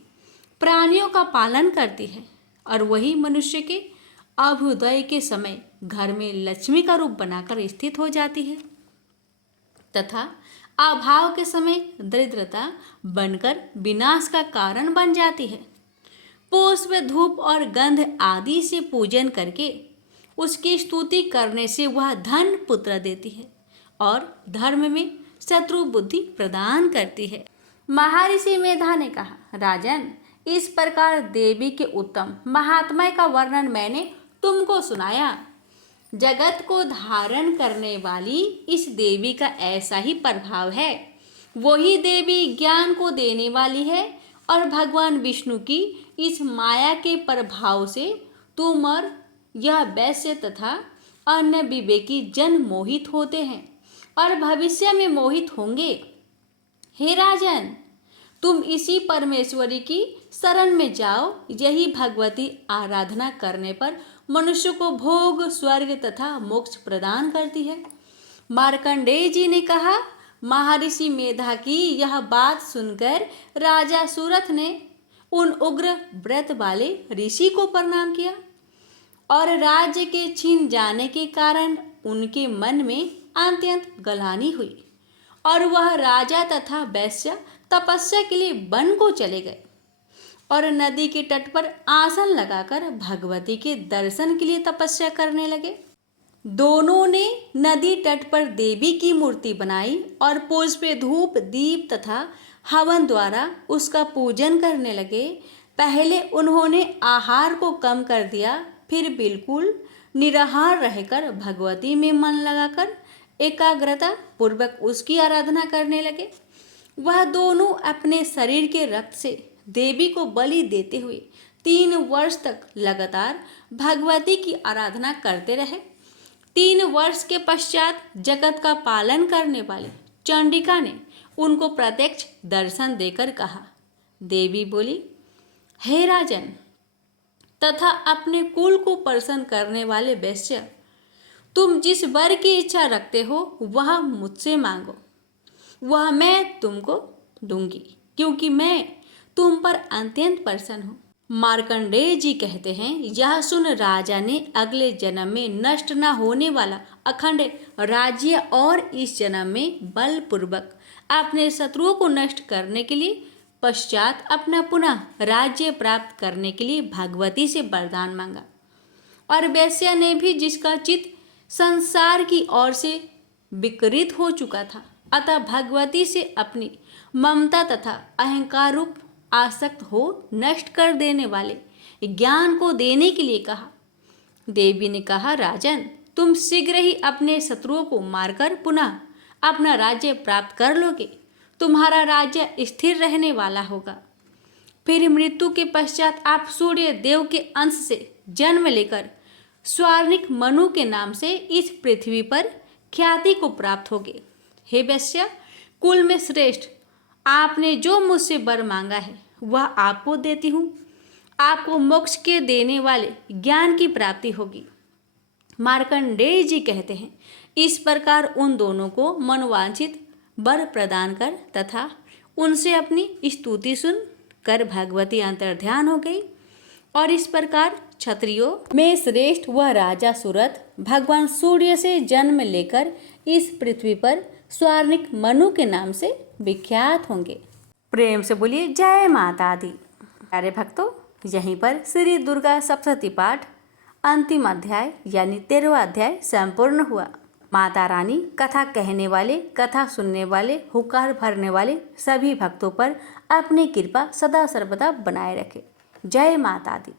प्राणियों का पालन करती है और वही मनुष्य के अभ्युदय के समय घर में लक्ष्मी का रूप बनाकर स्थित हो जाती है तथा अभाव के समय दरिद्रता बनकर विनाश का कारण बन जाती है। पुष्प, धूप और गंध आदि से पूजन करके उसकी स्तुति करने से वह धन पुत्र देती है और धर्म में शत्रु बुद्धि प्रदान करती है। महर्षि मेधा ने कहा, राजन, इस प्रकार देवी के उत्तम महात्म्य का वर्णन मैंने तुमको सुनाया। जगत को धारण करने वाली इस देवी का ऐसा ही प्रभाव है। वही देवी ज्ञान को देने वाली है और भगवान विष्णु की इस माया के प्रभाव से तुम और यह वैश्य तथा अन्य विवेकी जन मोहित होते हैं और भविष्य में मोहित होंगे। हे राजन, तुम इसी परमेश्वरी की शरण में जाओ। यही भगवती आराधना करने पर मनुष्य को भोग, स्वर्ग तथा मोक्ष प्रदान करती है। मार्कंडेय जी ने कहा, महर्षि मेधा की यह बात सुनकर राजा सूरथ ने उन उग्र व्रत वाले ऋषि को प्रणाम किया और राज्य के छीन जाने के कारण उनके मन में अत्यंत ग्लानि हुई और वह राजा तथा वैश्य तपस्या के लिए वन को चले गए और नदी के तट पर आसन लगाकर भगवती के दर्शन के लिए तपस्या करने लगे। दोनों ने नदी तट पर देवी की मूर्ति बनाई और पुष्प, धूप, दीप तथा हवन द्वारा उसका पूजन करने लगे। पहले उन्होंने आहार को कम कर दिया, फिर बिल्कुल निराहार रहकर भगवती में मन लगाकर एकाग्रता पूर्वक उसकी आराधना करने लगे। वह दोनों अपने शरीर के रक्त से देवी को बलि देते हुए 3 वर्ष तक लगातार भगवती की आराधना करते रहे। 3 वर्ष के पश्चात जगत का पालन करने वाले चंडिका ने उनको प्रत्यक्ष दर्शन देकर कहा। देवी बोली, हे राजन तथा अपने कुल को प्रसन्न करने वाले वैश्य, तुम जिस वर की इच्छा रखते हो वह मुझसे मांगो, वह मैं तुमको दूंगी, क्योंकि मैं तुम पर अत्यंत प्रसन्न हूँ। मार्कंडेय जी कहते हैं, यह सुन राजा ने अगले जन्म में नष्ट न होने वाला अखंड राज्य और इस जन्म में बलपूर्वक अपने शत्रुओं को नष्ट करने के लिए पश्चात अपना पुनः राज्य प्राप्त करने के लिए भगवती से वरदान मांगा। और वैश्य ने भी, जिसका चित्त संसार की ओर से विकृत हो चुका था, अतः भगवती से अपनी ममता तथा अहंकार रूप आसक्त हो नष्ट कर देने वाले ज्ञान को देने के लिए कहा। देवी ने कहा, राजन, तुम शीघ्र ही अपने शत्रुओं को मारकर पुनः अपना राज्य प्राप्त कर लोगे। तुम्हारा राज्य स्थिर रहने वाला होगा। फिर मृत्यु के पश्चात आप सूर्य देव के अंश से जन्म लेकर स्वर्णिक मनु के नाम से इस पृथ्वी पर ख्याति को प्राप्त होगे। हे वैश्य, कुल में श्रेष्ठ, आपने जो मुझसे वर मांगा है वह आपको देती हूँ। आपको मोक्ष के देने वाले ज्ञान की प्राप्ति होगी। मार्कंडेय जी कहते हैं, इस प्रकार उन दोनों को मनोवांछित वर प्रदान कर तथा उनसे अपनी स्तुति सुन कर भगवती अंतर्ध्यान हो गई। और इस प्रकार क्षत्रियों में श्रेष्ठ वह राजा सूरथ भगवान सूर्य से जन्म लेकर इस पृथ्वी पर स्वर्णिक मनु के नाम से विख्यात होंगे। प्रेम से बोलिए जय माता दी। प्यारे भक्तों, यहीं पर श्री दुर्गा सप्तशती पाठ अंतिम अध्याय यानी 13वां अध्याय संपूर्ण हुआ। माता रानी कथा कहने वाले, कथा सुनने वाले, हुक्कार भरने वाले सभी भक्तों पर अपनी कृपा सदा सर्वदा बनाए रखे। जय माता दी।